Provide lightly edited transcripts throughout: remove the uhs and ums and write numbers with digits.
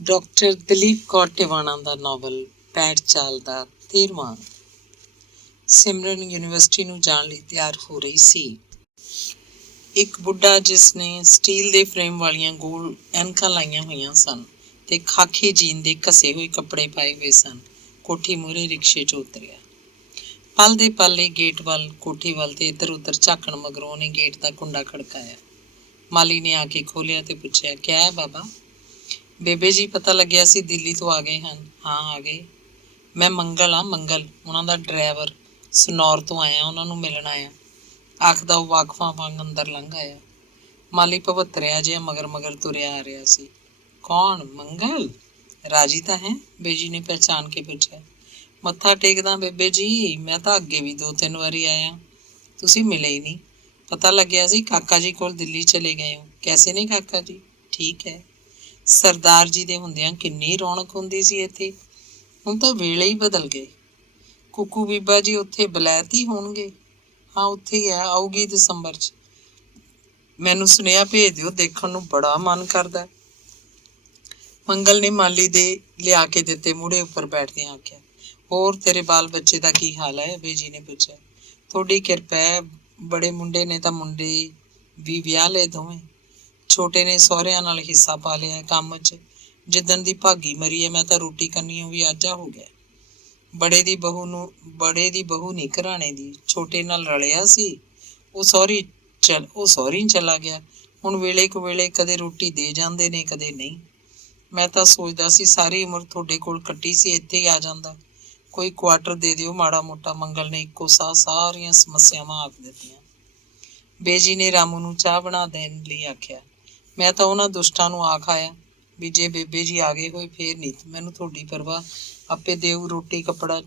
Doctor Dalip Kaur Tiwana ਦਾ novel ਪੈੜ ਚਾਲ ਦਾ 13ਵਾਂ। ਸਿਮਰਨ university ਨੂੰ ਜਾਣ ਲਈ ਤਿਆਰ ਹੋ ਰਹੀ ਸੀ। ਇੱਕ ਬੁੱਢਾ ਜਿਸ ਨੇ ਸਟੀਲ ਦੇ ਫਰੇਮ ਵਾਲੀਆਂ ਗੋਲ ਐਨਕਾਂ ਲਾਈਆਂ ਹੋਈਆਂ ਸਨ ਤੇ ਖਾਕੀ ਜੀਨ ਦੇ ਘਸੇ ਹੋਏ ਕੱਪੜੇ ਪਾਏ ਹੋਏ ਸਨ, ਕੋਠੀ ਮੂਹਰੇ ਰਿਕਸ਼ੇ 'ਚ ਉਤਰਿਆ। ਪਲ ਦੇ ਪਲ ਗੇਟ ਵੱਲ, ਕੋਠੀ ਵੱਲ ਤੇ ਇੱਧਰ ਉੱਧਰ ਝਾਕਣ ਮਗਰੋਂ ਉਹਨੇ ਗੇਟ ਦਾ ਕੁੰਡਾ ਖੜਕਾਇਆ। ਮਾਲੀ ਨੇ ਆ ਕੇ ਖੋਲ੍ਹਿਆ ਤੇ ਪੁੱਛਿਆ, ਕਿਆ ਹੈ ਬਾਬਾ? ਬੇਬੇ ਜੀ, ਪਤਾ ਲੱਗਿਆ ਸੀ ਦਿੱਲੀ ਤੋਂ ਆ ਗਏ ਹਨ। ਹਾਂ, ਆ ਗਏ। ਮੈਂ ਮੰਗਲ ਹਾਂ, ਮੰਗਲ, ਉਹਨਾਂ ਦਾ ਡਰਾਈਵਰ। ਸਨੌਰ ਤੋਂ ਆਇਆ, ਉਹਨਾਂ ਨੂੰ ਮਿਲਣ ਆਇਆ, ਆਖਦਾ ਉਹ ਵਾਕਫਾਂ ਵਾਂਗ ਅੰਦਰ ਲੰਘ ਆਇਆ। ਮਾਲੀ ਭਵਤਰਿਆ ਜਿਹਾ ਮਗਰ ਮਗਰ ਤੁਰਿਆ ਆ ਰਿਹਾ ਸੀ। ਕੌਣ? ਮੰਗਲ? ਰਾਜੀ ਤਾਂ ਹੈ? ਬੇਜੀ ਨੇ ਪਹਿਚਾਣ ਕੇ ਪੁੱਛਿਆ। ਮੱਥਾ ਟੇਕਦਾ ਬੇਬੇ ਜੀ, ਮੈਂ ਤਾਂ ਅੱਗੇ ਵੀ 2-3 ਵਾਰੀ ਆਇਆ, ਤੁਸੀਂ ਮਿਲੇ ਹੀ ਨਹੀਂ। ਪਤਾ ਲੱਗਿਆ ਸੀ ਕਾਕਾ ਜੀ ਕੋਲ ਦਿੱਲੀ ਚਲੇ ਗਏ ਹੋ। ਕੈਸੇ ਨੇ ਕਾਕਾ ਜੀ? ਠੀਕ ਹੈ। ਸਰਦਾਰ ਜੀ ਦੇ ਹੁੰਦਿਆਂ ਕਿੰਨੀ ਰੌਣਕ ਹੁੰਦੀ ਸੀ ਇੱਥੇ, ਹੁਣ ਤਾਂ ਵੇਲੇ ਹੀ ਬਦਲ ਗਏ। ਕੁੱਕੂ ਬੀਬਾ ਜੀ ਉੱਥੇ ਬਲੈਤ ਹੀ ਹੋਣਗੇ। ਹਾਂ, ਉੱਥੇ ਹੀ ਹੈ, ਆਊਗੀ ਦਸੰਬਰ 'ਚ। ਮੈਨੂੰ ਸੁਨੇਹਾ ਭੇਜ ਦਿਓ, ਦੇਖਣ ਨੂੰ ਬੜਾ ਮਨ ਕਰਦਾ। ਮੰਗਲ ਨੇ ਮਾਲੀ ਦੇ ਲਿਆ ਕੇ ਦਿੱਤੇ ਮੂਹਰੇ ਉੱਪਰ ਬੈਠਦਿਆਂ ਆਖਿਆ। ਹੋਰ ਤੇਰੇ ਬਾਲ ਬੱਚੇ ਦਾ ਕੀ ਹਾਲ ਹੈ? ਬੇਜੀ ਨੇ ਪੁੱਛਿਆ। ਤੁਹਾਡੀ ਕਿਰਪਾ ਹੈ, ਬੜੇ ਮੁੰਡੇ ਨੇ ਤਾਂ ਮੁੰਡੇ ਵੀ ਵਿਆਹ ਲਏ ਦੋਵੇਂ। ਛੋਟੇ ਨੇ ਸਹੁਰਿਆਂ ਨਾਲ ਹਿੱਸਾ ਪਾ ਲਿਆ ਕੰਮ 'ਚ। ਜਿੱਦਣ ਦੀ ਭਾਗੀ ਮਰੀ ਹੈ, ਮੈਂ ਤਾਂ ਰੋਟੀ ਕਰਨੀਓ ਵੀ ਆਝਾ ਹੋ ਗਿਆ। ਬੜੇ ਦੀ ਬਹੂ ਨਹੀਂ ਘਰਾਣੇ ਦੀ, ਛੋਟੇ ਨਾਲ ਰਲਿਆ ਸੀ, ਉਹ ਸਹੁਰੀ ਚਲਾ ਗਿਆ। ਹੁਣ ਵੇਲੇ ਕੁ ਵੇਲੇ ਕਦੇ ਰੋਟੀ ਦੇ ਜਾਂਦੇ ਨੇ, ਕਦੇ ਨਹੀਂ। ਮੈਂ ਤਾਂ ਸੋਚਦਾ ਸੀ ਸਾਰੀ ਉਮਰ ਤੁਹਾਡੇ ਕੋਲ ਕੱਟੀ ਸੀ, ਇੱਥੇ ਹੀ ਆ ਜਾਂਦਾ। ਕੋਈ ਕੁਆਟਰ ਦੇ ਦਿਓ ਮਾੜਾ ਮੋਟਾ। ਮੰਗਲ ਨੇ ਇੱਕੋ ਸਾਹ ਸਾਰੀਆਂ ਸਮੱਸਿਆਵਾਂ ਆਖ ਦਿੱਤੀਆਂ। ਬੇਜੀ ਨੇ ਰਾਮੂ ਨੂੰ ਚਾਹ ਬਣਾ ਦੇਣ ਲਈ ਆਖਿਆ। ਮੈਂ ਤਾਂ ਉਹਨਾਂ ਦੁਸ਼ਟਾਂ ਨੂੰ ਆਖ ਆਇਆ ਵੀ ਜੇ ਬੇਬੇ ਜੀ ਆ ਗਏ ਹੋਏ ਫੇਰ ਨਹੀਂ ਮੈਨੂੰ ਤੁਹਾਡੀ ਪਰਵਾਹ, ਆਪੇ ਦੇਊ ਰੋਟੀ ਕੱਪੜਾ।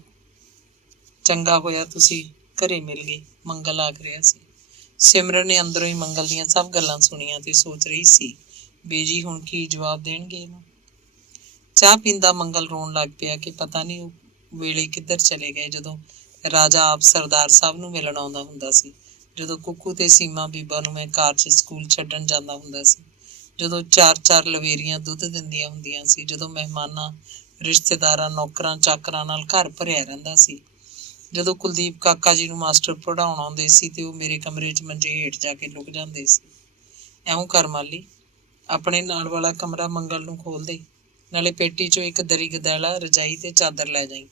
ਚੰਗਾ ਹੋਇਆ ਤੁਸੀਂ ਘਰੇ ਮਿਲ ਗਏ, ਮੰਗਲ ਆਖ ਰਿਹਾ ਸੀ। ਸਿਮਰਨ ਨੇ ਅੰਦਰੋਂ ਹੀ ਮੰਗਲ ਦੀਆਂ ਸਭ ਗੱਲਾਂ ਸੁਣੀਆਂ ਤੇ ਸੋਚ ਰਹੀ ਸੀ, ਬੇਜੀ ਹੁਣ ਕੀ ਜਵਾਬ ਦੇਣਗੇ ਇਹਨੂੰ। ਚਾਹ ਪੀਂਦਾ ਮੰਗਲ ਰੋਣ ਲੱਗ ਪਿਆ ਕਿ ਪਤਾ ਨਹੀਂ ਉਹ ਵੇਲੇ ਕਿੱਧਰ ਚਲੇ ਗਏ, ਜਦੋਂ ਰਾਜਾ ਆਪ ਸਰਦਾਰ ਸਾਹਿਬ ਨੂੰ ਮਿਲਣ ਆਉਂਦਾ ਹੁੰਦਾ ਸੀ, ਜਦੋਂ ਕੁੱਕੂ ਤੇ ਸੀਮਾ ਬੀਬਾ ਨੂੰ ਮੈਂ ਕਾਰ 'ਚ ਸਕੂਲ ਛੱਡਣ ਜਾਂਦਾ ਹੁੰਦਾ ਸੀ, ਜਦੋਂ 4-4 ਲਵੇਰੀਆਂ ਦੁੱਧ ਦਿੰਦੀਆਂ ਹੁੰਦੀਆਂ ਸੀ, ਜਦੋਂ ਮਹਿਮਾਨਾਂ, ਰਿਸ਼ਤੇਦਾਰਾਂ, ਨੌਕਰਾਂ ਚਾਕਰਾਂ ਨਾਲ ਘਰ ਭਰਿਆ ਰਹਿੰਦਾ ਸੀ, ਜਦੋਂ ਕੁਲਦੀਪ ਕਾਕਾ ਜੀ ਨੂੰ ਮਾਸਟਰ ਪੜ੍ਹਾਉਣ ਆਉਂਦੇ ਸੀ ਤੇ ਉਹ ਮੇਰੇ ਕਮਰੇ 'ਚ ਮੰਜੇ ਹੇਠ ਜਾ ਕੇ ਲੁਕ ਜਾਂਦੇ ਸੀ। ਇਉਂ ਕਰ ਮਾਲੀ, ਆਪਣੇ ਨਾਲ ਵਾਲਾ ਕਮਰਾ ਮੰਗਲ ਨੂੰ ਖੋਲ ਦੇ, ਨਾਲੇ ਪੇਟੀ 'ਚੋਂ ਇੱਕ ਦਰੀ ਗਦੈਲਾ, ਰਜਾਈ ਤੇ ਚਾਦਰ ਲੈ ਜਾਈਂ।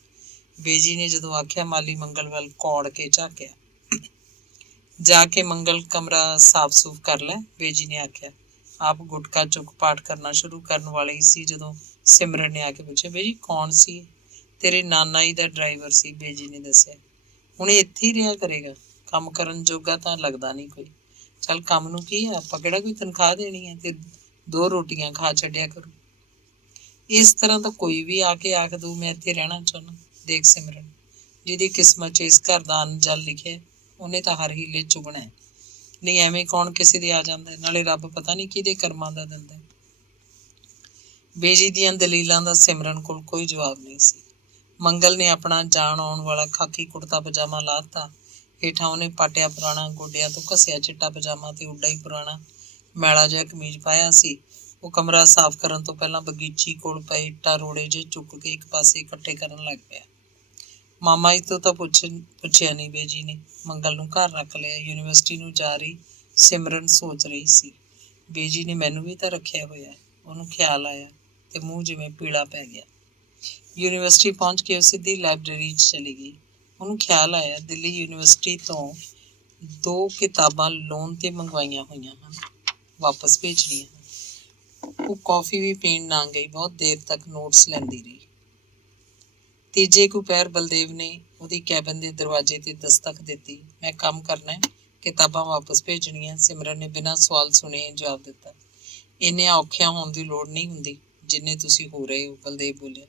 ਬੇਜੀ ਨੇ ਜਦੋਂ ਆਖਿਆ, ਮਾਲੀ ਮੰਗਲ ਵੱਲ ਕੌੜ ਕੇ ਝਾਕਿਆ। ਜਾ ਕੇ ਮੰਗਲ ਕਮਰਾ ਸਾਫ਼ ਸੂਫ ਕਰ ਲੈ, ਬੇਜੀ ਨੇ ਆਖਿਆ। ਆਪ ਗੁਟਕਾ ਚੁੱਕ ਪਾਠ ਕਰਨਾ ਸ਼ੁਰੂ ਕਰਨ ਵਾਲੇ ਹੀ ਸੀ ਜਦੋਂ ਸਿਮਰਨ ਨੇ ਆ ਕੇ ਪੁੱਛਿਆ, ਬੇਜੀ ਕੌਣ ਸੀ? ਤੇਰੇ ਨਾਨਾ ਜੀ ਦਾ ਡਰਾਈਵਰ ਸੀ, ਬੇਜੀ ਨੇ ਦੱਸਿਆ। ਹੁਣ ਇੱਥੇ ਹੀ ਰਿਹਾ ਕਰੇਗਾ, ਕੰਮ ਕਰਨ ਜੋਗਾ ਤਾਂ ਲੱਗਦਾ ਨਹੀਂ ਕੋਈ। ਚੱਲ ਕੰਮ ਨੂੰ ਕੀ ਆ, ਆਪਾਂ ਕਿਹੜਾ ਕੋਈ ਤਨਖਾਹ ਦੇਣੀ ਹੈ, ਤੇ 2 ਰੋਟੀਆਂ ਖਾ ਛੱਡਿਆ ਕਰੂ। ਇਸ ਤਰ੍ਹਾਂ ਤਾਂ ਕੋਈ ਵੀ ਆ ਕੇ ਆਖ ਦੂ ਮੈਂ ਇੱਥੇ ਰਹਿਣਾ ਚਾਹੁੰਦਾ। ਦੇਖ ਸਿਮਰਨ, ਜਿਹਦੀ ਕਿਸਮਤ 'ਚ ਇਸ ਘਰ ਦਾ ਅੰਨ ਜਲ ਲਿਖਿਆ, ਉਹਨੇ ਤਾਂ ਹਰ ਹੀਲੇ ਚੁਗਣਾ, ਨਹੀਂ ਐਵੇਂ ਕੌਣ ਕਿਸੇ ਦੇ ਆ ਜਾਂਦਾ। ਨਾਲੇ ਰੱਬ ਪਤਾ ਨਹੀਂ ਕਿਹਦੇ ਕਰਮਾਂ ਦਾ ਦਿੰਦਾ। ਬੇਜੀ ਦੀਆਂ ਦਲੀਲਾਂ ਦਾ ਸਿਮਰਨ ਕੋਲ ਕੋਈ ਜਵਾਬ ਨਹੀਂ ਸੀ। ਮੰਗਲ ਨੇ ਆਪਣਾ ਜਾਣ ਆਉਣ ਵਾਲਾ ਖਾਕੀ ਕੁੜਤਾ ਪਜਾਮਾ ਲਾ ਦਿੱਤਾ। ਹੇਠਾਂ ਉਹਨੇ ਪਾਟਿਆ ਪੁਰਾਣਾ, ਗੋਡਿਆਂ ਤੋਂ ਘਸਿਆ ਚਿੱਟਾ ਪਜਾਮਾ ਤੇ ਉੱਡਾ ਹੀ ਪੁਰਾਣਾ ਮੈਲਾ ਜਿਹਾ ਕਮੀਜ਼ ਪਾਇਆ ਸੀ। ਉਹ ਕਮਰਾ ਸਾਫ਼ ਕਰਨ ਤੋਂ ਪਹਿਲਾਂ ਬਗੀਚੀ ਕੋਲ ਪਏ ਇੱਟਾਂ ਰੋੜੇ ਜਿਹੇ ਚੁੱਕ ਕੇ ਇੱਕ ਪਾਸੇ ਇਕੱਠੇ ਕਰਨ ਲੱਗ ਪਿਆ। ਮਾਮਾ ਜੀ ਤੋਂ ਤਾਂ ਪੁੱਛਿਆ ਨਹੀਂ, ਬੇਜੀ ਨੇ ਮੰਗਲ ਨੂੰ ਘਰ ਰੱਖ ਲਿਆ। ਯੂਨੀਵਰਸਿਟੀ ਨੂੰ ਜਾ ਰਹੀ ਸਿਮਰਨ ਸੋਚ ਰਹੀ ਸੀ, ਬੇਜੀ ਨੇ ਮੈਨੂੰ ਵੀ ਤਾਂ ਰੱਖਿਆ ਹੋਇਆ। ਉਹਨੂੰ ਖਿਆਲ ਆਇਆ ਤੇ ਮੂੰਹ ਜਿਵੇਂ ਪੀਲਾ ਪੈ ਗਿਆ। ਯੂਨੀਵਰਸਿਟੀ ਪਹੁੰਚ ਕੇ ਉਹ ਸਿੱਧੀ ਲਾਇਬ੍ਰੇਰੀ 'ਚ ਚਲੀ ਗਈ। ਉਹਨੂੰ ਖਿਆਲ ਆਇਆ, ਦਿੱਲੀ ਯੂਨੀਵਰਸਿਟੀ ਤੋਂ 2 ਕਿਤਾਬਾਂ ਲੋਨ ਤੇ ਮੰਗਵਾਈਆਂ ਹੋਈਆਂ ਹਨ, ਵਾਪਸ ਭੇਜਣੀਆਂ ਹਨ। ਉਹ ਕੌਫੀ ਵੀ ਪੀਣ ਨਾ ਗਈ, ਬਹੁਤ ਦੇਰ ਤੱਕ ਨੋਟਸ ਲੈਂਦੀ ਰਹੀ। ਤੀਜੇ ਕੁ ਪਹਿਰ ਬਲਦੇਵ ਨੇ ਉਹਦੀ ਕੈਬਨ ਦੇ ਦਰਵਾਜ਼ੇ ਤੇ ਦਸਤਕ ਦਿੱਤੀ। ਮੈਂ ਕੰਮ ਕਰਨਾ, ਕਿਤਾਬਾਂ ਵਾਪਸ ਭੇਜਣੀਆਂ। ਸਿਮਰਨ ਨੇ ਬਿਨਾਂ ਸਵਾਲ ਸੁਣੇ ਜਵਾਬ ਦਿੱਤਾ। ਇੰਨੇ ਔਖਿਆਂ ਹੋਣ ਦੀ ਲੋੜ ਨਹੀਂ ਹੁੰਦੀ ਜਿੰਨੇ ਤੁਸੀਂ ਹੋ ਰਹੇ ਹੋ, ਬਲਦੇਵ ਬੋਲਿਆ।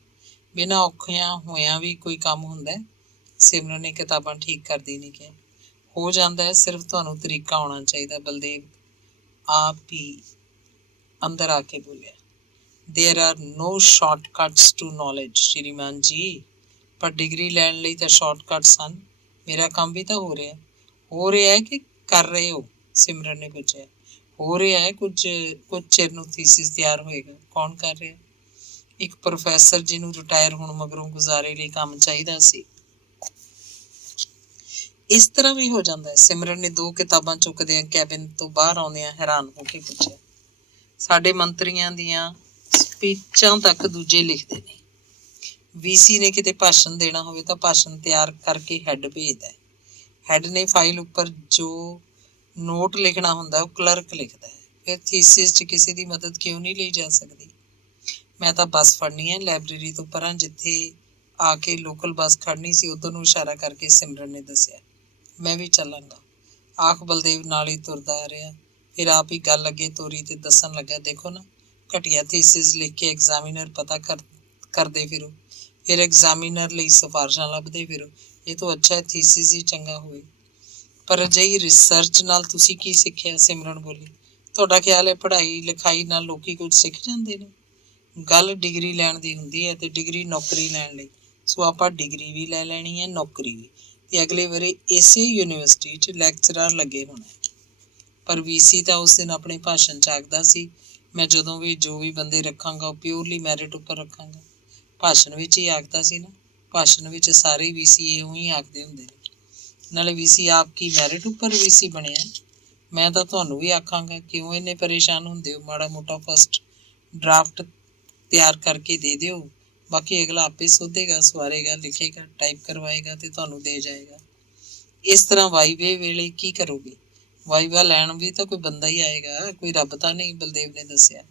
ਬਿਨਾਂ ਔਖਿਆਂ ਹੋਇਆਂ ਵੀ ਕੋਈ ਕੰਮ ਹੁੰਦਾ? ਸਿਮਰਨ ਨੇ ਕਿਤਾਬਾਂ ਠੀਕ ਕਰਦੀ ਨੇ ਕਿਹਾ। ਹੋ ਜਾਂਦਾ ਹੈ, ਸਿਰਫ ਤੁਹਾਨੂੰ ਤਰੀਕਾ ਆਉਣਾ ਚਾਹੀਦਾ, ਬਲਦੇਵ ਆਪ ਹੀ ਅੰਦਰ ਆ ਕੇ ਬੋਲਿਆ। There are no shortcuts to knowledge, ਸ਼੍ਰੀਮਾਨ ਜੀ, ਪਰ ਡਿਗਰੀ ਲੈਣ ਲਈ ਤਾਂ ਸ਼ਾਰਟਕਟਸ ਹਨ। ਮੇਰਾ ਕੰਮ ਵੀ ਤਾਂ ਹੋ ਰਿਹਾ ਹੈ ਕਿ ਕਰ ਰਹੇ ਹੋ? ਸਿਮਰਨ ਨੇ ਪੁੱਛਿਆ। ਹੋ ਰਿਹਾ ਹੈ, ਕੁਝ ਚਿਰ ਨੂੰ ਥੀਸਿਸ ਤਿਆਰ ਹੋਏਗਾ। ਕੌਣ ਕਰ ਰਿਹਾ? ਇੱਕ ਪ੍ਰੋਫੈਸਰ ਜਿਹਨੂੰ ਰਿਟਾਇਰ ਹੋਣ ਮਗਰੋਂ ਗੁਜ਼ਾਰੇ ਲਈ ਕੰਮ ਚਾਹੀਦਾ ਸੀ। ਇਸ ਤਰ੍ਹਾਂ ਵੀ ਹੋ ਜਾਂਦਾ ਹੈ। ਸਿਮਰਨ ਨੇ 2 ਕਿਤਾਬਾਂ ਚੁੱਕਦਿਆਂ ਕੈਬਿਨ ਤੋਂ ਬਾਹਰ ਆਉਂਦਿਆਂ ਹੈਰਾਨ ਹੋ ਕੇ ਪੁੱਛਿਆ, ਸਾਡੇ ਮੰਤਰੀਆਂ ਦੀਆਂ ਸਪੀਚਾਂ ਤੱਕ ਦੂਜੇ ਲਿਖਦੇ ਨੇ। ਵੀਸੀ ਨੇ ਕਿਤੇ ਭਾਸ਼ਣ ਦੇਣਾ ਹੋਵੇ ਤਾਂ ਭਾਸ਼ਣ ਤਿਆਰ ਕਰਕੇ ਹੈੱਡ ਭੇਜਦਾ। ਹੈੱਡ ਨੇ ਫਾਈਲ ਉੱਪਰ ਜੋ ਨੋਟ ਲਿਖਣਾ ਹੁੰਦਾ ਉਹ ਕਲਰਕ ਲਿਖਦਾ ਹੈ। ਫਿਰ ਥੀਸਿਸ 'ਚ ਕਿਸੇ ਦੀ ਮਦਦ ਕਿਉਂ ਨਹੀਂ ਲਈ ਜਾ ਸਕਦੀ? ਮੈਂ ਤਾਂ ਬੱਸ ਫੜਨੀ ਹੈ। ਲਾਇਬ੍ਰੇਰੀ ਤੋਂ ਪਰਾਂ ਜਿੱਥੇ ਆ ਕੇ ਲੋਕਲ ਬੱਸ ਖੜਨੀ ਸੀ ਉੱਧਰ ਨੂੰ ਇਸ਼ਾਰਾ ਕਰਕੇ ਸਿਮਰਨ ਨੇ ਦੱਸਿਆ। ਮੈਂ ਵੀ ਚੱਲਾਂਗਾ, ਆਖ ਬਲਦੇਵ ਨਾਲ ਹੀ ਤੁਰਦਾ ਆ ਰਿਹਾ। ਫਿਰ ਆਪ ਹੀ ਗੱਲ ਅੱਗੇ ਤੋਰੀ ਤੇ ਦੱਸਣ ਲੱਗਾ, ਦੇਖੋ ਨਾ, ਘਟੀਆ ਥੀਸਿਸ ਲਿਖ ਕੇ ਐਗਜ਼ਾਮੀਨਰ ਪਤਾ ਕਰਦੇ ਫਿਰੋ, ਫਿਰ ਐਗਜ਼ਾਮੀਨਰ ਲਈ ਸਿਫਾਰਸ਼ਾਂ ਲੱਭਦੇ ਫਿਰੋ। ਇਹ ਤੋਂ ਅੱਛਾ ਥੀਸਿਸ ਹੀ ਚੰਗਾ ਹੋਵੇ। ਪਰ ਅਜਿਹੀ ਰਿਸਰਚ ਨਾਲ ਤੁਸੀਂ ਕੀ ਸਿੱਖਿਆ? ਸਿਮਰਨ ਬੋਲੀ। ਤੁਹਾਡਾ ਖਿਆਲ ਹੈ ਪੜ੍ਹਾਈ ਲਿਖਾਈ ਨਾਲ ਲੋਕੀ ਕੁਝ ਸਿੱਖ ਜਾਂਦੇ ਨੇ? ਗੱਲ ਡਿਗਰੀ ਲੈਣ ਦੀ ਹੁੰਦੀ ਹੈ ਤੇ ਡਿਗਰੀ ਨੌਕਰੀ ਲੈਣ ਲਈ। ਸੋ ਆਪਾਂ ਡਿਗਰੀ ਵੀ ਲੈ ਲੈਣੀ ਹੈ, ਨੌਕਰੀ ਵੀ, ਤੇ ਅਗਲੇ ਵਰੇ ਇਸੇ ਯੂਨੀਵਰਸਿਟੀ 'ਚ ਲੈਕਚਰਰ ਲੱਗੇ ਹੋਣਾ। ਪਰ ਵੀਸੀ ਤਾਂ ਉਸ ਦਿਨ ਆਪਣੇ ਭਾਸ਼ਣ 'ਚ ਆਖਦਾ ਸੀ, ਮੈਂ ਜਦੋਂ ਵੀ ਜੋ ਵੀ ਬੰਦੇ ਰੱਖਾਂਗਾ ਉਹ ਪਿਓਰਲੀ ਮੈਰਿਟ ਉੱਪਰ ਰੱਖਾਂਗਾ। ਭਾਸ਼ਣ ਵਿੱਚ ਹੀ ਆਖਦਾ ਸੀ ਨਾ, ਭਾਸ਼ਣ ਵਿੱਚ ਸਾਰੇ ਵੀਸੀ ਇਹੋ ਹੀ ਆਖਦੇ ਹੁੰਦੇ ਨੇ। ਨਾਲੇ ਵੀਸੀ ਆਪ ਕੀ ਮੈਰਿਟ ਉੱਪਰ ਵੀਸੀ ਬਣਿਆ? ਮੈਂ ਤਾਂ ਤੁਹਾਨੂੰ ਵੀ ਆਖਾਂਗਾ, ਕਿਉਂ ਇੰਨੇ ਪਰੇਸ਼ਾਨ ਹੁੰਦੇ ਹੋ? ਮਾੜਾ ਮੋਟਾ ਫਸਟ ਡਰਾਫਟ ਤਿਆਰ ਕਰਕੇ ਦੇ ਦਿਓ, ਬਾਕੀ ਅਗਲਾ ਆਪੇ ਸੋਧੇਗਾ, ਸਵਾਰੇਗਾ, ਲਿਖੇਗਾ, ਟਾਈਪ ਕਰਵਾਏਗਾ ਤੇ ਤੁਹਾਨੂੰ ਦੇ ਜਾਏਗਾ। ਇਸ ਤਰ੍ਹਾਂ ਵਾਈਵੇ ਵੇਲੇ ਕੀ ਕਰੋਗੇ? ਵਾਈਵਾ ਲੈਣ ਵੀ ਤਾਂ ਕੋਈ ਬੰਦਾ ਹੀ ਆਏਗਾ, ਕੋਈ ਰੱਬ ਤਾਂ ਨਹੀਂ, ਬਲਦੇਵ ਨੇ ਦੱਸਿਆ।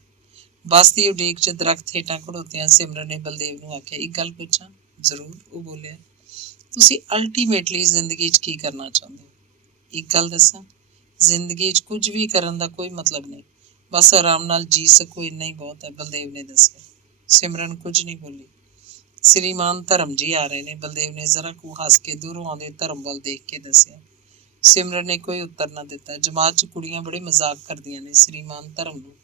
ਬੱਸ ਦੀ ਉਡੀਕ 'ਚ ਦਰਖਤ ਹੇਠਾਂ ਖੜੋਤਿਆਂ ਸਿਮਰਨ ਨੇ ਬਲਦੇਵ ਨੂੰ ਆਖਿਆ, ਇੱਕ ਗੱਲ ਪੁੱਛਾਂ? ਜ਼ਰੂਰ, ਉਹ ਬੋਲਿਆ। ਤੁਸੀਂ ਅਲਟੀਮੇਟਲੀ ਜ਼ਿੰਦਗੀ 'ਚ ਕੀ ਕਰਨਾ ਚਾਹੁੰਦੇ ਹੋ? ਇੱਕ ਗੱਲ ਦੱਸਾਂ, ਜ਼ਿੰਦਗੀ 'ਚ ਕੁਝ ਵੀ ਕਰਨ ਦਾ ਕੋਈ ਮਤਲਬ ਨਹੀਂ, ਬਸ ਆਰਾਮ ਨਾਲ ਜੀ ਸਕੋ, ਇੰਨਾ ਹੀ ਬਹੁਤ ਹੈ, ਬਲਦੇਵ ਨੇ ਦੱਸਿਆ। ਸਿਮਰਨ ਕੁਝ ਨਹੀਂ ਬੋਲੀ। ਸ੍ਰੀਮਾਨ ਧਰਮ ਜੀ ਆ ਰਹੇ ਨੇ, ਬਲਦੇਵ ਨੇ ਜ਼ਰਾ ਕੁ ਹੱਸ ਕੇ ਦੂਰੋਂ ਆਉਂਦੇ ਧਰਮ ਵੱਲ ਦੇਖ ਕੇ ਦੱਸਿਆ। ਸਿਮਰਨ ਨੇ ਕੋਈ ਉੱਤਰ ਨਾ ਦਿੱਤਾ। ਜਮਾਤ 'ਚ ਕੁੜੀਆਂ ਬੜੇ ਮਜ਼ਾਕ ਕਰਦੀਆਂ ਨੇ ਸ੍ਰੀਮਾਨ ਧਰਮ ਨੂੰ।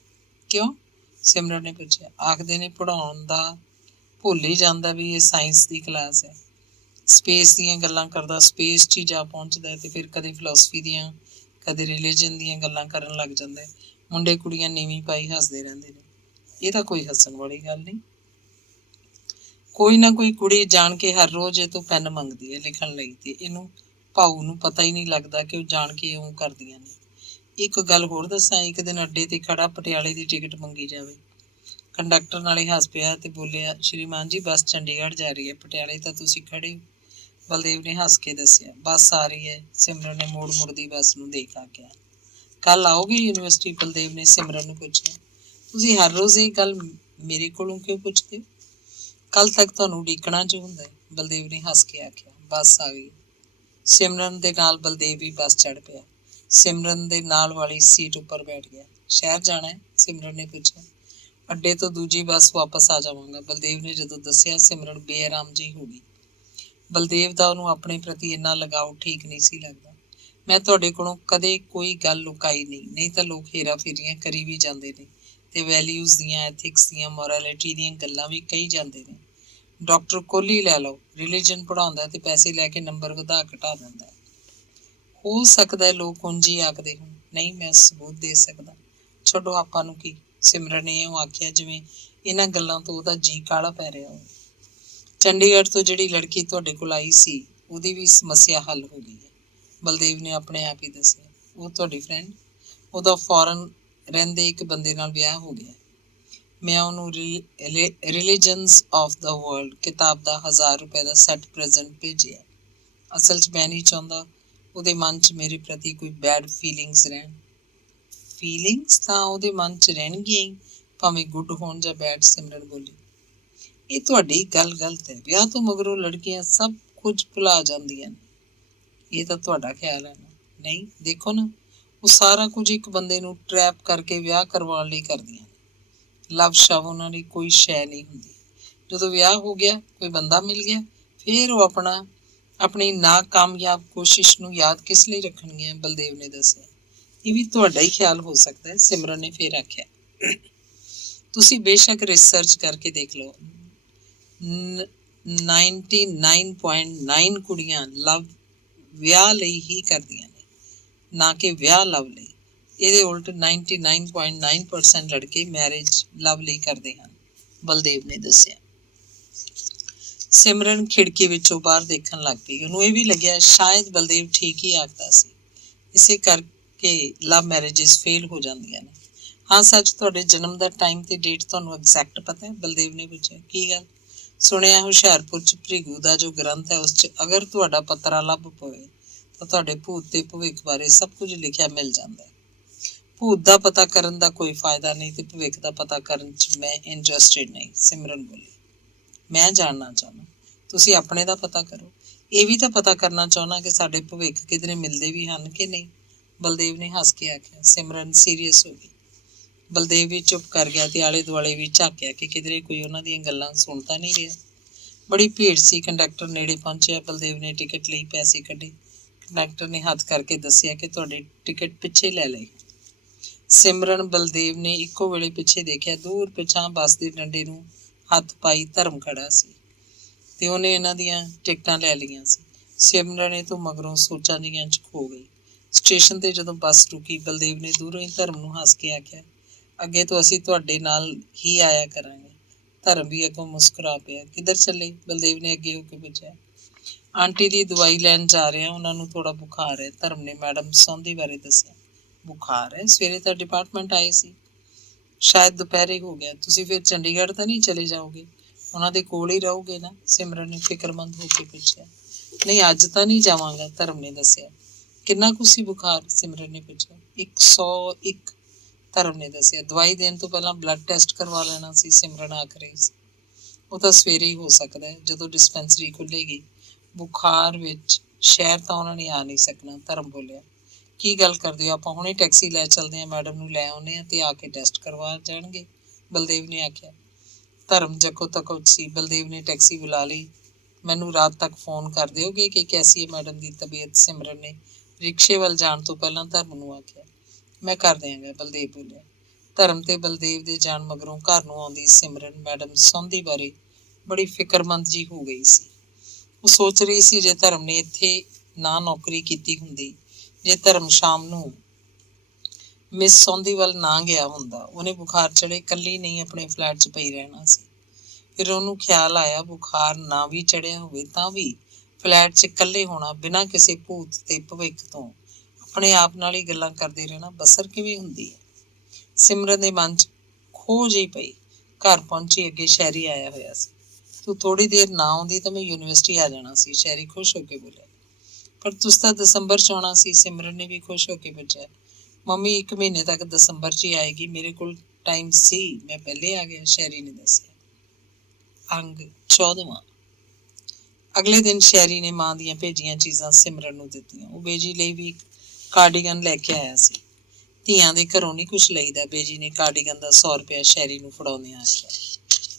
ਕਿਉਂ? ਸਿਮਰਨ ਨੇ ਪੁੱਛਿਆ। ਆਖਦੇ ਨੇ ਪੜ੍ਹਾਉਣ ਦਾ ਭੁੱਲ ਹੀ ਜਾਂਦਾ ਵੀ ਇਹ ਸਾਇੰਸ ਦੀ ਕਲਾਸ ਹੈ। ਸਪੇਸ ਦੀਆਂ ਗੱਲਾਂ ਕਰਦਾ ਸਪੇਸ 'ਚ ਹੀ ਜਾ ਪਹੁੰਚਦਾ ਤੇ ਫਿਰ ਕਦੇ ਫਿਲਾਸਫੀ ਦੀਆਂ ਕਦੇ ਰਿਲੀਜਨ ਦੀਆਂ ਗੱਲਾਂ ਕਰਨ ਲੱਗ ਜਾਂਦਾ। ਮੁੰਡੇ ਕੁੜੀਆਂ ਨੀਵੀਂ ਪਾਈ ਹੱਸਦੇ ਰਹਿੰਦੇ ਨੇ। ਇਹ ਤਾਂ ਕੋਈ ਹੱਸਣ ਵਾਲੀ ਗੱਲ ਨਹੀਂ। ਕੋਈ ਨਾ ਕੋਈ ਕੁੜੀ ਜਾਣ ਕੇ ਹਰ ਰੋਜ਼ ਇਹ ਤੋਂ ਪੈਨ ਮੰਗਦੀ ਹੈ ਲਿਖਣ ਲਈ, ਤੇ ਇਹਨੂੰ ਭਾਊ ਨੂੰ ਪਤਾ ਹੀ ਨਹੀਂ ਲੱਗਦਾ ਕਿ ਉਹ ਜਾਣ ਕੇ ਇਉਂ ਕਰਦੀਆਂ ਨੇ। ਇੱਕ ਗੱਲ ਹੋਰ ਦੱਸਾਂ, ਇੱਕ ਦਿਨ ਅੱਡੇ ਤੇ ਖੜਾ ਪਟਿਆਲੇ ਦੀ ਟਿਕਟ ਮੰਗੀ ਜਾਵੇ। ਕੰਡਕਟਰ ਨਾਲੇ ਹੱਸ ਪਿਆ ਤੇ ਬੋਲਿਆ, ਸ਼੍ਰੀਮਾਨ ਜੀ ਬੱਸ ਚੰਡੀਗੜ੍ਹ ਜਾ ਰਹੀ ਹੈ, ਪਟਿਆਲੇ ਤਾਂ ਤੁਸੀਂ ਖੜੇ ਹੋ। ਬਲਦੇਵ ਨੇ ਹੱਸ ਕੇ ਦੱਸਿਆ, ਬੱਸ ਆ ਰਹੀ ਹੈ। ਸਿਮਰਨ ਨੇ ਮੋੜ ਮੁੜਦੀ ਬੱਸ ਨੂੰ ਦੇਖ ਆਖਿਆ। ਕੱਲ ਆਓਗੇ ਯੂਨੀਵਰਸਿਟੀ? ਬਲਦੇਵ ਨੇ ਸਿਮਰਨ ਨੂੰ ਪੁੱਛਿਆ। ਤੁਸੀਂ ਹਰ ਰੋਜ਼ ਇਹ ਗੱਲ ਮੇਰੇ ਕੋਲੋਂ ਕਿਉਂ ਪੁੱਛਦੇ ਹੋ? ਕੱਲ ਤੱਕ ਤੁਹਾਨੂੰ ਉਡੀਕਣਾ ਜੋ ਹੁੰਦਾ ਹੈ, ਬਲਦੇਵ ਨੇ ਹੱਸ ਕੇ ਆਖਿਆ। ਬੱਸ ਆ ਗਈ। ਸਿਮਰਨ ਦੇ ਨਾਲ ਬਲਦੇਵ ਵੀ ਬੱਸ ਚੜ੍ਹ ਪਿਆ। ਸਿਮਰਨ ਦੇ ਨਾਲ ਵਾਲੀ ਸੀਟ ਉੱਪਰ ਬੈਠ ਗਿਆ। ਸ਼ਹਿਰ ਜਾਣਾ ਹੈ? ਸਿਮਰਨ ਨੇ ਪੁੱਛਿਆ। ਅੱਡੇ ਤੋਂ ਦੂਜੀ ਬੱਸ ਵਾਪਸ ਆ ਜਾਵਾਂਗਾ, ਬਲਦੇਵ ਨੇ ਜਦੋਂ ਦੱਸਿਆ। ਸਿਮਰਨ ਬੇਆਰਾਮ ਜਿਹੀ ਹੋ ਗਈ। ਬਲਦੇਵ ਦਾ ਉਹਨੂੰ ਆਪਣੇ ਪ੍ਰਤੀ ਇੰਨਾ ਲਗਾਓ ਠੀਕ ਨਹੀਂ ਸੀ ਲੱਗਦਾ। ਮੈਂ ਤੁਹਾਡੇ ਕੋਲੋਂ ਕਦੇ ਕੋਈ ਗੱਲ ਲੁਕਾਈ ਨਹੀਂ ਤਾਂ ਲੋਕ ਹੇਰਾ ਫੇਰੀਆਂ ਕਰੀ ਵੀ ਜਾਂਦੇ ਨੇ ਤੇ ਵੈਲਿਊਜ਼ ਦੀਆਂ, ਐਥਿਕਸ ਦੀਆਂ, ਮੋਰੈਲਿਟੀ ਦੀਆਂ ਗੱਲਾਂ ਵੀ ਕਹੀ ਜਾਂਦੇ ਨੇ। ਡਾਕਟਰ ਕੋਹਲੀ ਲੈ ਲਓ, ਰਿਲੀਜਨ ਪੜ੍ਹਾਉਂਦਾ ਤੇ ਪੈਸੇ ਲੈ ਕੇ ਨੰਬਰ ਵਧਾ ਘਟਾ ਦਿੰਦਾ। ਹੋ ਸਕਦਾ ਲੋਕ ਉਂਝ ਹੀ ਆਖਦੇ ਹੋਣ, ਨਹੀਂ ਮੈਂ ਸਬੂਤ ਦੇ ਸਕਦਾ। ਛੱਡੋ, ਆਪਾਂ ਨੂੰ ਕੀ। ਸਿਮਰਨ ਨੇ ਇਉਂ ਆਖਿਆ ਜਿਵੇਂ ਇਹਨਾਂ ਗੱਲਾਂ ਤੋਂ ਉਹਦਾ ਜੀਅ ਕਾਹਲਾ ਪੈ ਰਿਹਾ ਹੋਵੇ। ਚੰਡੀਗੜ੍ਹ ਤੋਂ ਜਿਹੜੀ ਲੜਕੀ ਤੁਹਾਡੇ ਕੋਲ ਆਈ ਸੀ ਉਹਦੀ ਵੀ ਸਮੱਸਿਆ ਹੱਲ ਹੋ ਗਈ ਹੈ, ਬਲਦੇਵ ਨੇ ਆਪਣੇ ਆਪ ਹੀ ਦੱਸਿਆ। ਉਹ ਤੁਹਾਡੀ ਫਰੈਂਡ? ਉਹਦਾ ਫੋਰਨ ਰਹਿੰਦੇ ਇੱਕ ਬੰਦੇ ਨਾਲ ਵਿਆਹ ਹੋ ਗਿਆ। ਮੈਂ ਉਹਨੂੰ ਰਿਲੀਜਨਸ ਆਫ ਦਾ ਵਰਲਡ ਕਿਤਾਬ ਦਾ 1000 ਰੁਪਏ ਦਾ ਸੈੱਟ ਪ੍ਰੈਜ਼ੈਂਟ ਭੇਜਿਆ। ਅਸਲ 'ਚ ਮੈਂ ਨਹੀਂ ਚਾਹੁੰਦਾ ਉਹਦੇ ਮਨ 'ਚ ਮੇਰੇ ਪ੍ਰਤੀ ਕੋਈ ਬੈਡ ਫੀਲਿੰਗਸ ਰਹਿਣ। ਫੀਲਿੰਗਸ ਤਾਂ ਉਹਦੇ ਮਨ 'ਚ ਰਹਿਣਗੀਆਂ ਹੀ, ਭਾਵੇਂ ਗੁੱਡ ਹੋਣ ਜਾਂ ਬੈਡ, ਸਿਮਰਨ ਬੋਲੀ। ਇਹ ਤੁਹਾਡੀ ਗੱਲ ਗਲਤ ਹੈ। ਵਿਆਹ ਤੋਂ ਮਗਰੋਂ ਲੜਕੀਆਂ ਸਭ ਕੁਝ ਭੁਲਾ ਜਾਂਦੀਆਂ ਨੇ। ਇਹ ਤਾਂ ਤੁਹਾਡਾ ਖਿਆਲ ਹੈ ਨਾ। ਨਹੀਂ, ਦੇਖੋ ਨਾ, ਉਹ ਸਾਰਾ ਕੁਝ ਇੱਕ ਬੰਦੇ ਨੂੰ ਟਰੈਪ ਕਰਕੇ ਵਿਆਹ ਕਰਵਾਉਣ ਲਈ ਕਰਦੀਆਂ ਨੇ। ਲਵ ਸ਼ਵ ਉਹਨਾਂ ਲਈ ਕੋਈ ਸ਼ੈ ਨਹੀਂ ਹੁੰਦੀ। ਜਦੋਂ ਵਿਆਹ ਹੋ ਗਿਆ, ਕੋਈ ਬੰਦਾ ਮਿਲ ਗਿਆ, ਫਿਰ ਉਹ ਆਪਣੀ ਨਾਕਾਮਯਾਬ ਕੋਸ਼ਿਸ਼ ਨੂੰ ਯਾਦ ਕਿਸ ਲਈ ਰੱਖਣਗੀਆਂ, ਬਲਦੇਵ ਨੇ ਦੱਸਿਆ। ਇਹ ਵੀ ਤੁਹਾਡਾ ਹੀ ਖਿਆਲ ਹੋ ਸਕਦਾ ਹੈ, ਸਿਮਰਨ ਨੇ ਫਿਰ ਆਖਿਆ। ਤੁਸੀਂ ਬੇਸ਼ੱਕ ਰਿਸਰਚ ਕਰਕੇ ਦੇਖ ਲਓ, 99.9 ਕੁੜੀਆਂ ਲਵ ਵਿਆਹ ਲਈ ਹੀ ਕਰਦੀਆਂ ਨੇ, ਨਾ ਕਿ ਵਿਆਹ ਲਵ ਲਈ। ਇਹਦੇ ਉਲਟ 99.9% ਲੜਕੇ ਮੈਰਿਜ ਲਵ ਲਈ ਕਰਦੇ ਹਨ। ਬਲਦੇਵ ਨੇ ਦੱਸਿਆ। ਸਿਮਰਨ ਖਿੜਕੀ ਵਿੱਚੋਂ ਬਾਹਰ ਦੇਖਣ ਲੱਗ ਪਈ। ਉਹਨੂੰ ਇਹ ਵੀ ਲੱਗਿਆ ਸ਼ਾਇਦ ਬਲਦੇਵ ਠੀਕ ਹੀ ਆਖਦਾ ਸੀ, ਇਸੇ ਕਰਕੇ ਲਵ ਮੈਰਿਜਸ ਫੇਲ ਹੋ ਜਾਂਦੀਆਂ ਨੇ। ਹਾਂ ਸੱਚ, ਤੁਹਾਡੇ ਜਨਮ ਦਾ ਟਾਈਮ ਤੇ ਡੇਟ ਤੁਹਾਨੂੰ ਐਗਜ਼ੈਕਟ ਪਤਾ ਹੈ? ਬਲਦੇਵ ਨੇ ਪੁੱਛਿਆ। ਕੀ ਗੱਲ? ਸੁਣਿਆ ਹੁਸ਼ਿਆਰਪੁਰ ਚ ਭ੍ਰਿਗੂ ਦਾ ਜੋ ਗ੍ਰੰਥ ਹੈ ਉਸ ਚ ਅਗਰ ਤੁਹਾਡਾ ਪੱਤਰਾ ਲੱਭ ਪਵੇ ਤਾਂ ਤੁਹਾਡੇ ਭੂਤ ਦੇ ਭਵਿੱਖ ਬਾਰੇ ਸਭ ਕੁਝ ਲਿਖਿਆ ਮਿਲ ਜਾਂਦਾ ਹੈ। ਭੂਤ ਦਾ ਪਤਾ ਕਰਨ ਦਾ ਕੋਈ ਫਾਇਦਾ ਨਹੀਂ ਤੇ ਭਵਿੱਖ ਦਾ ਪਤਾ ਕਰਨ ਚ ਮੈਂ ਇੰਟਰਸਟਿਡ ਨਹੀਂ, ਸਿਮਰਨ ਬੋਲੀ। ਮੈਂ ਜਾਣਨਾ ਚਾਹੁੰਦਾ, ਤੁਸੀਂ ਆਪਣੇ ਦਾ ਪਤਾ ਕਰੋ। ਇਹ ਵੀ ਤਾਂ ਪਤਾ ਕਰਨਾ ਚਾਹੁੰਦਾ ਕਿ ਸਾਡੇ ਭਵਿੱਖ ਕਿਧਰੇ ਮਿਲਦੇ ਵੀ ਹਨ ਕਿ ਨਹੀਂ, ਬਲਦੇਵ ਨੇ ਹੱਸ ਕੇ ਆਖਿਆ। ਸਿਮਰਨ ਸੀਰੀਅਸ ਹੋ ਗਈ। ਬਲਦੇਵ ਵੀ ਚੁੱਪ ਕਰ ਗਿਆ ਤੇ ਆਲੇ ਦੁਆਲੇ ਵੀ ਝਾਕਿਆ ਕਿ ਕਿਧਰੇ ਕੋਈ ਉਹਨਾਂ ਦੀਆਂ ਗੱਲਾਂ ਸੁਣ ਤਾਂ ਨਹੀਂ ਰਿਹਾ। ਬੜੀ ਭੀੜ ਸੀ। ਕੰਡਕਟਰ ਨੇੜੇ ਪਹੁੰਚਿਆ। ਬਲਦੇਵ ਨੇ ਟਿਕਟ ਲਈ ਪੈਸੇ ਕੱਢੇ। ਕੰਡਕਟਰ ਨੇ ਹੱਥ ਕਰਕੇ ਦੱਸਿਆ ਕਿ ਤੁਹਾਡੀ ਟਿਕਟ ਪਿੱਛੇ ਲੈ ਲਈ। ਸਿਮਰਨ ਬਲਦੇਵ ਨੇ ਇੱਕੋ ਵੇਲੇ ਪਿੱਛੇ ਦੇਖਿਆ। ਦੂਰ ਪਿਛਾਂ ਬੱਸ ਦੇ ਡੰਡੇ ਨੂੰ ਹੱਥ ਪਾਈ ਧਰਮ ਖੜਾ ਸੀ ਤੇ ਉਹਨੇ ਇਹਨਾਂ ਦੀਆਂ ਟਿਕਟਾਂ ਲੈ ਲਈਆਂ ਸੀ। ਸਿਮਰਨ ਇਹ ਤੋਂ ਮਗਰੋਂ ਸੋਚਾਂ ਜਿਹੀਆਂ ਚ ਖੋ ਗਈ। ਸਟੇਸ਼ਨ ਤੇ ਜਦੋਂ ਬੱਸ ਰੁਕੀ, ਬਲਦੇਵ ਨੇ ਦੂਰੋਂ ਹੀ ਧਰਮ ਨੂੰ ਹੱਸ ਕੇ ਆਖਿਆ, ਅੱਗੇ ਤੋਂ ਅਸੀਂ ਤੁਹਾਡੇ ਨਾਲ ਹੀ ਆਇਆ ਕਰਾਂਗੇ। ਧਰਮ ਵੀ ਅੱਗੋਂ ਮੁਸਕਰਾ ਪਿਆ। ਕਿੱਧਰ ਚੱਲੇ? ਬਲਦੇਵ ਨੇ ਅੱਗੇ ਹੋ ਕੇ ਪੁੱਛਿਆ। ਆਂਟੀ ਦੀ ਦਵਾਈ ਲੈਣ ਜਾ ਰਹੇ ਹਾਂ, ਉਹਨਾਂ ਨੂੰ ਥੋੜਾ ਬੁਖਾਰ ਹੈ, ਧਰਮ ਨੇ ਮੈਡਮ ਸੌਂਦੀ ਬਾਰੇ ਦੱਸਿਆ। ਬੁਖਾਰ ਹੈ? ਸਵੇਰੇ ਤਾਂ ਡਿਪਾਰਟਮੈਂਟ ਆਏ ਸੀ। ਸ਼ਾਇਦ ਦੁਪਹਿਰੇ ਹੋ ਗਿਆ। ਤੁਸੀਂ ਫਿਰ ਚੰਡੀਗੜ੍ਹ ਤਾਂ ਨਹੀਂ ਚਲੇ ਜਾਓਗੇ? ਉਹਨਾਂ ਦੇ ਕੋਲ ਹੀ ਰਹੋਗੇ ਨਾ? ਸਿਮਰਨ ਨੇ ਫਿਕਰਮੰਦ ਹੋ ਕੇ ਪੁੱਛਿਆ। ਨਹੀਂ, ਅੱਜ ਤਾਂ ਨਹੀਂ ਜਾਵਾਂਗਾ, ਧਰਮ ਨੇ ਦੱਸਿਆ। ਕਿੰਨਾ ਕੁ ਸੀ ਬੁਖਾਰ? ਸਿਮਰਨ ਨੇ ਪੁੱਛਿਆ। 101, ਧਰਮ ਨੇ ਦੱਸਿਆ। ਦਵਾਈ ਦੇਣ ਤੋਂ ਪਹਿਲਾਂ ਬਲੱਡ ਟੈਸਟ ਕਰਵਾ ਲੈਣਾ ਸੀ, ਸਿਮਰਨ ਆਖ ਰਹੀ ਸੀ। ਉਹ ਤਾਂ ਸਵੇਰੇ ਹੀ ਹੋ ਸਕਦਾ ਹੈ, ਜਦੋਂ ਡਿਸਪੈਂਸਰੀ ਖੁੱਲ੍ਹੇਗੀ। ਬੁਖਾਰ ਵਿੱਚ ਸ਼ਹਿਰ ਤਾਂ ਉਹਨਾਂ ਨੇ ਆ ਨਹੀਂ ਸਕਣਾ, ਧਰਮ ਬੋਲਿਆ। ਕੀ ਗੱਲ ਕਰਦੇ ਹੋ? ਆਪਾਂ ਹੁਣੇ ਟੈਕਸੀ ਲੈ ਚੱਲਦੇ ਹਾਂ, ਮੈਡਮ ਨੂੰ ਲੈ ਆਉਂਦੇ ਹਾਂ ਤੇ ਆ ਕੇ ਟੈਸਟ ਕਰਵਾ ਜਾਣਗੇ, ਬਲਦੇਵ ਨੇ ਆਖਿਆ। ਧਰਮ ਜੱਕੋ ਤੱਕੋ ਸੀ। ਬਲਦੇਵ ਨੇ ਟੈਕਸੀ ਬੁਲਾ ਲਈ। ਮੈਨੂੰ ਰਾਤ ਤੱਕ ਫੋਨ ਕਰ ਦਿਓਗੇ ਕਿ ਕੈਸੀ ਹੈ ਮੈਡਮ ਦੀ ਤਬੀਅਤ? ਸਿਮਰਨ ਨੇ ਰਿਕਸ਼ੇ ਵੱਲ ਜਾਣ ਤੋਂ ਪਹਿਲਾਂ ਧਰਮ ਨੂੰ ਆਖਿਆ। ਮੈਂ ਕਰ ਦਿਆਂਗਾ, ਬਲਦੇਵ ਬੋਲਿਆ। ਧਰਮ ਤੇ ਬਲਦੇਵ ਦੇ ਜਾਣ ਮਗਰੋਂ ਘਰ ਨੂੰ ਆਉਂਦੀ ਸਿਮਰਨ ਮੈਡਮ ਸੌਂਦੀ ਬਾਰੇ ਬੜੀ ਫਿਕਰਮੰਦ ਜੀ ਹੋ ਗਈ ਸੀ। ਉਹ ਸੋਚ ਰਹੀ ਸੀ, ਜੇ ਧਰਮ ਨੇ ਇੱਥੇ ਨਾ ਨੌਕਰੀ ਕੀਤੀ ਹੁੰਦੀ, ਜੇ ਧਰਮ ਸ਼ਾਮ ਨੂੰ ਮਿਸ ਸੌਂਦੀ ਵੱਲ ਨਾ ਗਿਆ ਹੁੰਦਾ, ਉਹਨੇ ਬੁਖਾਰ ਚੜੇ ਇਕੱਲੀ ਨਹੀਂ ਆਪਣੇ ਫਲੈਟ 'ਚ ਪਈ ਰਹਿਣਾ ਸੀ। ਫਿਰ ਉਹਨੂੰ ਖਿਆਲ ਆਇਆ, ਬੁਖਾਰ ਨਾ ਵੀ ਚੜਿਆ ਹੋਵੇ ਤਾਂ ਵੀ ਫਲੈਟ 'ਚ ਇਕੱਲੇ ਹੋਣਾ, ਬਿਨਾਂ ਕਿਸੇ ਭੂਤ ਤੇ ਭਵਿੱਖ ਤੋਂ ਆਪਣੇ ਆਪ ਨਾਲ ਹੀ ਗੱਲਾਂ ਕਰਦੇ ਰਹਿਣਾ, ਬਸਰ ਕਿਵੇਂ ਹੁੰਦੀ ਹੈ? ਸਿਮਰਨ ਦੇ ਮਨ 'ਚ ਖੋਹ ਜਿਹੀ ਪਈ। ਘਰ ਪਹੁੰਚੀ, ਅੱਗੇ ਸ਼ਹਿਰੀ ਆਇਆ ਹੋਇਆ ਸੀ। ਤੂੰ ਥੋੜੀ ਦੇਰ ਨਾ ਆਉਂਦੀ ਤਾਂ ਮੈਂ ਯੂਨੀਵਰਸਿਟੀ ਆ ਜਾਣਾ ਸੀ, ਸ਼ਹਿਰੀ ਖੁਸ਼ ਹੋ ਕੇ ਬੋਲਿਆ। ਪਰ ਤੁਸੀਂ ਤਾਂ ਦਸੰਬਰ 'ਚ ਆਉਣਾ ਸੀ, ਸਿਮਰਨ ਨੇ ਵੀ ਖੁਸ਼ ਹੋ ਕੇ ਪੁੱਛਿਆ। ਮੰਮੀ 1 ਮਹੀਨੇ ਤੱਕ ਦਸੰਬਰ 'ਚ ਹੀ ਆਏਗੀ, ਮੇਰੇ ਕੋਲ ਟਾਈਮ ਸੀ, ਮੈਂ ਪਹਿਲੇ ਆ ਗਿਆ, ਸ਼ਹਿਰੀ ਨੇ ਦੱਸਿਆ। ਅੰਗ 14ਵਾਂ। ਅਗਲੇ ਦਿਨ ਸ਼ਹਿਰੀ ਨੇ ਮਾਂ ਦੀਆਂ ਭੇਜੀਆਂ ਚੀਜ਼ਾਂ ਸਿਮਰਨ ਨੂੰ ਦਿੱਤੀਆਂ। ਉਹ ਬੇਜੀ ਲਈ ਵੀ ਕਾਰਡੀਗਨ ਲੈ ਕੇ ਆਇਆ ਸੀ। ਧੀਆਂ ਦੇ ਘਰੋਂ ਨਹੀਂ ਕੁਛ ਲਈਦਾ। ਬੇਜੀ ਨੇ ਕਾਰਡੀਗਨ ਦਾ 100 ਰੁਪਇਆ ਸ਼ਹਿਰੀ ਨੂੰ ਫੜਾਉਂਦਿਆਂ ਆਖਿਆ।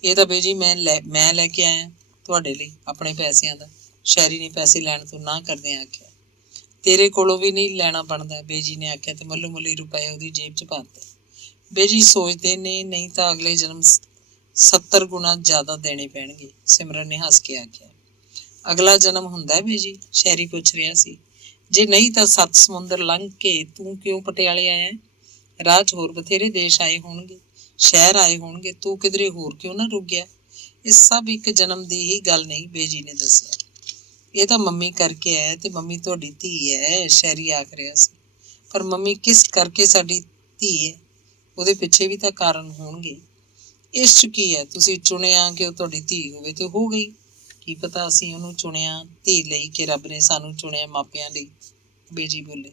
ਇਹ ਤਾਂ ਬੇਜੀ ਮੈਂ ਲੈ ਕੇ ਆਇਆ ਤੁਹਾਡੇ ਲਈ, ਆਪਣੇ ਪੈਸਿਆਂ ਦਾ, ਸ਼ਹਿਰੀ ਨੇ ਪੈਸੇ ਲੈਣ ਤੋਂ ਨਾ ਕਰਦਿਆਂ ਆਖਿਆ। ਤੇਰੇ ਕੋਲੋਂ ਵੀ ਨਹੀਂ ਲੈਣਾ ਬਣਦਾ, ਬੇਜੀ ਨੇ ਆਖਿਆ ਤੇ ਮੱਲੋ ਮੱਲੀ ਰੁਪਏ ਉਹਦੀ ਜੇਬ 'ਚ ਪਾ ਦਿੱਤੇ। ਬੇਜੀ ਸੋਚਦੇ ਨੇ ਨਹੀਂ ਤਾਂ ਅਗਲੇ ਜਨਮ 70 ਗੁਣਾ ਜ਼ਿਆਦਾ ਦੇਣੇ ਪੈਣਗੇ, ਸਿਮਰਨ ਨੇ ਹੱਸ ਕੇ ਆਖਿਆ। ਅਗਲਾ ਜਨਮ ਹੁੰਦਾ ਬੇਜੀ? ਸ਼ਹਿਰੀ ਪੁੱਛ ਰਿਹਾ ਸੀ। ਜੇ ਨਹੀਂ ਤਾਂ 7 ਸਮੁੰਦਰ ਲੰਘ ਕੇ ਤੂੰ ਕਿਉਂ ਪਟਿਆਲੇ ਆਇਆ? ਰਾਹ 'ਚ ਹੋਰ ਬਥੇਰੇ ਦੇਸ਼ ਆਏ ਹੋਣਗੇ, ਸ਼ਹਿਰ ਆਏ ਹੋਣਗੇ, ਤੂੰ ਕਿਧਰੇ ਹੋਰ ਕਿਉਂ ਨਾ ਰੁਕ ਗਿਆ? ਇਹ ਸਭ ਇੱਕ ਜਨਮ ਦੀ ਹੀ ਗੱਲ ਨਹੀਂ, ਬੇਜੀ ਨੇ ਦੱਸਿਆ। ਇਹ ਤਾਂ ਮੰਮੀ ਕਰਕੇ ਹੈ ਤੇ ਮੰਮੀ ਤੁਹਾਡੀ ਧੀ ਹੈ, ਸ਼ਹਿਰੀ ਆਖ ਰਿਹਾ ਸੀ। ਪਰ ਮੰਮੀ ਕਿਸ ਕਰਕੇ ਸਾਡੀ ਧੀ ਹੈ? ਉਹਦੇ ਪਿੱਛੇ ਵੀ ਤਾਂ ਕਾਰਨ ਹੋਣਗੇ। ਇਸ 'ਚ ਕੀ ਹੈ? ਤੁਸੀਂ ਚੁਣਿਆ ਕਿ ਉਹ ਤੁਹਾਡੀ ਧੀ ਹੋਵੇ ਤੇ ਹੋ ਗਈ। ਕੀ ਪਤਾ ਅਸੀਂ ਉਹਨੂੰ ਚੁਣਿਆ ਧੀ ਲਈ ਕਿ ਰੱਬ ਨੇ ਸਾਨੂੰ ਚੁਣਿਆ ਮਾਪਿਆਂ ਲਈ, ਬੇਜੀ ਬੋਲੇ।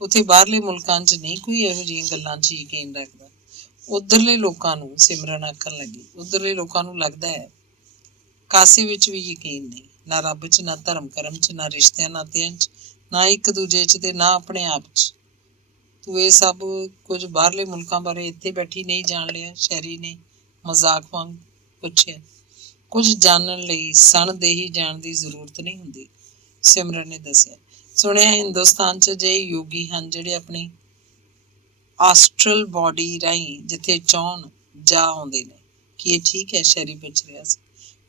ਉੱਥੇ ਬਾਹਰਲੇ ਮੁਲਕਾਂ 'ਚ ਨਹੀਂ ਕੋਈ ਇਹੋ ਜਿਹੀਆਂ ਗੱਲਾਂ 'ਚ ਯਕੀਨ ਰੱਖਦਾ। ਉੱਧਰਲੇ ਲੋਕਾਂ ਨੂੰ, ਸਿਮਰਨ ਆਖਣ ਲੱਗੀ, ਉੱਧਰਲੇ ਲੋਕਾਂ ਨੂੰ ਲੱਗਦਾ ਹੈ ਕਾਸੇ ਵਿੱਚ ਵੀ ਯਕੀਨ ਨਹੀਂ, ਨਾ ਰੱਬ 'ਚ, ਨਾ ਧਰਮ ਕਰਮ 'ਚ, ਨਾ ਰਿਸ਼ਤਿਆਂ ਨਾਤਿਆਂ 'ਚ, ਨਾ ਇੱਕ ਦੂਜੇ 'ਚ ਤੇ ਨਾ ਆਪਣੇ ਆਪ 'ਚ। ਤੂੰ ਇਹ ਸਭ ਕੁਝ ਬਾਹਰਲੇ ਮੁਲਕਾਂ ਬਾਰੇ ਇੱਥੇ ਬੈਠੀ ਨਹੀਂ ਜਾਣ ਲਿਆ? ਸ਼ਹਿਰੀ ਨੇ ਮਜ਼ਾਕ ਵਾਂਗ ਪੁੱਛਿਆ। ਕੁਝ ਜਾਣਨ ਲਈ ਸਣਦੇਹੀ ਜਾਣ ਦੀ ਜ਼ਰੂਰਤ ਨਹੀਂ ਹੁੰਦੀ, ਸਿਮਰਨ ਨੇ ਦੱਸਿਆ। ਸੁਣਿਆ ਹਿੰਦੁਸਤਾਨ 'ਚ ਅਜਿਹੇ ਯੋਗੀ ਹਨ ਜਿਹੜੇ ਆਪਣੀ ਆਸਟਰਲ ਬਾਡੀ ਰਾਹੀਂ ਜਿੱਥੇ ਚਾਹੁਣ ਜਾ ਆਉਂਦੇ ਨੇ। ਕੀ ਇਹ ਠੀਕ ਹੈ? ਸ਼ਹਿਰੀ ਪੁੱਛ ਰਿਹਾ ਸੀ।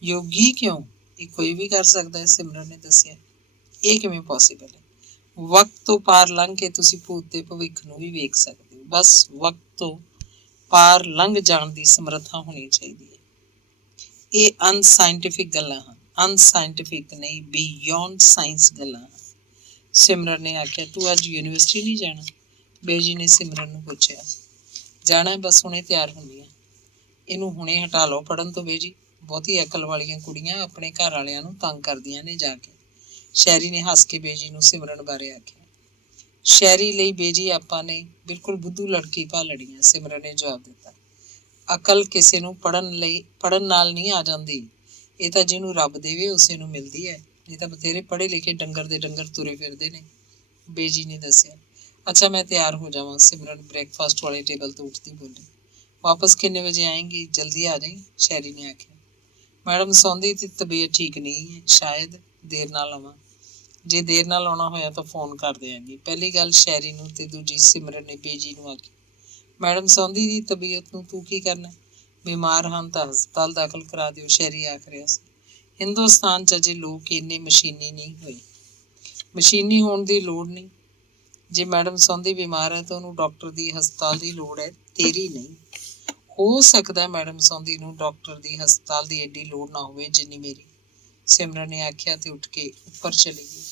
ਯੋਗੀ ਕਿਉਂ? ਇਹ ਕੋਈ ਵੀ ਕਰ ਸਕਦਾ ਹੈ, ਸਿਮਰਨ ਨੇ ਦੱਸਿਆ। ਇਹ ਕਿਵੇਂ ਪੋਸੀਬਲ ਹੈ? ਵਕਤ ਤੋਂ ਪਾਰ ਲੰਘ ਕੇ ਤੁਸੀਂ ਭੂਤ ਦੇ ਭਵਿੱਖ ਨੂੰ ਵੀ ਵੇਖ ਸਕਦੇ ਹੋ। ਬਸ ਵਕਤ ਤੋਂ ਪਾਰ ਲੰਘ ਜਾਣ ਦੀ ਸਮਰੱਥਾ ਹੋਣੀ ਚਾਹੀਦੀ ਹੈ। ਇਹ ਅਨਸਾਇੰਟਿਫਿਕ ਗੱਲਾਂ ਹਨ, ਅਨਸਾਇੰਟਿਫਿਕ ਨਹੀਂ, ਬਿਯੋਂਡ ਸਾਇੰਸ ਗੱਲਾਂ ਹਨ। ਸਿਮਰਨ ਨੇ ਆਖਿਆ, ਤੂੰ ਅੱਜ ਯੂਨੀਵਰਸਿਟੀ ਨਹੀਂ ਜਾਣਾ? ਬੇਜੀ ਨੇ ਸਿਮਰਨ ਨੂੰ ਪੁੱਛਿਆ। ਜਾਣਾ ਹੈ, ਬਸ ਹੁਣੇ ਤਿਆਰ ਹੁੰਦੀ ਹਾਂ। ਇਹਨੂੰ ਹੁਣੇ ਹਟਾ ਲਓ ਪੜ੍ਹਨ ਤੋਂ ਬੇਜੀ। ਬਹੁਤੀ ਅਕਲ ਵਾਲੀਆਂ ਕੁੜੀਆਂ ਆਪਣੇ ਘਰ ਵਾਲਿਆਂ ਨੂੰ ਤੰਗ ਕਰਦੀਆਂ ਨੇ ਜਾ ਕੇ। ਸ਼ੈਰੀ ਨੇ ਹੱਸ ਕੇ ਬੇਜੀ ਨੂੰ ਸਿਮਰਨ ਬਾਰੇ ਆਖਿਆ। ਸ਼ੈਰੀ ਲਈ ਬੇਜੀ ਆਪਾਂ ਨੇ ਬਿਲਕੁਲ ਬੁੱਧੂ ਲੜਕੀ ਭਾਲਣੀ ਹੈ, ਸਿਮਰਨ ਨੇ ਜਵਾਬ ਦਿੱਤਾ। ਅਕਲ ਕਿਸੇ ਨੂੰ ਪੜ੍ਹਨ ਨਾਲ ਨਹੀਂ ਆ ਜਾਂਦੀ। ਇਹ ਤਾਂ ਜਿਹਨੂੰ ਰੱਬ ਦੇਵੇ ਉਸੇ ਨੂੰ ਮਿਲਦੀ ਹੈ। ਨਹੀਂ ਤਾਂ ਬਥੇਰੇ ਪੜ੍ਹੇ ਲਿਖੇ ਡੰਗਰ ਦੇ ਡੰਗਰ ਤੁਰੇ ਫਿਰਦੇ ਨੇ, ਬੇਜੀ ਨੇ ਦੱਸਿਆ। ਅੱਛਾ ਮੈਂ ਤਿਆਰ ਹੋ ਜਾਵਾਂ, ਸਿਮਰਨ ਬ੍ਰੇਕਫਾਸਟ ਵਾਲੇ ਟੇਬਲ ਤੋਂ ਉੱਠਦੀ ਬੋਲੀ। ਵਾਪਸ ਕਿੰਨੇ ਵਜੇ ਆਏਂਗੀ? ਜਲਦੀ ਆ ਜਾਈਂ, ਸ਼ੈਰੀ ਨੇ ਆਖਿਆ। ਮੈਡਮ ਸੌਂਦੀ ਦੀ ਤਬੀਅਤ ਠੀਕ ਨਹੀਂ ਹੈ, ਸ਼ਾਇਦ ਦੇਰ ਨਾਲ ਆਵਾਂ। ਜੇ ਦੇਰ ਨਾਲ ਆਉਣਾ ਹੋਇਆ ਤਾਂ ਫੋਨ ਕਰ ਦਿਆਂਗੀ। ਪਹਿਲੀ ਗੱਲ ਸ਼ੈਰੀ ਨੂੰ ਤੇ ਦੂਜੀ ਸਿਮਰਨ ਨੇ ਬੇਜੀ ਨੂੰ ਆਖੀ। ਮੈਡਮ ਸੌਂਦੀ ਦੀ ਤਬੀਅਤ ਨੂੰ ਤੂੰ ਕੀ ਕਰਨਾ? ਬਿਮਾਰ ਹਨ ਤਾਂ ਹਸਪਤਾਲ ਦਾਖਲ ਕਰਾ ਦਿਓ, ਸ਼ੈਰੀ ਆਖ ਰਿਹਾ ਸੀ। ਹਿੰਦੁਸਤਾਨ 'ਚ ਅਜੇ ਲੋਕ ਇੰਨੇ ਮਸ਼ੀਨੀ ਨਹੀਂ ਹੋਏ। ਮਸ਼ੀਨੀ ਹੋਣ ਦੀ ਲੋੜ ਨਹੀਂ। ਜੇ ਮੈਡਮ ਸੌਂਦੀ ਬਿਮਾਰ ਹੈ ਤਾਂ ਉਹਨੂੰ ਡਾਕਟਰ ਦੀ ਹਸਪਤਾਲ ਦੀ ਲੋੜ ਹੈ, ਤੇਰੀ ਨਹੀਂ। ਹੋ ਸਕਦਾ ਮੈਡਮ ਸੌਂਦੀ ਨੂੰ ਡਾਕਟਰ ਦੀ ਹਸਪਤਾਲ ਦੀ ਐਡੀ ਲੋੜ ਨਾ ਹੋਵੇ ਜਿੰਨੀ ਮੇਰੀ, ਸਿਮਰਨ ਨੇ ਆਖਿਆ ਤੇ ਉੱਠ ਕੇ ਉੱਪਰ ਚਲੀ ਗਈ।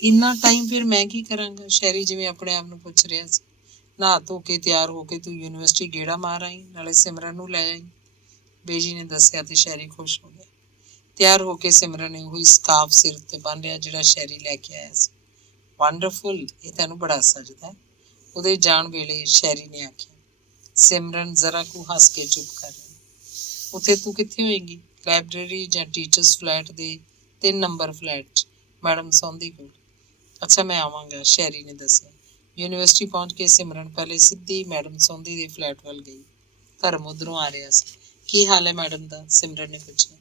ਇੰਨਾ ਟਾਈਮ ਫਿਰ ਮੈਂ ਕੀ ਕਰਾਂਗਾ? ਸ਼ੈਰੀ ਜਿਵੇਂ ਆਪਣੇ ਆਪ ਨੂੰ ਪੁੱਛ ਰਿਹਾ ਸੀ। ਨਹਾ ਧੋ ਕੇ ਤਿਆਰ ਹੋ ਕੇ ਤੂੰ ਯੂਨੀਵਰਸਿਟੀ ਗੇੜਾ ਮਾਰ ਆਈ, ਨਾਲੇ ਸਿਮਰਨ ਨੂੰ ਲੈ ਆਈ, ਬੇਜੀ ਨੇ ਦੱਸਿਆ ਤੇ ਸ਼ੈਰੀ ਖੁਸ਼ ਹੋ ਗਿਆ। ਤਿਆਰ ਹੋ ਕੇ ਸਿਮਰਨ ਨੇ ਉਹੀ ਸਕਾਰਫ ਸਿਰ ਉੱਤੇ ਬੰਨ੍ਹ ਲਿਆ ਜਿਹੜਾ ਸ਼ੈਰੀ ਲੈ ਕੇ ਆਇਆ ਸੀ। ਵੰਡਰਫੁਲ, ਇਹ ਤੈਨੂੰ ਬੜਾ ਸਜਦਾ ਹੈ, ਉਹਦੇ ਜਾਣ ਵੇਲੇ ਸ਼ੈਰੀ ਨੇ ਆਖਿਆ। ਸਿਮਰਨ ਜ਼ਰਾ ਕੁ ਹੱਸ ਕੇ ਚੁੱਪ ਕਰ ਰਹੀ। ਉੱਥੇ ਤੂੰ ਕਿੱਥੇ ਹੋਏਂਗੀ? ਲਾਇਬ੍ਰੇਰੀ ਜਾਂ ਟੀਚਰਸ ਫਲੈਟ ਦੇ 3 ਨੰਬਰ ਫਲੈਟ 'ਚ, ਮੈਡਮ ਸੌਂਦੀ ਕੋਲ। ਅੱਛਾ ਮੈਂ ਆਵਾਂਗਾ, ਸ਼ੈਰੀ ਨੇ ਦੱਸਿਆ। ਯੂਨੀਵਰਸਿਟੀ ਪਹੁੰਚ ਕੇ ਸਿਮਰਨ ਪਹਿਲੇ ਸਿੱਧੀ ਮੈਡਮ ਸੌਂਦੀ ਦੇ ਫਲੈਟ ਵੱਲ ਗਈ। ਧਰਮ ਉੱਧਰੋਂ ਆ ਰਿਹਾ ਸੀ। ਕੀ ਹਾਲ ਹੈ ਮੈਡਮ ਦਾ? ਸਿਮਰਨ ਨੇ ਪੁੱਛਿਆ।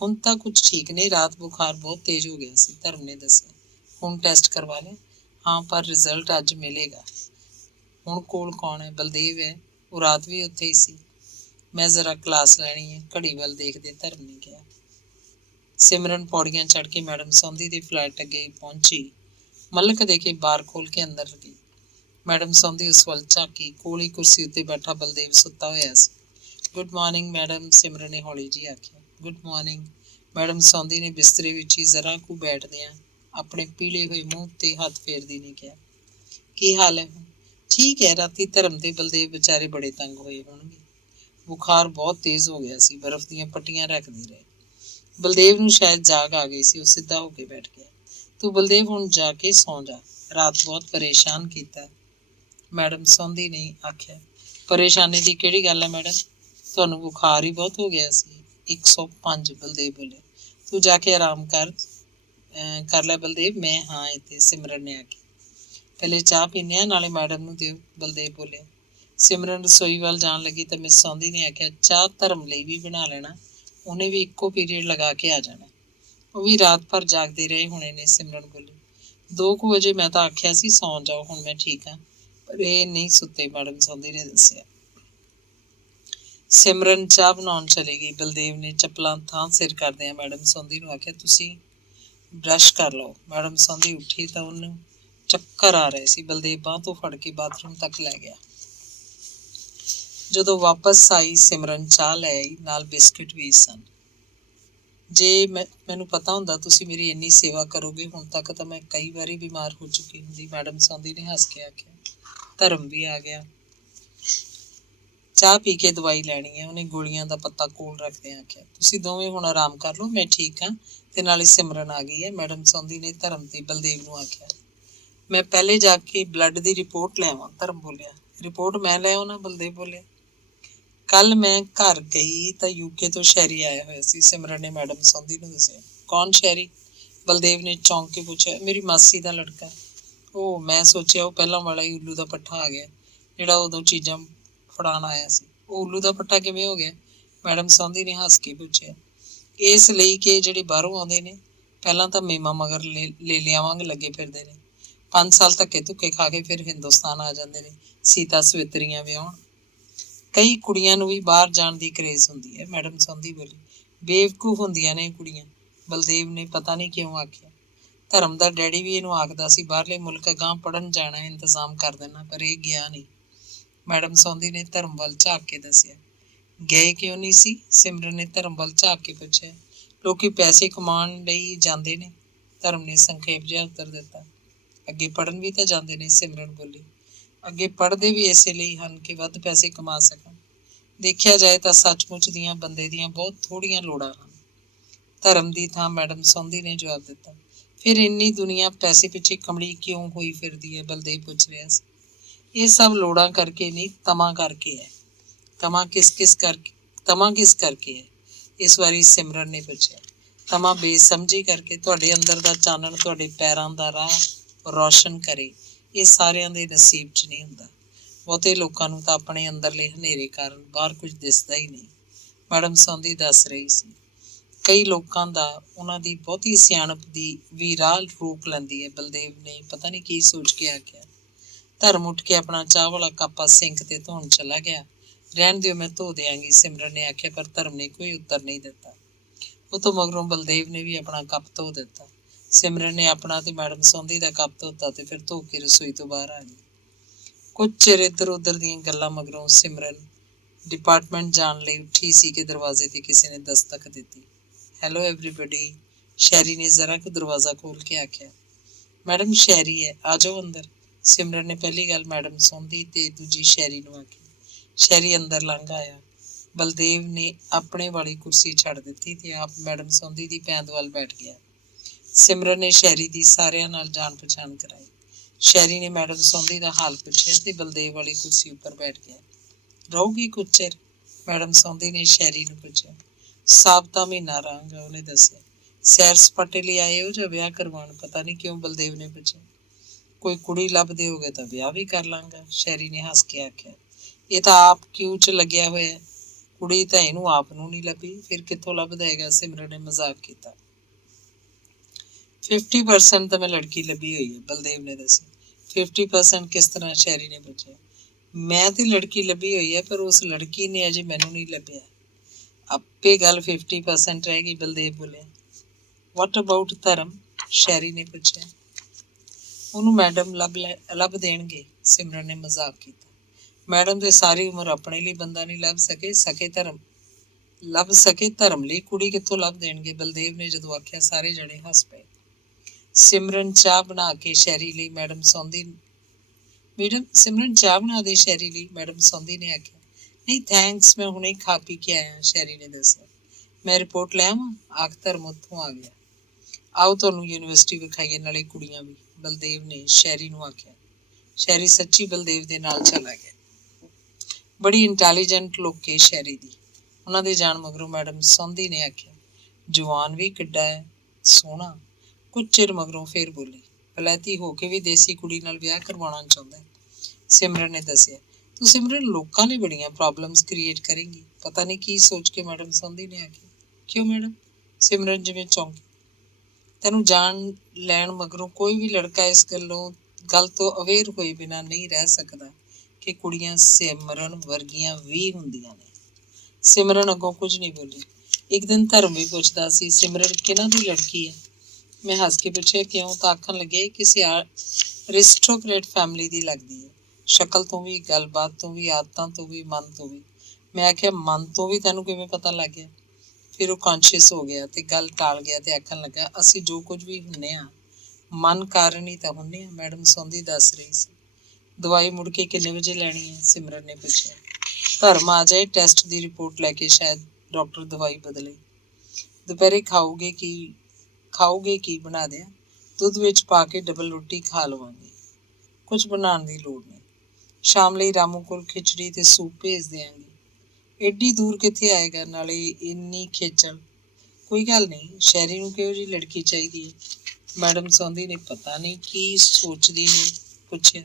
ਹੁਣ ਤਾਂ ਕੁਝ ਠੀਕ ਨਹੀਂ, ਰਾਤ ਬੁਖਾਰ ਬਹੁਤ ਤੇਜ਼ ਹੋ ਗਿਆ ਸੀ, ਧਰਮ ਨੇ ਦੱਸਿਆ। ਹੁਣ ਟੈਸਟ ਕਰਵਾ ਲਿਆ? ਹਾਂ, ਪਰ ਰਿਜ਼ਲਟ ਅੱਜ ਮਿਲੇਗਾ। ਹੁਣ ਕੋਲ ਕੌਣ ਹੈ? ਬਲਦੇਵ ਹੈ, ਉਹ ਰਾਤ ਵੀ ਉੱਥੇ ਹੀ ਸੀ। ਮੈਂ ਜ਼ਰਾ ਕਲਾਸ ਲੈਣੀ ਹੈ, ਘੜੀ ਵੱਲ ਦੇਖਦੇ ਧਰਮ ਨੇ ਕਿਹਾ। ਸਿਮਰਨ ਪੌੜੀਆਂ ਚੜ੍ਹ ਕੇ ਮੈਡਮ ਸੌਂਦੀ ਦੇ ਫਲੈਟ ਅੱਗੇ ਪਹੁੰਚੀ। ਮਲਕ ਦੇ ਕੇ ਬਾਰ ਖੋਲ ਕੇ ਅੰਦਰ ਗਈ। ਮੈਡਮ ਸੌਂਦੀ ਉਸ ਵੱਲ ਝਾਕੀ। ਕੋਲ ਹੀ ਕੁਰਸੀ ਉੱਤੇ ਬੈਠਾ ਬਲਦੇਵ ਸੁੱਤਾ ਹੋਇਆ ਸੀ। ਗੁੱਡ ਮਾਰਨਿੰਗ ਮੈਡਮ, ਸਿਮਰਨ ਨੇ ਹੌਲੀ ਜਿਹੀ ਆਖਿਆ। ਗੁੱਡ ਮਾਰਨਿੰਗ, ਮੈਡਮ ਸੌਂਦੀ ਨੇ ਬਿਸਤਰੇ ਵਿੱਚ ਹੀ ਜ਼ਰਾ ਕੁ ਬੈਠਦਿਆਂ ਆਪਣੇ ਪੀਲੇ ਹੋਏ ਮੂੰਹ ਤੇ ਹੱਥ ਫੇਰਦੀ ਨੇ ਕਿਹਾ। ਕੀ ਹਾਲ ਹੈ? ਠੀਕ ਹੈ। ਰਾਤੀ ਧਰਮ ਤੇ ਬਲਦੇਵ ਵਿਚਾਰੇ ਬੜੇ ਤੰਗ ਹੋਏ ਹੋਣਗੇ। ਬੁਖਾਰ ਬਹੁਤ ਤੇਜ਼ ਹੋ ਗਿਆ ਸੀ, ਬਰਫ਼ ਦੀਆਂ ਪੱਟੀਆਂ ਰੱਖਦੇ ਰਹੇ। ਬਲਦੇਵ ਨੂੰ ਸ਼ਾਇਦ ਜਾਗ ਆ ਗਈ ਸੀ, ਉਹ ਸਿੱਧਾ ਹੋ ਕੇ ਬੈਠ ਗਿਆ। ਤੂੰ ਬਲਦੇਵ ਹੁਣ ਜਾ ਕੇ ਸੌਂ ਜਾ, ਰਾਤ ਬਹੁਤ ਪਰੇਸ਼ਾਨ ਕੀਤਾ, ਮੈਡਮ ਸੌਂਦੀ ਨੇ ਆਖਿਆ। ਪਰੇਸ਼ਾਨੀ ਦੀ ਕਿਹੜੀ ਗੱਲ ਹੈ ਮੈਡਮ? ਤੁਹਾਨੂੰ ਬੁਖਾਰ ਹੀ ਬਹੁਤ ਹੋ ਗਿਆ ਸੀ। 105, ਬਲਦੇਵ ਬੋਲਿਆ। ਤੂੰ ਜਾ ਕੇ ਆਰਾਮ ਕਰ ਲੈ ਬਲਦੇਵ। ਮੈਂ ਹਾਂ ਇੱਥੇ, ਸਿਮਰਨ ਨੇ ਆਖਿਆ। ਪਹਿਲੇ ਚਾਹ ਪੀਂਦੇ ਆ, ਨਾਲੇ ਮੈਡਮ ਨੂੰ ਦਿਓ, ਬਲਦੇਵ ਬੋਲਿਆ। ਸਿਮਰਨ ਰਸੋਈ ਵੱਲ ਜਾਣ ਲੱਗੀ ਤਾਂ ਮਿਸ ਸੌਂਦੀ ਨੇ ਆਖਿਆ, ਚਾਹ ਧਰਮ ਲਈ ਵੀ ਬਣਾ ਲੈਣਾ, ਉਹਨੇ ਵੀ ਇੱਕੋ ਪੀਰੀਅਡ ਲਗਾ ਕੇ ਆ ਜਾਣਾ। ਉਹ ਵੀ ਰਾਤ ਭਰ ਜਾਗਦੇ ਰਹੇ ਹੋਣੇ ਨੇ, ਸਿਮਰਨ ਬੋਲੀ। 2 ਵਜੇ ਮੈਂ ਤਾਂ ਆਖਿਆ ਸੀ ਸੌਂ ਜਾਓ, ਹੁਣ ਮੈਂ ਠੀਕ ਹਾਂ, ਪਰ ਇਹ ਨਹੀਂ ਸੁੱਤੇ, ਮੈਡਮ ਸੌਂਦੀ ਨੇ ਦੱਸਿਆ। ਸਿਮਰਨ ਚਾਹ ਬਣਾਉਣ ਚਲੀ ਗਈ। ਬਲਦੇਵ ਨੇ ਚੱਪਲਾਂ ਥਾਂ ਸਿਰ ਕਰਦਿਆਂ ਮੈਡਮ ਸੌਂਦੀ ਨੂੰ ਆਖਿਆ, ਤੁਸੀਂ ਬਰੱਸ਼ ਕਰ ਲਓ। ਮੈਡਮ ਸੌਂਦੀ ਉੱਠੀ ਤਾਂ ਉਹਨੂੰ ਚੱਕਰ ਆ ਰਹੇ ਸੀ। ਬਲਦੇਵ ਬਾਂਹ ਤੋਂ ਫੜ ਕੇ ਬਾਥਰੂਮ ਤੱਕ ਲੈ ਗਿਆ। ਜਦੋਂ ਵਾਪਸ ਆਈ ਸਿਮਰਨ ਚਾਹ ਲੈ ਆਈ, ਨਾਲ ਬਿਸਕਿਟ ਵੀ ਸਨ। ਜੇ ਮੈਨੂੰ ਪਤਾ ਹੁੰਦਾ ਤੁਸੀਂ ਮੇਰੀ ਇੰਨੀ ਸੇਵਾ ਕਰੋਗੇ, ਹੁਣ ਤੱਕ ਤਾਂ ਮੈਂ ਕਈ ਵਾਰੀ ਬਿਮਾਰ ਹੋ ਚੁੱਕੀ ਹੁੰਦੀ, ਮੈਡਮ ਸੌਂਦੀ ਨੇ ਹੱਸ ਕੇ ਆਖਿਆ। ਧਰਮ ਵੀ ਆ ਗਿਆ। ਚਾਹ ਪੀ ਕੇ ਦਵਾਈ ਲੈਣੀ ਹੈ, ਉਹਨੇ ਗੋਲੀਆਂ ਦਾ ਪੱਤਾ ਕੋਲ ਰੱਖਦਿਆਂ ਆਖਿਆ। ਤੁਸੀਂ ਦੋਵੇਂ ਹੁਣ ਆਰਾਮ ਕਰ ਲਓ, ਮੈਂ ਠੀਕ ਹਾਂ, ਤੇ ਨਾਲੇ ਸਿਮਰਨ ਆ ਗਈ ਹੈ, ਮੈਡਮ ਸੌਂਦੀ ਨੇ ਧਰਮ ਤੇ ਬਲਦੇਵ ਨੂੰ ਆਖਿਆ। ਮੈਂ ਪਹਿਲੇ ਜਾ ਕੇ ਬਲੱਡ ਦੀ ਰਿਪੋਰਟ ਲੈ ਆਵਾਂ, ਧਰਮ ਬੋਲਿਆ। ਰਿਪੋਰਟ ਮੈਂ ਲੈ ਆਉਣਾ, ਬਲਦੇਵ ਬੋਲਿਆ। ਕੱਲ ਮੈਂ ਘਰ ਗਈ ਤਾਂ ਯੂਕੇ ਤੋਂ ਸ਼ੈਰੀ ਆਇਆ ਹੋਇਆ ਸੀ, ਸਿਮਰਨ ਨੇ ਮੈਡਮ ਸੌਂਦੀ ਨੂੰ ਦੱਸਿਆ। ਕੌਣ ਸ਼ੈਰੀ? ਬਲਦੇਵ ਨੇ ਚੌਂਕ ਕੇ ਪੁੱਛਿਆ। ਮੇਰੀ ਮਾਸੀ ਦਾ ਲੜਕਾ। ਉਹ ਮੈਂ ਸੋਚਿਆ ਉਹ ਪਹਿਲਾਂ ਵਾਲਾ ਹੀ ਉੱਲੂ ਦਾ ਪੱਠਾ ਆ ਗਿਆ, ਜਿਹੜਾ ਉਦੋਂ ਚੀਜ਼ਾਂ ਫੜਾਉਣ ਆਇਆ ਸੀ। ਉਹ ਉੱਲੂ ਦਾ ਪੱਠਾ ਕਿਵੇਂ ਹੋ ਗਿਆ? ਮੈਡਮ ਸੌਂਦੀ ਨੇ ਹੱਸ ਕੇ ਪੁੱਛਿਆ। ਇਸ ਲਈ ਕਿ ਜਿਹੜੇ ਬਾਹਰੋਂ ਆਉਂਦੇ ਨੇ ਪਹਿਲਾਂ ਤਾਂ ਮੇਮਾ ਮਗਰ ਲੇਲਿਆਂ ਵਾਂਗ ਲੱਗੇ ਫਿਰਦੇ ਨੇ, 5 ਸਾਲ ਧੱਕੇ ਧੁੱਕੇ ਖਾ ਕੇ ਫਿਰ ਹਿੰਦੁਸਤਾਨ ਆ ਜਾਂਦੇ ਨੇ, ਸੀਤਾ ਸਵਿਤਰੀਆਂ ਵਿਆਹੁਣ। ਕਈ ਕੁੜੀਆਂ ਨੂੰ ਵੀ ਬਾਹਰ ਜਾਣ ਦੀ ਕਰੇਜ਼ ਹੁੰਦੀ ਹੈ, ਮੈਡਮ ਸੌਂਦੀ ਬੋਲੀ। ਬੇਵਕੂਫ ਹੁੰਦੀਆਂ ਨੇ ਕੁੜੀਆਂ, ਬਲਦੇਵ ਨੇ ਪਤਾ ਨਹੀਂ ਕਿਉਂ ਆਖਿਆ। ਧਰਮ ਦਾ ਡੈਡੀ ਵੀ ਇਹਨੂੰ ਆਖਦਾ ਸੀ ਬਾਹਰਲੇ ਮੁਲਕ ਅਗਾਂਹ ਪੜ੍ਹਨ ਜਾਣਾ, ਇੰਤਜ਼ਾਮ ਕਰ ਦੇਣਾ, ਪਰ ਇਹ ਗਿਆ ਨਹੀਂ, ਮੈਡਮ ਸੌਂਦੀ ਨੇ ਧਰਮ ਵੱਲ ਝਾਕ ਕੇ ਦੱਸਿਆ। ਗਏ ਕਿਉਂ ਨਹੀਂ ਸੀ? ਸਿਮਰਨ ਨੇ ਧਰਮ ਵੱਲ ਝਾਕ ਕੇ ਪੁੱਛਿਆ। ਲੋਕੀ ਪੈਸੇ ਕਮਾਉਣ ਲਈ ਜਾਂਦੇ ਨੇ, ਧਰਮ ਨੇ ਸੰਖੇਪ ਜਿਹਾ ਉੱਤਰ ਦਿੱਤਾ। ਅੱਗੇ ਪੜ੍ਹਨ ਵੀ ਤਾਂ ਜਾਂਦੇ ਨੇ, ਸਿਮਰਨ ਬੋਲੀ। ਅੱਗੇ ਪੜ੍ਹਦੇ ਵੀ ਇਸੇ ਲਈ ਹਨ ਕਿ ਵੱਧ ਪੈਸੇ ਕਮਾ ਸਕਣ। ਦੇਖਿਆ ਜਾਏ ਤਾਂ ਸੱਚਮੁੱਚ ਦੀਆਂ ਬੰਦੇ ਦੀਆਂ ਬਹੁਤ ਥੋੜ੍ਹੀਆਂ ਲੋੜਾਂ ਹਨ। ਧਰਮ ਦੀ ਥਾਂ ਮੈਡਮ ਸੌਂਦੀ ਨੇ ਜਵਾਬ ਦਿੱਤਾ। ਫਿਰ ਇੰਨੀ ਦੁਨੀਆ ਪੈਸੇ ਪਿੱਛੇ ਕਮਲੀ ਕਿਉਂ ਹੋਈ ਫਿਰਦੀ ਹੈ? ਬਲਦੇਵ ਪੁੱਛ ਰਿਹਾ ਸੀ। ਇਹ ਸਭ ਲੋੜਾਂ ਕਰਕੇ ਨਹੀਂ, ਤਮਾ ਕਰਕੇ ਹੈ। ਤਮਾ ਕਿਸ ਕਰਕੇ ਹੈ? ਇਸ ਵਾਰੀ ਸਿਮਰਨ ਨੇ ਪੁੱਛਿਆ। ਤਮਾ ਬੇਸਮਝੀ ਕਰਕੇ। ਤੁਹਾਡੇ ਅੰਦਰ ਦਾ ਚਾਨਣ ਤੁਹਾਡੇ ਪੈਰਾਂ ਦਾ ਰਾਹ ਰੌਸ਼ਨ ਕਰੇ, ਇਹ ਸਾਰਿਆਂ ਦੇ ਨਸੀਬ 'ਚ ਨਹੀਂ ਹੁੰਦਾ। ਬਹੁਤੇ ਲੋਕਾਂ ਨੂੰ ਤਾਂ ਆਪਣੇ ਅੰਦਰਲੇ ਹਨੇਰੇ ਕਾਰਨ ਬਾਹਰ ਕੁਝ ਦਿਸਦਾ ਹੀ ਨਹੀਂ, ਮੈਡਮ ਸੌਂਦੀ ਦੱਸ ਰਹੀ ਸੀ। ਕਈ ਲੋਕਾਂ ਦਾ ਉਹਨਾਂ ਦੀ ਬਹੁਤੀ ਸਿਆਣਪ ਦੀ ਵੀ ਰਾਹ ਰੋਕ ਲੈਂਦੀ ਹੈ। ਬਲਦੇਵ ਨੇ ਪਤਾ ਨਹੀਂ ਕੀ ਸੋਚ ਕੇ ਆਖਿਆ। ਧਰਮ ਉੱਠ ਕੇ ਆਪਣਾ ਚਾਹ ਵਾਲਾ ਕੱਪ ਸਿੰਕ ਤੇ ਧੋਣ ਚਲਾ ਗਿਆ। ਰਹਿਣ ਦਿਓ, ਮੈਂ ਧੋ ਦਿਆਂਗੀ, ਸਿਮਰਨ ਨੇ ਆਖਿਆ, ਪਰ ਧਰਮ ਨੇ ਕੋਈ ਉੱਤਰ ਨਹੀਂ ਦਿੱਤਾ। ਉਹ ਤੋਂ ਮਗਰੋਂ ਬਲਦੇਵ ਨੇ ਵੀ ਆਪਣਾ ਕੱਪ ਧੋ ਦਿੱਤਾ। ਸਿਮਰਨ ਨੇ ਆਪਣਾ ਤੇ ਮੈਡਮ ਸੌਂਦੀ ਦਾ ਕੱਪ ਧੋਤਾ ਤੇ ਫਿਰ ਧੋ ਕੇ ਰਸੋਈ ਤੋਂ ਬਾਹਰ ਆ ਗਈ। ਕੁਝ ਚਿਰ ਇੱਧਰ ਉੱਧਰ ਦੀਆਂ ਗੱਲਾਂ ਮਗਰੋਂ ਸਿਮਰਨ ਡਿਪਾਰਟਮੈਂਟ ਜਾਣ ਲਈ ਉੱਠੀ ਸੀ ਕਿ ਦਰਵਾਜ਼ੇ ਤੇ ਕਿਸੇ ਨੇ ਦਸਤਕ ਦਿੱਤੀ। ਹੈਲੋ ਐਵਰੀਬਡੀ, ਸ਼ੈਰੀ ਨੇ ਜ਼ਰਾ ਕੁ ਦਰਵਾਜ਼ਾ ਖੋਲ੍ਹ ਕੇ ਆਖਿਆ। ਮੈਡਮ ਸ਼ੈਰੀ ਹੈ, ਆ ਜਾਓ ਅੰਦਰ, ਸਿਮਰਨ ਨੇ ਪਹਿਲੀ ਗੱਲ ਮੈਡਮ ਸੌਂਦੀ ਤੇ ਦੂਜੀ ਸ਼ੈਰੀ ਨੂੰ ਆਖੀ। ਸ਼ੈਰੀ ਅੰਦਰ ਲੰਘ ਆਇਆ। ਬਲਦੇਵ ਨੇ ਆਪਣੇ ਵਾਲੀ ਕੁਰਸੀ ਛੱਡ ਦਿੱਤੀ ਤੇ ਆਪ ਮੈਡਮ ਸੌਂਦੀ ਦੀ ਪੈਂਦ ਵੱਲ ਬੈਠ ਗਿਆ। ਸਿਮਰਨ ਨੇ ਸ਼ੈਰੀ ਦੀ ਸਾਰਿਆਂ ਨਾਲ ਜਾਣ ਪਛਾਣ ਕਰਾਈ। ਸ਼ੈਰੀ ਨੇ ਮੈਡਮ ਸੌਂਦੀ ਦਾ ਹਾਲ ਪੁੱਛਿਆ ਤੇ ਬਲਦੇਵ ਵਾਲੀ ਕੁਰਸੀ ਉੱਪਰ ਬੈਠ ਗਿਆ। ਰਹੂਗੀ ਕੁਝ ਚਿਰ? ਮੈਡਮ ਸੌਂਦੀ ਨੇ ਸ਼ੈਰੀ ਨੂੰ ਪੁੱਛਿਆ। ਸਾਬਤਾ ਮਹੀਨਾ ਰਹਾਂਗਾ, ਉਹਨੇ ਦੱਸਿਆ। ਸੈਰ ਸਪਾਟੇ ਲਈ ਆਏ ਹੋ ਜਾਂ ਵਿਆਹ ਕਰਵਾਉਣ? ਪਤਾ ਨਹੀਂ ਕਿਉਂ ਬਲਦੇਵ ਨੇ ਪੁੱਛਿਆ। ਕੋਈ ਕੁੜੀ ਲੱਭਦੇ ਹੋਗੇ ਤਾਂ ਵਿਆਹ ਵੀ ਕਰ ਲਾਂਗਾ, ਸ਼ੈਰੀ ਨੇ ਹੱਸ ਕੇ ਆਖਿਆ। ਇਹ ਤਾਂ ਆਪ ਕਿਉਂ 'ਚ ਲੱਗਿਆ ਹੋਇਆ, ਕੁੜੀ ਤਾਂ ਇਹਨੂੰ ਆਪ ਨੂੰ ਨਹੀਂ ਲੱਭੀ, ਫਿਰ ਕਿੱਥੋਂ ਲੱਭਦਾ ਹੈਗਾ? ਸਿਮਰਨ ਨੇ ਮਜ਼ਾਕ ਕੀਤਾ। 50% ਤਾਂ ਮੈਂ ਲੜਕੀ ਲੱਭੀ ਹੋਈ ਹੈ, ਬਲਦੇਵ ਨੇ ਦੱਸਿਆ। 50% ਕਿਸ ਤਰ੍ਹਾਂ? ਸ਼ੈਰੀ ਨੇ ਪੁੱਛਿਆ। ਮੈਂ ਤੇ ਲੜਕੀ ਲੱਭੀ ਹੋਈ ਹੈ, ਪਰ ਉਸ ਲੜਕੀ ਨੇ ਅਜੇ ਮੈਨੂੰ ਨਹੀਂ ਲੱਭਿਆ। ਆਪੇ ਗੱਲ 50% ਰਹਿ ਗਈ, ਬਲਦੇਵ ਬੋਲਿਆ। ਵਾਟ ਅਬਾਊਟ ਧਰਮ? ਸ਼ੈਰੀ ਨੇ ਪੁੱਛਿਆ। ਉਹਨੂੰ ਮੈਡਮ ਲੱਭ ਦੇਣਗੇ, ਸਿਮਰਨ ਨੇ ਮਜ਼ਾਕ ਕੀਤਾ। ਮੈਡਮ ਤੇ ਸਾਰੀ ਉਮਰ ਆਪਣੇ ਲਈ ਬੰਦਾ ਨਹੀਂ ਲੱਭ ਸਕੇ, ਧਰਮ ਲਈ ਕੁੜੀ ਕਿੱਥੋਂ ਲੱਭ ਦੇਣਗੇ? ਬਲਦੇਵ ਨੇ ਜਦੋਂ ਆਖਿਆ, ਸਾਰੇ ਜਣੇ ਹੱਸ ਪਏ। ਸਿਮਰਨ ਚਾਹ ਬਣਾ ਕੇ ਸ਼ੈਰੀ ਲਈ ਸਿਮਰਨ ਚਾਹ ਬਣਾ ਦੇ ਸ਼ੈਰੀ ਲਈ, ਮੈਡਮ ਸੌਂਦੀ ਨੇ ਆਖਿਆ। ਨਹੀਂ ਥੈਂਕਸ, ਮੈਂ ਹੁਣੇ ਖਾ ਪੀ ਕੇ ਆਇਆ, ਸ਼ੈਰੀ ਨੇ ਦੱਸਿਆ। ਮੈਂ ਰਿਪੋਰਟ ਲੈ ਆਵਾਂ? ਆਖ ਧਰਮ ਉੱਥੋਂ ਆ ਗਿਆ। ਆਓ ਤੁਹਾਨੂੰ ਯੂਨੀਵਰਸਿਟੀ ਵਿਖਾਈਏ, ਨਾਲੇ ਕੁੜੀਆਂ ਵੀ, ਬਲਦੇਵ ਨੇ ਸ਼ੈਰੀ ਨੂੰ ਆਖਿਆ। ਸ਼ੈਰੀ ਸੱਚੀ ਬਲਦੇਵ ਦੇ ਨਾਲ ਚਲਾ ਗਿਆ। ਬੜੀ ਇੰਟੈਲੀਜੈਂਟ ਲੋਕੇ ਸ਼ੈਰੀ ਦੀ। ਉਹਨਾਂ ਦੇ ਜਾਣ ਮਗਰੋਂ ਮੈਡਮ ਸੌਂਦੀ ਨੇ ਆਖਿਆ। ਜਵਾਨ ਵੀ ਕਿੱਡਾ ਹੈ, ਸੋਹਣਾ। ਕੁਝ ਚਿਰ ਮਗਰੋਂ ਫੇਰ ਬੋਲੀ। ਵਲੈਤੀ ਹੋ ਕੇ ਵੀ ਦੇਸੀ ਕੁੜੀ ਨਾਲ ਵਿਆਹ ਕਰਵਾਉਣਾ ਚਾਹੁੰਦਾ, ਸਿਮਰਨ ਨੇ ਦੱਸਿਆ। ਤੂੰ ਸਿਮਰਨ ਲੋਕਾਂ ਲਈ ਬੜੀਆਂ ਪ੍ਰੋਬਲਮਸ ਕ੍ਰੀਏਟ ਕਰੇਂਗੀ। ਪਤਾ ਨਹੀਂ ਕੀ ਸੋਚ ਕੇ ਮੈਡਮ ਸੌਂਦੀ ਨੇ ਆਖਿਆ। ਕਿਉਂ ਮੈਡਮ? ਸਿਮਰਨ ਜਿਵੇਂ ਚੌਂਕੀ। ਤੈਨੂੰ ਜਾਣ ਲੈਣ ਮਗਰੋਂ ਕੋਈ ਵੀ ਲੜਕਾ ਇਸ ਗੱਲ ਤੋਂ ਅਵੇਅਰ ਹੋਏ ਬਿਨਾਂ ਨਹੀਂ ਰਹਿ ਸਕਦਾ ਕਿ ਕੁੜੀਆਂ ਸਿਮਰਨ ਵਰਗੀਆਂ ਵੀ ਹੁੰਦੀਆਂ ਨੇ। ਸਿਮਰਨ ਅੱਗੋਂ ਕੁਝ ਨਹੀਂ ਬੋਲੀ। ਇੱਕ ਦਿਨ ਧਰਮ ਵੀ ਪੁੱਛਦਾ ਸੀ, ਸਿਮਰਨ ਕਿਹਨਾਂ ਦੀ ਲੜਕੀ ਹੈ? ਮੈਂ ਹੱਸ ਕੇ ਪੁੱਛਿਆ, ਕਿਉਂ? ਤਾਂ ਆਖਣ ਲੱਗੇ, ਕਿਸੇ ਅਰਿਸਟੋਕਰੇਟ ਫੈਮਿਲੀ ਦੀ ਲੱਗਦੀ ਹੈ, ਸ਼ਕਲ ਤੋਂ ਵੀ, ਗੱਲਬਾਤ ਤੋਂ ਵੀ, ਆਦਤਾਂ ਤੋਂ ਵੀ, ਮਨ ਤੋਂ ਵੀ। ਮੈਂ ਆਖਿਆ, ਮਨ ਤੋਂ ਵੀ ਤੈਨੂੰ ਕਿਵੇਂ ਪਤਾ ਲੱਗ ਗਿਆ? ਫਿਰ ਉਹ ਕੌਨਸ਼ੀਅਸ ਹੋ ਗਿਆ ਤੇ ਗੱਲ ਟਾਲ ਗਿਆ ਤੇ ਆਖਣ ਲੱਗਾ, ਅਸੀਂ ਜੋ ਕੁਝ ਵੀ ਹੁੰਨੇ ਹਾਂ, ਮਨ ਕਾਰਨ ਹੀ ਤਾਂ ਹੁੰਨੇ ਹਾਂ, ਮੈਡਮ ਸੌਂਦੀ ਦੱਸ ਰਹੀ ਸੀ। ਦਵਾਈ ਮੁੜ ਕੇ ਕਿੰਨੇ ਵਜੇ ਲੈਣੀ ਹੈ? ਸਿਮਰਨ ਨੇ ਪੁੱਛਿਆ। ਧਰਮ ਆ ਜਾਏ ਟੈਸਟ ਦੀ ਰਿਪੋਰਟ ਲੈ ਕੇ, ਸ਼ਾਇਦ ਡਾਕਟਰ ਦਵਾਈ ਬਦਲੇ। ਦੁਪਹਿਰੇ ਖਾਓਗੇ ਕੀ ਬਣਾ ਦਿਆਂ? ਦੁੱਧ ਵਿੱਚ ਪਾ ਕੇ ਡਬਲ ਰੋਟੀ ਖਾ ਲਵਾਂਗੇ, ਕੁਝ ਬਣਾਉਣ ਦੀ ਲੋੜ ਨਹੀਂ। ਸ਼ਾਮ ਲਈ ਰਾਮੂ ਕੋਲ ਖਿਚੜੀ ਤੇ ਸੂਪ ਭੇਜ ਦਿਆਂਗੀ। ਏਡੀ ਦੂਰ ਕਿੱਥੇ ਆਏਗਾ, ਨਾਲੇ ਇੰਨੀ ਖੇਚਲ। ਕੋਈ ਗੱਲ ਨਹੀਂ, ਸ਼ੈਰੀ ਨੂੰ ਕਿਹੋ ਜਿਹੀ ਲੜਕੀ ਚਾਹੀਦੀ ਹੈ? ਮੈਡਮ ਸੌਂਦੀ ਨੇ ਪਤਾ ਨਹੀਂ ਕੀ ਸੋਚਦੀ ਨੇ ਪੁੱਛਿਆ।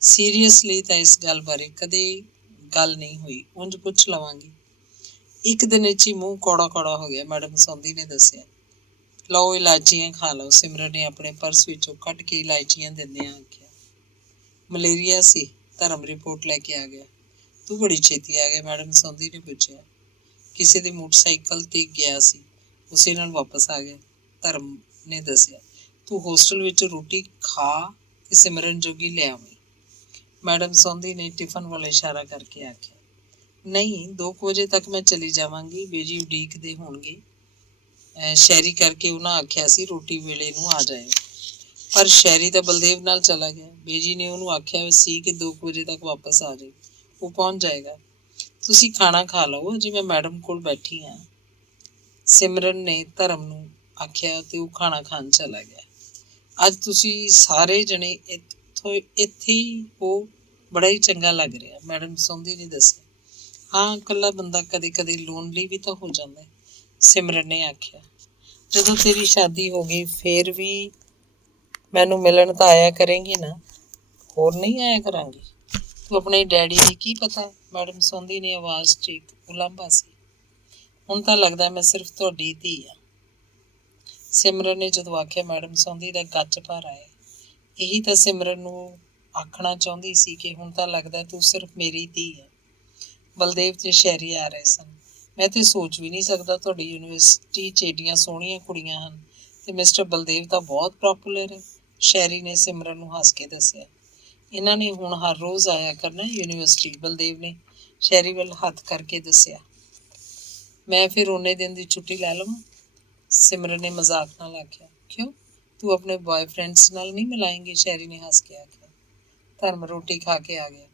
ਸੀਰੀਅਸਲੀ ਤਾਂ ਇਸ ਗੱਲ ਬਾਰੇ ਕਦੇ ਗੱਲ ਨਹੀਂ ਹੋਈ, ਉਂਝ ਪੁੱਛ ਲਵਾਂਗੀ। ਇੱਕ ਦਿਨ ਵਿੱਚ ਹੀ ਮੂੰਹ ਕੌੜਾ ਕੌੜਾ ਹੋ ਗਿਆ, ਮੈਡਮ ਸੌਂਦੀ ਨੇ ਦੱਸਿਆ। ਲਓ ਇਲਾਚੀਆਂ ਖਾ ਲਓ, ਸਿਮਰਨ ਨੇ ਆਪਣੇ ਪਰਸ ਵਿੱਚੋਂ ਕੱਢ ਕੇ ਇਲਾਇਚੀਆਂ ਦਿੰਦਿਆਂ ਆਖਿਆ। ਮਲੇਰੀਆ ਸੀ, ਧਰਮ ਰਿਪੋਰਟ ਲੈ ਕੇ ਆ ਗਿਆ। ਤੂੰ ਬੜੀ ਛੇਤੀ ਆ ਗਿਆ, ਮੈਡਮ ਸੌਂਦੀ ਨੇ ਪੁੱਛਿਆ। ਕਿਸੇ ਦੇ ਮੋਟਰਸਾਈਕਲ ਤੇ ਗਿਆ ਸੀ, ਉਸੇ ਨਾਲ ਵਾਪਸ ਆ ਗਿਆ, ਧਰਮ ਨੇ ਦੱਸਿਆ। ਤੂੰ ਹੋਸਟਲ ਵਿੱਚ ਰੋਟੀ ਖਾ ਤੇ ਸਿਮਰਨ ਜੋਗੀ ਲੈ ਆਵੀਂ, ਮੈਡਮ ਸੌਂਦੀ ਨੇ ਟਿਫਨ ਵੱਲ ਇਸ਼ਾਰਾ ਕਰਕੇ ਆਖਿਆ। ਨਹੀਂ, 2 ਵਜੇ ਤੱਕ ਮੈਂ ਚਲੀ ਜਾਵਾਂਗੀ, ਬੇਜੀ ਉਡੀਕਦੇ ਹੋਣਗੇ। ਸ਼ੈਰੀ ਕਰਕੇ ਉਹਨਾਂ ਆਖਿਆ ਸੀ ਰੋਟੀ ਵੇਲੇ ਨੂੰ ਆ ਜਾਏ, ਪਰ ਸ਼ੈਰੀ ਤਾਂ ਬਲਦੇਵ ਨਾਲ ਚਲਾ ਗਿਆ। ਬੇਜੀ ਨੇ ਉਹਨੂੰ ਆਖਿਆ ਸੀ ਕਿ 2 ਵਜੇ ਤੱਕ ਵਾਪਸ ਆ ਜਾਏ, ਉਹ ਪਹੁੰਚ ਜਾਏਗਾ। ਤੁਸੀਂ ਖਾਣਾ ਖਾ ਲਓ, ਅਜੇ ਮੈਂ ਮੈਡਮ ਕੋਲ ਬੈਠੀ ਹਾਂ। ਸਿਮਰਨ ਨੇ ਧਰਮ ਨੂੰ ਆਖਿਆ ਤੇ ਉਹ ਖਾਣਾ ਖਾਣ ਚਲਾ ਗਿਆ। ਅੱਜ ਤੁਸੀਂ ਸਾਰੇ ਜਣੇ ਇੱਥੇ ਹੀ ਹੋ, ਬੜਾ ਹੀ ਚੰਗਾ ਲੱਗ ਰਿਹਾ, ਮੈਡਮ ਸੌਂਦੀ ਨੇ ਦੱਸਿਆ। ਹਾਂ, ਇਕੱਲਾ ਬੰਦਾ ਕਦੇ ਕਦੇ ਲੋਨਲੀ ਵੀ ਤਾਂ ਹੋ ਜਾਂਦਾ, ਸਿਮਰਨ ਨੇ ਆਖਿਆ। ਜਦੋਂ ਤੇਰੀ ਸ਼ਾਦੀ ਹੋ ਗਈ ਫੇਰ ਵੀ ਮੈਨੂੰ ਮਿਲਣ ਤਾਂ ਆਇਆ ਕਰੇਂਗੀ ਨਾ? ਹੋਰ ਨਹੀਂ ਆਇਆ ਕਰਾਂਗੀ। ਤੂੰ ਆਪਣੇ ਡੈਡੀ ਦੀ ਕੀ ਪਤਾ, ਮੈਡਮ ਸੌਂਦੀ ਨੇ ਆਵਾਜ਼ 'ਚ ਇੱਕ ਉਲਾਂਭਾ ਸੀ। ਹੁਣ ਤਾਂ ਲੱਗਦਾ ਮੈਂ ਸਿਰਫ ਤੁਹਾਡੀ ਧੀ ਆ, ਸਿਮਰਨ ਨੇ ਜਦੋਂ ਆਖਿਆ। ਮੈਡਮ ਸੌਂਦੀ ਦਾ ਗੱਚ ਭਰ ਆਇਆ। ਇਹੀ ਤਾਂ ਸਿਮਰਨ ਨੂੰ ਆਖਣਾ ਚਾਹੁੰਦੀ ਸੀ ਕਿ ਹੁਣ ਤਾਂ ਲੱਗਦਾ ਤੂੰ ਸਿਰਫ ਮੇਰੀ ਧੀ ਹੈ। ਬਲਦੇਵ ਤੇ ਸ਼ੈਰੀ ਆ ਰਹੇ ਸਨ। ਮੈਂ ਤੇ ਸੋਚ ਵੀ ਨਹੀਂ ਸਕਦਾ ਤੁਹਾਡੀ ਯੂਨੀਵਰਸਿਟੀ 'ਚ ਏਡੀਆਂ ਸੋਹਣੀਆਂ ਕੁੜੀਆਂ ਹਨ ਤੇ ਮਿਸਟਰ ਬਲਦੇਵ ਤਾਂ ਬਹੁਤ ਪੋਪੂਲਰ ਹੈ, ਸ਼ੈਰੀ ਨੇ ਸਿਮਰਨ ਨੂੰ ਹੱਸ ਕੇ ਦੱਸਿਆ। ਇਹਨਾਂ ਨੇ ਹੁਣ ਹਰ ਰੋਜ਼ ਆਇਆ ਕਰਨਾ ਯੂਨੀਵਰਸਿਟੀ, ਬਲਦੇਵ ਨੇ ਸ਼ੈਰੀ ਵੱਲ ਹੱਥ ਕਰਕੇ ਦੱਸਿਆ। ਮੈਂ ਫਿਰ ਓਨੇ ਦਿਨ ਦੀ ਛੁੱਟੀ ਲੈ ਲਵਾਂ, ਸਿਮਰਨ ਨੇ ਮਜ਼ਾਕ ਨਾਲ ਆਖਿਆ। ਕਿਉਂ, ਤੂੰ ਆਪਣੇ ਬॉयਫ੍ਰੈਂਡਸ ਨਾਲ ਨਹੀਂ ਮਿਲਾਏਂਗੀ, ਸ਼ੈਰੀ ਨੇ ਹੱਸ ਕੇ ਆਖਿਆ। ਧਰਮ ਰੋਟੀ ਖਾ ਕੇ ਆ ਗਿਆ।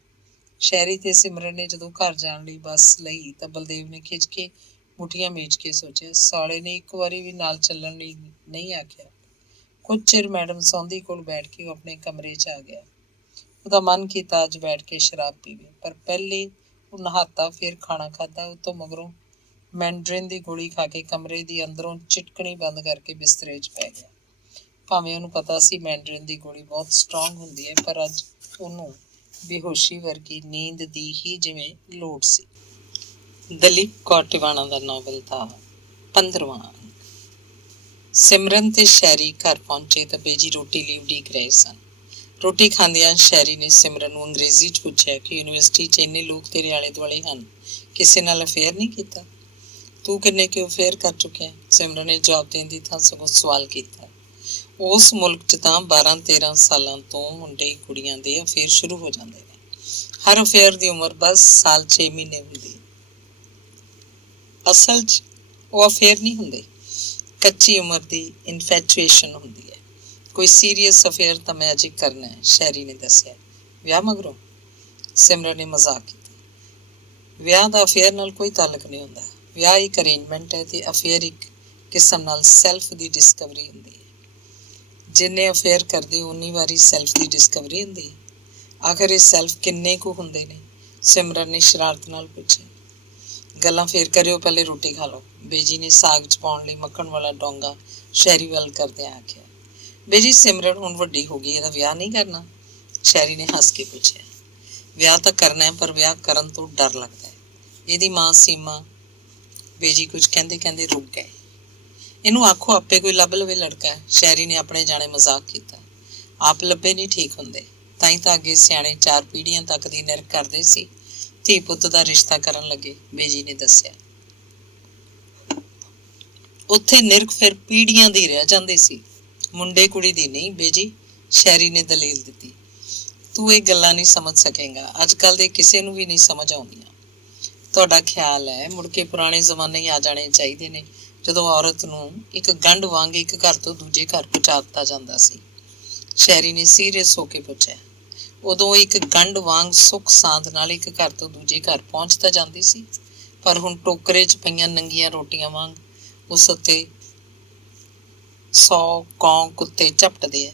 ਸ਼ੈਰੀ ਤੇ ਸਿਮਰਨ ਨੇ ਜਦੋਂ ਘਰ ਜਾਣ ਲਈ ਬੱਸ ਲਈ ਤਾਂ ਬਲਦੇਵ ਨੇ ਖਿੱਚ ਕੇ ਮੁੱਠੀਆਂ ਮੀਚ ਕੇ ਸੋਚਿਆ, ਸਾਲੇ ਨੇ ਇੱਕ ਵਾਰੀ ਵੀ ਨਾਲ ਚੱਲਣ ਲਈ ਨਹੀਂ ਆਖਿਆ। ਕੁਝ ਚਿਰ ਮੈਡਮ ਸੌਂਦੀ ਕੋਲ ਬੈਠ ਕੇ ਉਹ ਆਪਣੇ ਕਮਰੇ 'ਚ ਆ ਗਿਆ। ਉਹਦਾ ਮਨ ਕੀਤਾ ਅੱਜ ਬੈਠ ਕੇ ਸ਼ਰਾਬ ਪੀਵੇ, ਪਰ ਪਹਿਲੇ ਉਹ ਨਹਾਤਾ, ਫਿਰ ਖਾਣਾ ਖਾਧਾ। ਉਹ ਤੋਂ ਮਗਰੋਂ ਮੈਂਡਰਿਨ ਦੀ ਗੋਲੀ ਖਾ ਕੇ ਕਮਰੇ ਦੀ ਅੰਦਰੋਂ ਚਿਟਕਣੀ ਬੰਦ ਕਰਕੇ ਬਿਸਤਰੇ 'ਚ ਪੈ ਗਿਆ। ਭਾਵੇਂ ਉਹਨੂੰ ਪਤਾ ਸੀ ਮੈਂਡਰਿਨ ਦੀ ਗੋਲੀ ਬਹੁਤ ਸਟਰੋਂਗ ਹੁੰਦੀ ਹੈ, ਪਰ ਅੱਜ ਉਹਨੂੰ ਬੇਹੋਸ਼ੀ ਵਰਗੀ ਨੀਂਦ ਦੀ ਹੀ ਜਿਵੇਂ ਲੋੜ ਸੀ। ਦਲੀਪ ਕੌਰ ਟਿਵਾਣਾ ਦਾ ਨਾਵਲ ਦਾ 15ਵਾਂ ਅੰਕ। ਸਿਮਰਨ ਤੇ ਸ਼ੈਰੀ ਘਰ ਪਹੁੰਚੇ ਤਾਂ ਬੇਜੀ ਰੋਟੀ ਲਈ ਉਡੀਕ ਰਹੇ ਸਨ। ਰੋਟੀ ਖਾਂਦਿਆਂ ਸ਼ੈਰੀ ਨੇ ਸਿਮਰਨ ਨੂੰ ਅੰਗਰੇਜ਼ੀ 'ਚ ਪੁੱਛਿਆ ਕਿ ਯੂਨੀਵਰਸਿਟੀ 'ਚ ਇੰਨੇ ਲੋਕ ਤੇਰੇ ਆਲੇ ਦੁਆਲੇ ਹਨ, ਕਿਸੇ ਨਾਲ ਅਫੇਅਰ ਨਹੀਂ ਕੀਤਾ? ਤੂੰ ਕਿੰਨੇ ਕੁ ਅਫੇਅਰ ਕਰ ਚੁੱਕਿਆ? ਸਿਮਰਨ ਨੇ ਜਵਾਬ ਦੇਣ ਦੀ ਥਾਂ ਸਗੋਂ ਸਵਾਲ ਕੀਤਾ। ਉਸ ਮੁਲਕ 'ਚ ਤਾਂ 12-13 ਸਾਲਾਂ ਤੋਂ ਮੁੰਡੇ ਕੁੜੀਆਂ ਦੇ ਅਫੇਅਰ ਸ਼ੁਰੂ ਹੋ ਜਾਂਦੇ ਨੇ। ਹਰ ਅਫੇਅਰ ਦੀ ਉਮਰ ਬਸ ਸਾਲ 6 ਮਹੀਨੇ ਹੁੰਦੀ। ਅਸਲ 'ਚ ਉਹ ਅਫੇਅਰ ਨਹੀਂ ਹੁੰਦੇ, ਕੱਚੀ ਉਮਰ ਦੀ ਇਨਫੈਚੁਏਸ਼ਨ ਹੁੰਦੀ ਹੈ। ਕੋਈ ਸੀਰੀਅਸ ਅਫੇਅਰ ਤਾਂ ਮੈਂ ਅਜੇ ਕਰਨਾ ਹੈ, ਸ਼ੈਰੀ ਨੇ ਦੱਸਿਆ। ਵਿਆਹ ਮਗਰੋਂ? ਸਿਮਰਨ ਨੇ ਮਜ਼ਾਕ ਕੀਤਾ। ਵਿਆਹ ਦਾ ਅਫੇਅਰ ਨਾਲ ਕੋਈ ਤਾਲੁਕ ਨਹੀਂ ਹੁੰਦਾ। ਵਿਆਹ ਇੱਕ ਅਰੇਂਜਮੈਂਟ ਹੈ ਤੇ ਅਫੇਅਰ ਇੱਕ ਕਿਸਮ ਨਾਲ ਸੈਲਫ ਦੀ ਡਿਸਕਵਰੀ ਹੁੰਦੀ ਹੈ। ਜਿੰਨੇ ਅਫੇਅਰ ਕਰਦੇ ਉਨੀ ਵਾਰੀ ਸੈਲਫ ਦੀ ਡਿਸਕਵਰੀ ਹੁੰਦੀ ਹੈ। ਆਖਰ ਇਹ ਸੈਲਫ ਕਿੰਨੇ ਕੁ ਹੁੰਦੇ ਨੇ? ਸਿਮਰਨ ਨੇ ਸ਼ਰਾਰਤ ਨਾਲ ਪੁੱਛਿਆ। ਗੱਲਾਂ ਫੇਰ ਕਰਿਓ, ਪਹਿਲੇ ਰੋਟੀ ਖਾ ਲਓ, ਬੇਜੀ ਨੇ ਸਾਗ 'ਚ ਪਾਉਣ ਲਈ ਮੱਖਣ ਵਾਲਾ ਡੋਂਗਾ ਸ਼ੈਰੀ ਵੱਲ ਕਰਦਿਆਂ ਆਖਿਆ। ਬੇਜੀ, ਸਿਮਰਨ ਹੁਣ ਵੱਡੀ ਹੋ ਗਈ, ਇਹਦਾ ਵਿਆਹ ਨਹੀਂ ਕਰਨਾ? ਸ਼ੈਰੀ ਨੇ ਹੱਸ ਕੇ ਪੁੱਛਿਆ। ਵਿਆਹ ਤਾਂ ਕਰਨਾ ਹੈ, ਪਰ ਵਿਆਹ ਕਰਨ ਤੋਂ ਡਰ ਲੱਗਦਾ ਹੈ। ਇਹਦੀ ਮਾਂ ਸੀਮਾ, ਬੇਜੀ ਕੁਝ ਕਹਿੰਦੇ ਕਹਿੰਦੇ ਰੁਕ ਗਏ। ਇਹਨੂੰ ਆਖੋ ਆਪੇ ਕੋਈ ਲੱਭ ਲਵੇ ਲੜਕਾ, ਸ਼ੈਰੀ ਨੇ ਆਪਣੇ ਜਾਣੇ ਮਜ਼ਾਕ ਕੀਤਾ। ਆਪ ਲੱਭੇ ਨਹੀਂ ਠੀਕ ਹੁੰਦੇ, ਤਾਂ ਹੀ ਤਾਂ ਅੱਗੇ ਸਿਆਣੇ 4 ਪੀੜ੍ਹੀਆਂ ਤੱਕ ਦੀ ਨਿਰਖ ਕਰਦੇ ਸੀ, ਧੀ ਪੁੱਤ ਦਾ ਰਿਸ਼ਤਾ ਕਰਨ ਲੱਗੇ, ਬੇਜੀ ਨੇ ਦੱਸਿਆ। ਉੱਥੇ ਨਿਰਖ ਫਿਰ ਪੀੜ੍ਹੀਆਂ ਦੀ ਰਹਿ ਜਾਂਦੀ ਸੀ, ਮੁੰਡੇ ਕੁੜੀ ਦੀ ਨਹੀਂ ਬੇਜੀ, ਸ਼ੈਰੀ ਨੇ ਦਲੀਲ ਦਿੱਤੀ। ਤੂੰ ਇਹ ਗੱਲਾਂ ਨਹੀਂ ਸਮਝ ਸਕੇਗਾ, ਅੱਜ ਕੱਲ੍ਹ ਦੇ ਕਿਸੇ ਨੂੰ ਵੀ ਨਹੀਂ ਸਮਝ ਆਉਂਦੀਆਂ। ਤੁਹਾਡਾ ਖਿਆਲ ਹੈ ਮੁੜ ਕੇ ਪੁਰਾਣੇ ਜ਼ਮਾਨੇ ਹੀ ਆ ਜਾਣੇ ਚਾਹੀਦੇ ਨੇ, ਜਦੋਂ ਔਰਤ ਨੂੰ ਇੱਕ ਗੰਢ ਵਾਂਗ ਇੱਕ ਘਰ ਤੋਂ ਦੂਜੇ ਘਰ ਪਹੁੰਚਾ ਦਿੱਤਾ ਜਾਂਦਾ ਸੀ, ਸ਼ੈਰੀ ਨੇ ਸੀਰੀਅਸ ਹੋ ਕੇ ਪੁੱਛਿਆ। ਉਦੋਂ ਇੱਕ ਗੰਢ ਵਾਂਗ ਸੁੱਖ ਸਾਂਦ ਨਾਲ ਇੱਕ ਘਰ ਤੋਂ ਦੂਜੇ ਘਰ ਪਹੁੰਚ ਤਾਂ ਜਾਂਦੀ ਸੀ, ਪਰ ਹੁਣ ਟੋਕਰੇ 'ਚ ਪਈਆਂ ਨੰਗੀਆਂ ਰੋਟੀਆਂ ਵਾਂਗ ਉਸ ਉੱਤੇ 100 ਕੌਂ ਕੁੱਤੇ ਝਪਟਦੇ ਆ।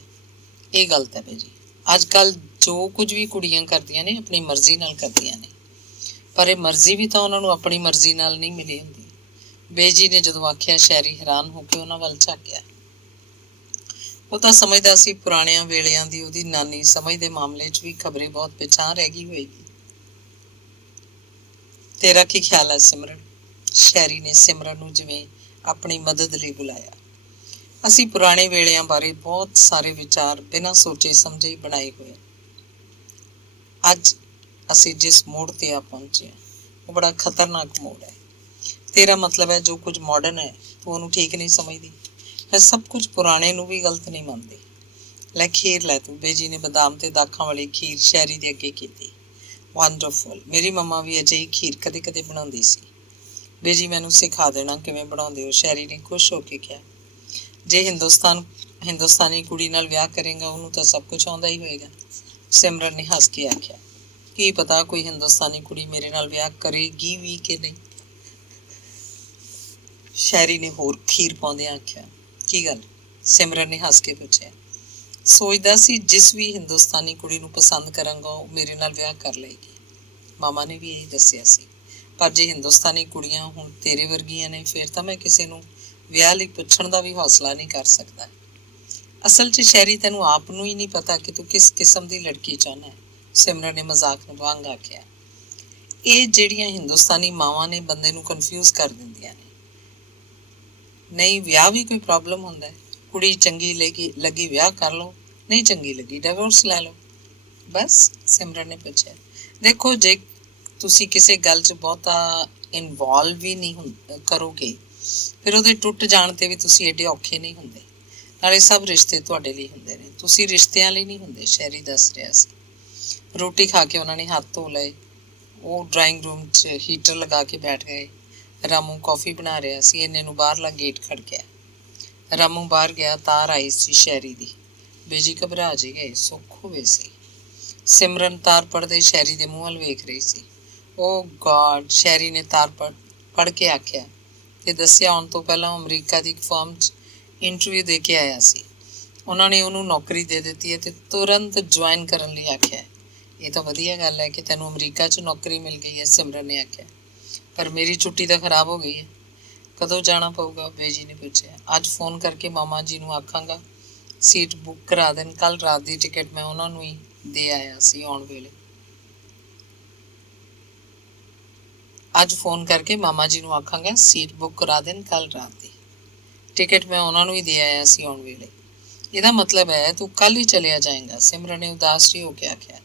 ਇਹ ਗਲਤ ਹੈ ਬੇਜੀ। ਅੱਜ ਕੱਲ੍ਹ ਜੋ ਕੁਝ ਵੀ ਕੁੜੀਆਂ ਕਰਦੀਆਂ ਨੇ ਆਪਣੀ ਮਰਜ਼ੀ ਨਾਲ ਕਰਦੀਆਂ ਨੇ, ਪਰ ਇਹ ਮਰਜ਼ੀ ਵੀ ਤਾਂ ਉਹਨਾਂ ਨੂੰ ਆਪਣੀ ਮਰਜ਼ੀ ਨਾਲ ਨਹੀਂ ਮਿਲੀ ਹੁੰਦੀ, ਬੇਜੀ ਨੇ ਜਦੋਂ ਆਖਿਆ। ਸ਼ੈਰੀ ਹੈਰਾਨ ਹੋ ਕੇ ਉਹਨਾਂ ਵੱਲ ਝਾਕਿਆ। ਉਹ ਤਾਂ ਸਮਝਦਾ ਸੀ ਪੁਰਾਣਿਆਂ ਵੇਲਿਆਂ ਦੀ ਉਹਦੀ ਨਾਨੀ ਸਮਝ ਦੇ ਮਾਮਲੇ 'ਚ ਵੀ ਖਬਰੇ ਬਹੁਤ ਪਿਛਾਂਹ ਰਹਿ ਗਈ ਹੋਏਗੀ। ਤੇਰਾ ਕੀ ਖਿਆਲ ਹੈ ਸਿਮਰਨ? ਸ਼ੈਰੀ ਨੇ ਸਿਮਰਨ ਨੂੰ ਜਿਵੇਂ ਆਪਣੀ ਮਦਦ ਲਈ ਬੁਲਾਇਆ। ਅਸੀਂ ਪੁਰਾਣੇ ਵੇਲਿਆਂ ਬਾਰੇ ਬਹੁਤ ਸਾਰੇ ਵਿਚਾਰ ਬਿਨਾਂ ਸੋਚੇ ਸਮਝੇ ਹੀ ਬਣਾਏ ਹੋਏ। ਅੱਜ ਅਸੀਂ ਜਿਸ ਮੋੜ ਤੇ ਆ ਪਹੁੰਚੇ ਉਹ ਬੜਾ ਖਤਰਨਾਕ ਮੋੜ ਹੈ। ਤੇਰਾ ਮਤਲਬ ਹੈ ਜੋ ਕੁਝ ਮਾਡਰਨ ਹੈ ਤੂੰ ਉਹਨੂੰ ਠੀਕ ਨਹੀਂ ਸਮਝਦੀ? ਮੈਂ ਸਭ ਕੁਝ ਪੁਰਾਣੇ ਨੂੰ ਵੀ ਗਲਤ ਨਹੀਂ ਮੰਨਦੀ। ਲੈ ਖੀਰ ਲੈ ਤੂੰ, ਬੇਜੀ ਨੇ ਬਦਾਮ ਤੇ ਦਾਖਾਂ ਵਾਲੀ ਖੀਰ ਸ਼ੈਰੀ ਦੇ ਅੱਗੇ ਕੀਤੀ। ਵੰਡਰਫੁਲ। ਮੇਰੀ ਮੰਮਾ ਵੀ ਅਜਿਹੀ ਖੀਰ ਕਦੇ ਕਦੇ ਬਣਾਉਂਦੀ ਸੀ। ਬੇਜੀ ਮੈਨੂੰ ਸਿਖਾ ਦੇਣਾ ਕਿਵੇਂ ਬਣਾਉਂਦੇ ਹੋ, ਸ਼ੈਰੀ ਨੇ ਖੁਸ਼ ਹੋ ਕੇ ਕਿਹਾ। ਜੇ ਹਿੰਦੁਸਤਾਨੀ ਕੁੜੀ ਨਾਲ ਵਿਆਹ ਕਰੇਗਾ ਉਹਨੂੰ ਤਾਂ ਸਭ ਕੁਝ ਆਉਂਦਾ ਹੀ ਹੋਏਗਾ, ਸਿਮਰਨ ਨੇ ਹੱਸ ਕੇ ਆਖਿਆ। ਕੀ ਪਤਾ ਕੋਈ ਹਿੰਦੁਸਤਾਨੀ ਕੁੜੀ ਮੇਰੇ ਨਾਲ ਵਿਆਹ ਕਰੇਗੀ ਵੀ ਕਿ ਨਹੀਂ, ਸ਼ੈਰੀ ਨੇ ਹੋਰ ਖੀਰ ਪਾਉਂਦਿਆਂ ਆਖਿਆ। ਕੀ ਗੱਲ, ਸਿਮਰਨ ਨੇ ਹੱਸ ਕੇ ਪੁੱਛਿਆ। ਸੋਚਦਾ ਸੀ ਜਿਸ ਵੀ ਹਿੰਦੁਸਤਾਨੀ ਕੁੜੀ ਨੂੰ ਪਸੰਦ ਕਰਾਂਗਾ ਉਹ ਮੇਰੇ ਨਾਲ ਵਿਆਹ ਕਰ ਲਏਗੀ। ਮਾਮਾ ਨੇ ਵੀ ਇਹੀ ਦੱਸਿਆ ਸੀ। ਪਰ ਜੇ ਹਿੰਦੁਸਤਾਨੀ ਕੁੜੀਆਂ ਹੁਣ ਤੇਰੇ ਵਰਗੀਆਂ ਨੇ ਫਿਰ ਤਾਂ ਮੈਂ ਕਿਸੇ ਨੂੰ ਵਿਆਹ ਲਈ ਪੁੱਛਣ ਦਾ ਵੀ ਹੌਸਲਾ ਨਹੀਂ ਕਰ ਸਕਦਾ। ਅਸਲ 'ਚ ਸ਼ੈਰੀ ਤੈਨੂੰ ਆਪ ਨੂੰ ਹੀ ਨਹੀਂ ਪਤਾ ਕਿ ਤੂੰ ਕਿਸ ਕਿਸਮ ਦੀ ਲੜਕੀ ਚਾਹੁੰਦਾ ਹੈ, ਸਿਮਰਨ ਨੇ ਮਜ਼ਾਕ ਵਾਂਗ ਆਖਿਆ। ਇਹ ਜਿਹੜੀਆਂ ਹਿੰਦੁਸਤਾਨੀ ਮਾਵਾਂ ਨੇ ਬੰਦੇ ਨੂੰ ਕਨਫਿਊਜ਼ ਕਰ ਦਿੰਦੀਆਂ ਨੇ। ਨਹੀਂ ਵਿਆਹ ਵੀ ਕੋਈ ਪ੍ਰੋਬਲਮ ਹੁੰਦਾ ਹੈ, ਕੁੜੀ ਚੰਗੀ ਲੱਗੀ ਵਿਆਹ ਕਰ ਲਓ, ਨਹੀਂ ਚੰਗੀ ਲੱਗੀ ਡਿਵੋਰਸ ਲੈ ਲਓ, ਬਸ, ਸਿਮਰਨ ਨੇ ਪੁੱਛਿਆ। ਦੇਖੋ ਜੇ ਤੁਸੀਂ ਕਿਸੇ ਗੱਲ 'ਚ ਬਹੁਤਾ ਇਨਵੋਲਵ ਵੀ ਨਹੀਂ ਕਰੋਗੇ ਫਿਰ ਉਹਦੇ ਟੁੱਟ ਜਾਣ 'ਤੇ ਵੀ ਤੁਸੀਂ ਏਡੇ ਔਖੇ ਨਹੀਂ ਹੁੰਦੇ। ਨਾਲੇ ਸਭ ਰਿਸ਼ਤੇ ਤੁਹਾਡੇ ਲਈ ਹੁੰਦੇ ਨੇ, ਤੁਸੀਂ ਰਿਸ਼ਤਿਆਂ ਲਈ ਨਹੀਂ ਹੁੰਦੇ, ਸ਼ੈਰੀ ਦੱਸ ਰਿਹਾ ਸੀ। ਰੋਟੀ ਖਾ ਕੇ ਉਹਨਾਂ ਨੇ ਹੱਥ ਧੋ ਲਏ। ਉਹ ਡਰਾਇੰਗ ਰੂਮ 'ਚ ਹੀਟਰ ਲਗਾ ਕੇ ਬੈਠ ਗਏ। ਰਾਮੂ ਕੌਫੀ ਬਣਾ ਰਿਹਾ ਸੀ, ਇੰਨੇ ਨੂੰ ਬਾਹਰਲਾ ਗੇਟ ਖੜਕਿਆ। ਰਾਮੂ ਬਾਹਰ ਗਿਆ, ਤਾਰ ਆਈ ਸੀ ਸ਼ੈਰੀ ਦੀ। ਬੇਜੀ ਘਬਰਾ ਜਿਹੀ ਗਏ, ਸੁੱਖ ਹੋਵੇ ਸੀ। ਸਿਮਰਨ ਤਾਰ ਪੜ੍ਹਦੇ ਸ਼ੈਰੀ ਦੇ ਮੂੰਹ ਵੱਲ ਵੇਖ ਰਹੀ ਸੀ। ਓ ਗॉड, ਸ਼ੈਰੀ ਨੇ ਤਾਰ ਪੜ੍ਹ ਕੇ ਆਖਿਆ ਤੇ ਦੱਸਿਆ ਆਉਣ ਤੋਂ ਪਹਿਲਾਂ ਉਹ ਅਮਰੀਕਾ ਦੀ ਇੱਕ ਫਰਮ 'ਚ ਇੰਟਰਵਿਊ ਦੇ ਕੇ ਆਇਆ ਸੀ। ਉਹਨਾਂ ਨੇ ਉਹਨੂੰ ਨੌਕਰੀ ਦੇ ਦਿੱਤੀ ਹੈ ਤੇ ਤੁਰੰਤ ਜੁਆਇਨ ਕਰਨ ਲਈ ਆਖਿਆ। ਇਹ ਤਾਂ ਵਧੀਆ ਗੱਲ ਹੈ ਕਿ ਤੈਨੂੰ ਅਮਰੀਕਾ 'ਚ ਨੌਕਰੀ ਮਿਲ ਗਈ ਹੈ, ਸਿਮਰਨ ਨੇ ਆਖਿਆ। ਪਰ ਮੇਰੀ ਛੁੱਟੀ ਤਾਂ ਖਰਾਬ ਹੋ ਗਈ ਹੈ। ਕਦੋਂ ਜਾਣਾ ਪਊਗਾ, ਬੇਜੀ ਨੇ ਪੁੱਛਿਆ। ਅੱਜ ਫੋਨ ਕਰਕੇ ਮਾਮਾ ਜੀ ਨੂੰ ਆਖਾਂਗਾ ਸੀਟ ਬੁੱਕ ਕਰਾ ਦੇਣ। ਕੱਲ ਰਾਤ ਦੀ ਟਿਕਟ ਮੈਂ ਉਹਨਾਂ ਨੂੰ ਹੀ ਦੇ ਆਇਆ ਸੀ ਆਉਣ ਵੇਲੇ। ਅੱਜ ਫੋਨ ਕਰਕੇ ਮਾਮਾ ਜੀ ਨੂੰ ਆਖਾਂਗਾ ਸੀਟ ਬੁੱਕ ਕਰਾ ਦੇਣ, ਕੱਲ ਰਾਤ ਦੀ ਟਿਕਟ ਮੈਂ ਉਹਨਾਂ ਨੂੰ ਹੀ ਦੇ ਆਇਆ ਸੀ ਆਉਣ ਵੇਲੇ। ਇਹਦਾ ਮਤਲਬ ਹੈ ਤੂੰ ਕੱਲ ਹੀ ਚਲਿਆ ਜਾਏਗਾ, ਸਿਮਰਨ ਨੇ ਉਦਾਸ ਜਿਹੀ ਹੋ ਕੇ ਆਖਿਆ।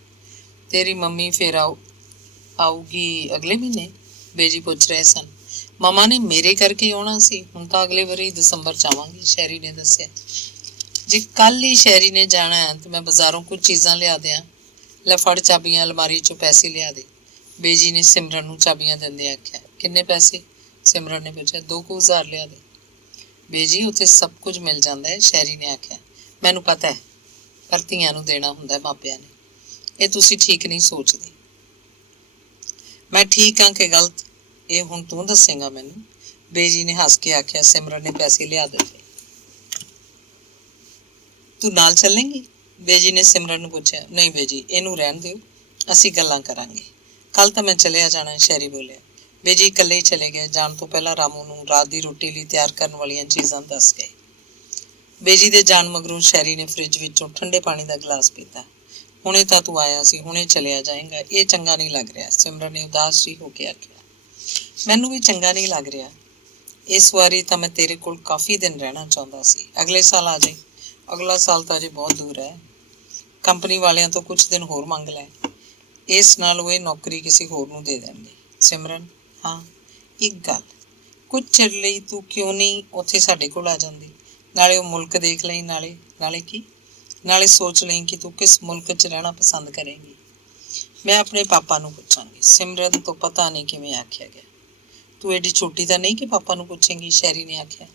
ਤੇਰੀ ਮੰਮੀ ਫਿਰ ਆਊਗੀ ਅਗਲੇ ਮਹੀਨੇ, ਬੇਜੀ ਪੁੱਛ ਰਹੇ ਸਨ। ਮਾਮਾ ਨੇ ਮੇਰੇ ਕਰਕੇ ਆਉਣਾ ਸੀ, ਹੁਣ ਤਾਂ ਅਗਲੇ ਵਾਰੀ ਦਸੰਬਰ 'ਚ ਆਵਾਂਗੀ, ਸ਼ੈਰੀ ਨੇ ਦੱਸਿਆ। ਜੇ ਕੱਲ ਹੀ ਸ਼ੈਰੀ ਨੇ ਜਾਣਾ ਹੈ ਤੇ ਮੈਂ ਬਾਜ਼ਾਰੋਂ ਕੁਝ ਚੀਜ਼ਾਂ ਲਿਆ ਦਿਆਂ। ਲੈ ਫੜ ਚਾਬੀਆਂ, ਅਲਮਾਰੀ 'ਚੋਂ ਪੈਸੇ ਲਿਆ ਦੇ, ਬੇਜੀ ਨੇ ਸਿਮਰਨ ਨੂੰ ਚਾਬੀਆਂ ਦਿੰਦੇ ਆਖਿਆ। ਕਿੰਨੇ ਪੈਸੇ, ਸਿਮਰਨ ਨੇ ਪੁੱਛਿਆ। 2,000 ਲਿਆ ਦੇ। ਬੇਜੀ ਉੱਥੇ ਸਭ ਕੁਝ ਮਿਲ ਜਾਂਦਾ ਹੈ, ਸ਼ੈਰੀ ਨੇ ਆਖਿਆ। ਮੈਨੂੰ ਪਤਾ ਹੈ, ਪਰ ਧੀਆਂ ਨੂੰ ਦੇਣਾ ਹੁੰਦਾ ਮਾਪਿਆਂ ਨੇ। ਇਹ ਤੁਸੀਂ ਠੀਕ ਨਹੀਂ ਸੋਚਦੇ। ਮੈਂ ਠੀਕ ਹਾਂ ਕਿ ਗਲਤ, ਇਹ ਹੁਣ ਤੂੰ ਦੱਸੇਗਾ ਮੈਨੂੰ, ਬੇਜੀ ਨੇ ਹੱਸ ਕੇ ਆਖਿਆ। ਸਿਮਰਨ ਨੇ ਪੈਸੇ ਲਿਆ ਦਿੱਤੇ। ਤੂੰ ਨਾਲ ਚੱਲੇਂਗੀ, ਬੇਜੀ ਨੇ ਸਿਮਰਨ ਨੂੰ ਪੁੱਛਿਆ। ਨਹੀਂ ਬੇਜੀ, ਇਹਨੂੰ ਰਹਿਣ ਦਿਓ, ਅਸੀਂ ਗੱਲਾਂ ਕਰਾਂਗੇ। ਕੱਲ ਤਾਂ ਮੈਂ ਚਲਿਆ ਜਾਣਾ, ਸ਼ੈਰੀ ਬੋਲਿਆ। ਬੇਜੀ ਇਕੱਲੇ ਹੀ ਚਲੇ ਗਏ। ਜਾਣ ਤੋਂ ਪਹਿਲਾਂ ਰਾਮੂ ਨੂੰ ਰਾਤ ਦੀ ਰੋਟੀ ਲਈ ਤਿਆਰ ਕਰਨ ਵਾਲੀਆਂ ਚੀਜ਼ਾਂ ਦੱਸ ਗਏ। ਬੇਜੀ ਦੇ ਜਾਣ ਮਗਰੋਂ ਸ਼ੈਰੀ ਨੇ ਫਰਿੱਜ ਵਿੱਚੋਂ ਠੰਡੇ ਪਾਣੀ ਦਾ ਗਲਾਸ ਪੀਤਾ। ਹੁਣੇ ਤਾਂ ਤੂੰ ਆਇਆ ਸੀ, ਹੁਣੇ ਚਲਿਆ ਜਾਏਗਾ, ਇਹ ਚੰਗਾ ਨਹੀਂ ਲੱਗ ਰਿਹਾ, ਸਿਮਰਨ ਨੇ ਉਦਾਸ ਜਿਹੀ ਹੋ ਕੇ ਆਖਿਆ। ਮੈਨੂੰ ਵੀ ਚੰਗਾ ਨਹੀਂ ਲੱਗ ਰਿਹਾ। ਇਸ ਵਾਰੀ ਤਾਂ ਮੈਂ ਤੇਰੇ ਕੋਲ ਕਾਫੀ ਦਿਨ ਰਹਿਣਾ ਚਾਹੁੰਦਾ ਸੀ, ਅਗਲੇ ਸਾਲ ਆ ਜਾਏ। ਅਗਲਾ ਸਾਲ ਤਾਂ ਅਜੇ ਬਹੁਤ ਦੂਰ ਹੈ। ਕੰਪਨੀ ਵਾਲਿਆਂ ਤੋਂ ਕੁਝ ਦਿਨ ਹੋਰ ਮੰਗ ਲੈ, ਇਸ ਨਾਲ ਉਹ ਇਹ ਨੌਕਰੀ ਕਿਸੇ ਹੋਰ ਨੂੰ ਦੇ ਦੇਣਗੇ। ਸਿਮਰਨ, ਹਾਂ ਇੱਕ ਗੱਲ, ਕੁਝ ਚਿਰ ਲਈ ਤੂੰ ਕਿਉਂ ਨਹੀਂ ਉੱਥੇ ਸਾਡੇ ਕੋਲ ਆ ਜਾਂਦੀ? ਨਾਲੇ ਉਹ ਮੁਲਕ ਦੇਖ ਲਈ, ਨਾਲੇ ਕੀ, ਨਾਲੇ ਸੋਚ ਲਈ ਕਿ ਤੂੰ ਕਿਸ ਮੁਲਕ 'ਚ ਰਹਿਣਾ ਪਸੰਦ ਕਰੇਂਗੀ। ਮੈਂ ਆਪਣੇ ਪਾਪਾ ਨੂੰ ਪੁੱਛਾਂਗੀ, ਸਿਮਰਨ ਤੋਂ ਪਤਾ ਨਹੀਂ ਕਿਵੇਂ ਆਖਿਆ ਗਿਆ। ਤੂੰ ਐਡੀ ਛੋਟੀ ਤਾਂ ਨਹੀਂ ਕਿ ਪਾਪਾ ਨੂੰ ਪੁੱਛੇਂਗੀ, ਸ਼ੈਰੀ ਨੇ ਆਖਿਆ।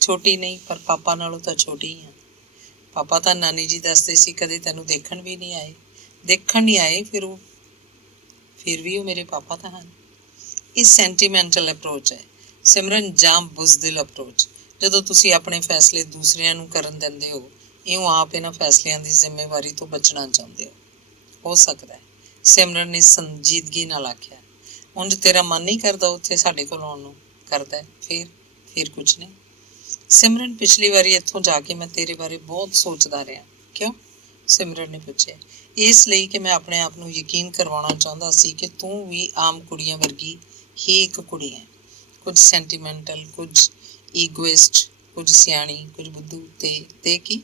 ਛੋਟੀ ਨਹੀਂ, ਪਰ ਪਾਪਾ ਨਾਲੋਂ ਤਾਂ ਛੋਟੀ ਹਾਂ। ਪਾਪਾ ਤਾਂ ਨਾਨੀ ਜੀ ਦੱਸਦੇ ਸੀ ਕਦੇ ਤੈਨੂੰ ਦੇਖਣ ਵੀ ਨਹੀਂ ਆਏ। ਦੇਖਣ ਨਹੀਂ ਆਏ, ਫਿਰ ਵੀ ਉਹ ਮੇਰੇ ਪਾਪਾ ਤਾਂ ਹਨ। ਇਹ ਸੈਂਟੀਮੈਂਟਲ ਅਪਰੋਚ ਹੈ ਸਿਮਰਨ, ਜਾਂ ਬੁਜ਼ਦਿਲ ਅਪਰੋਚ। ਜਦੋਂ ਤੁਸੀਂ ਆਪਣੇ ਫੈਸਲੇ ਦੂਸਰਿਆਂ ਨੂੰ ਕਰਨ ਦਿੰਦੇ ਹੋ, ਇਉਂ ਆਪ ਇਹਨਾਂ ਫੈਸਲਿਆਂ ਦੀ ਜ਼ਿੰਮੇਵਾਰੀ ਤੋਂ ਬਚਣਾ ਚਾਹੁੰਦੇ ਹੋ ਸਕਦਾ ਹੈ, ਸਿਮਰਨ ਨੇ ਸੰਜੀਦਗੀ ਨਾਲ ਆਖਿਆ। ਉਂਝ ਤੇਰਾ ਮਨ ਨਹੀਂ ਕਰਦਾ ਉੱਥੇ ਸਾਡੇ ਕੋਲ ਆਉਣ ਨੂੰ? ਕਰਦਾ ਹੈ। ਫਿਰ ਕੁਝ ਨਹੀਂ, ਸਿਮਰਨ, ਪਿਛਲੀ ਵਾਰੀ ਇੱਥੋਂ ਜਾ ਕੇ ਮੈਂ ਤੇਰੇ ਬਾਰੇ ਬਹੁਤ ਸੋਚਦਾ ਰਿਹਾ। ਕਿਉਂ, ਸਿਮਰਨ ਨੇ ਪੁੱਛਿਆ। ਇਸ ਲਈ ਕਿ ਮੈਂ ਆਪਣੇ ਆਪ ਨੂੰ ਯਕੀਨ ਕਰਵਾਉਣਾ ਚਾਹੁੰਦਾ ਸੀ ਕਿ ਤੂੰ ਵੀ ਆਮ ਕੁੜੀਆਂ ਵਰਗੀ ਹੀ ਇੱਕ ਕੁੜੀ ਹੈ, ਕੁਝ ਸੈਂਟੀਮੈਂਟਲ, ਕੁਝ ਈਗੋਇਸਟ, ਕੁਝ ਸਿਆਣੀ, ਕੁਝ ਬੁੱਧੂ ਤੇ ਕੀ।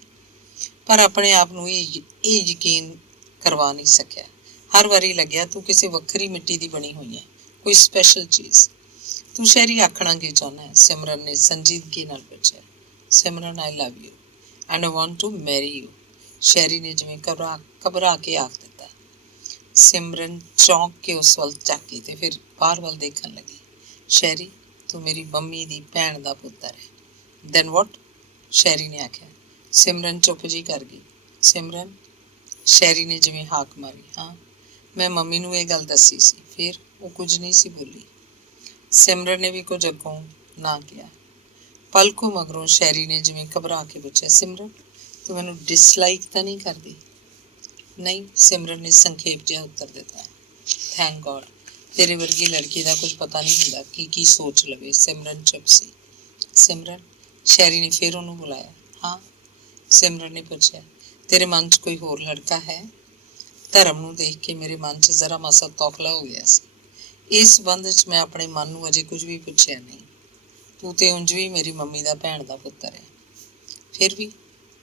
ਪਰ ਆਪਣੇ ਆਪ ਨੂੰ ਇਹ ਯਕੀਨ ਕਰਵਾ ਨਹੀਂ ਸਕਿਆ। ਹਰ ਵਾਰੀ ਲੱਗਿਆ ਤੂੰ ਕਿਸੇ ਵੱਖਰੀ ਮਿੱਟੀ ਦੀ ਬਣੀ ਹੋਈ ਹੈ, ਕੋਈ ਸਪੈਸ਼ਲ ਚੀਜ਼। ਤੂੰ ਸ਼ੈਰੀ ਆਖਣਾ ਕੀ ਚਾਹੁੰਦਾ ਹੈ, ਸਿਮਰਨ ਨੇ ਸੰਜੀਦਗੀ ਨਾਲ ਪੁੱਛਿਆ। Simran, I love you and I want to marry you, Sherry ਨੇ ਜਿਵੇਂ ਘਬਰਾ ਕੇ ਆਖ ਦਿੱਤਾ। सिमरन चौंक के उस वल झाकी ते फिर बाहर वल देखन लगी। शैरी, तू मेरी मम्मी दी भैन दा पुत्तर है। Then what? शैरी ने आख्या। सिमरन चुप जी कर गई। सिमरन, शैरी ने जिवें हाक मारी। हाँ, मैं मम्मी नूं ये गल दसी सी। फिर वो कुछ नहीं सी बोली। सिमरन ने भी कुछ अगों ना किया। पल को मगरों शैरी ने जिवें घबरा के पुछया, सिमरन, तू मैनू डिसलाइक तो नहीं करदी? नहीं, सिमरन ने संखेप जिहा उत्तर दिता। थैंक गॉड, तेरे वर्गी लड़की का कुछ पता नहीं हुंदा की सोच लवे। सिमरन चुप सी। सिमरन, शैरी ने फिर उन्होंने बुलाया। हाँ, सिमरन ने पूछा, तेरे मन च कोई होर लड़का है? धर्म नूं देख के मेरे मन च जरा मासा तौखला हो गया सी। इस संबंध च मैं अपने मन नूं अजे कुछ भी पुछया नहीं। तू ते उंज भी मेरी मम्मी दा भैन दा पुत्तर है। फिर भी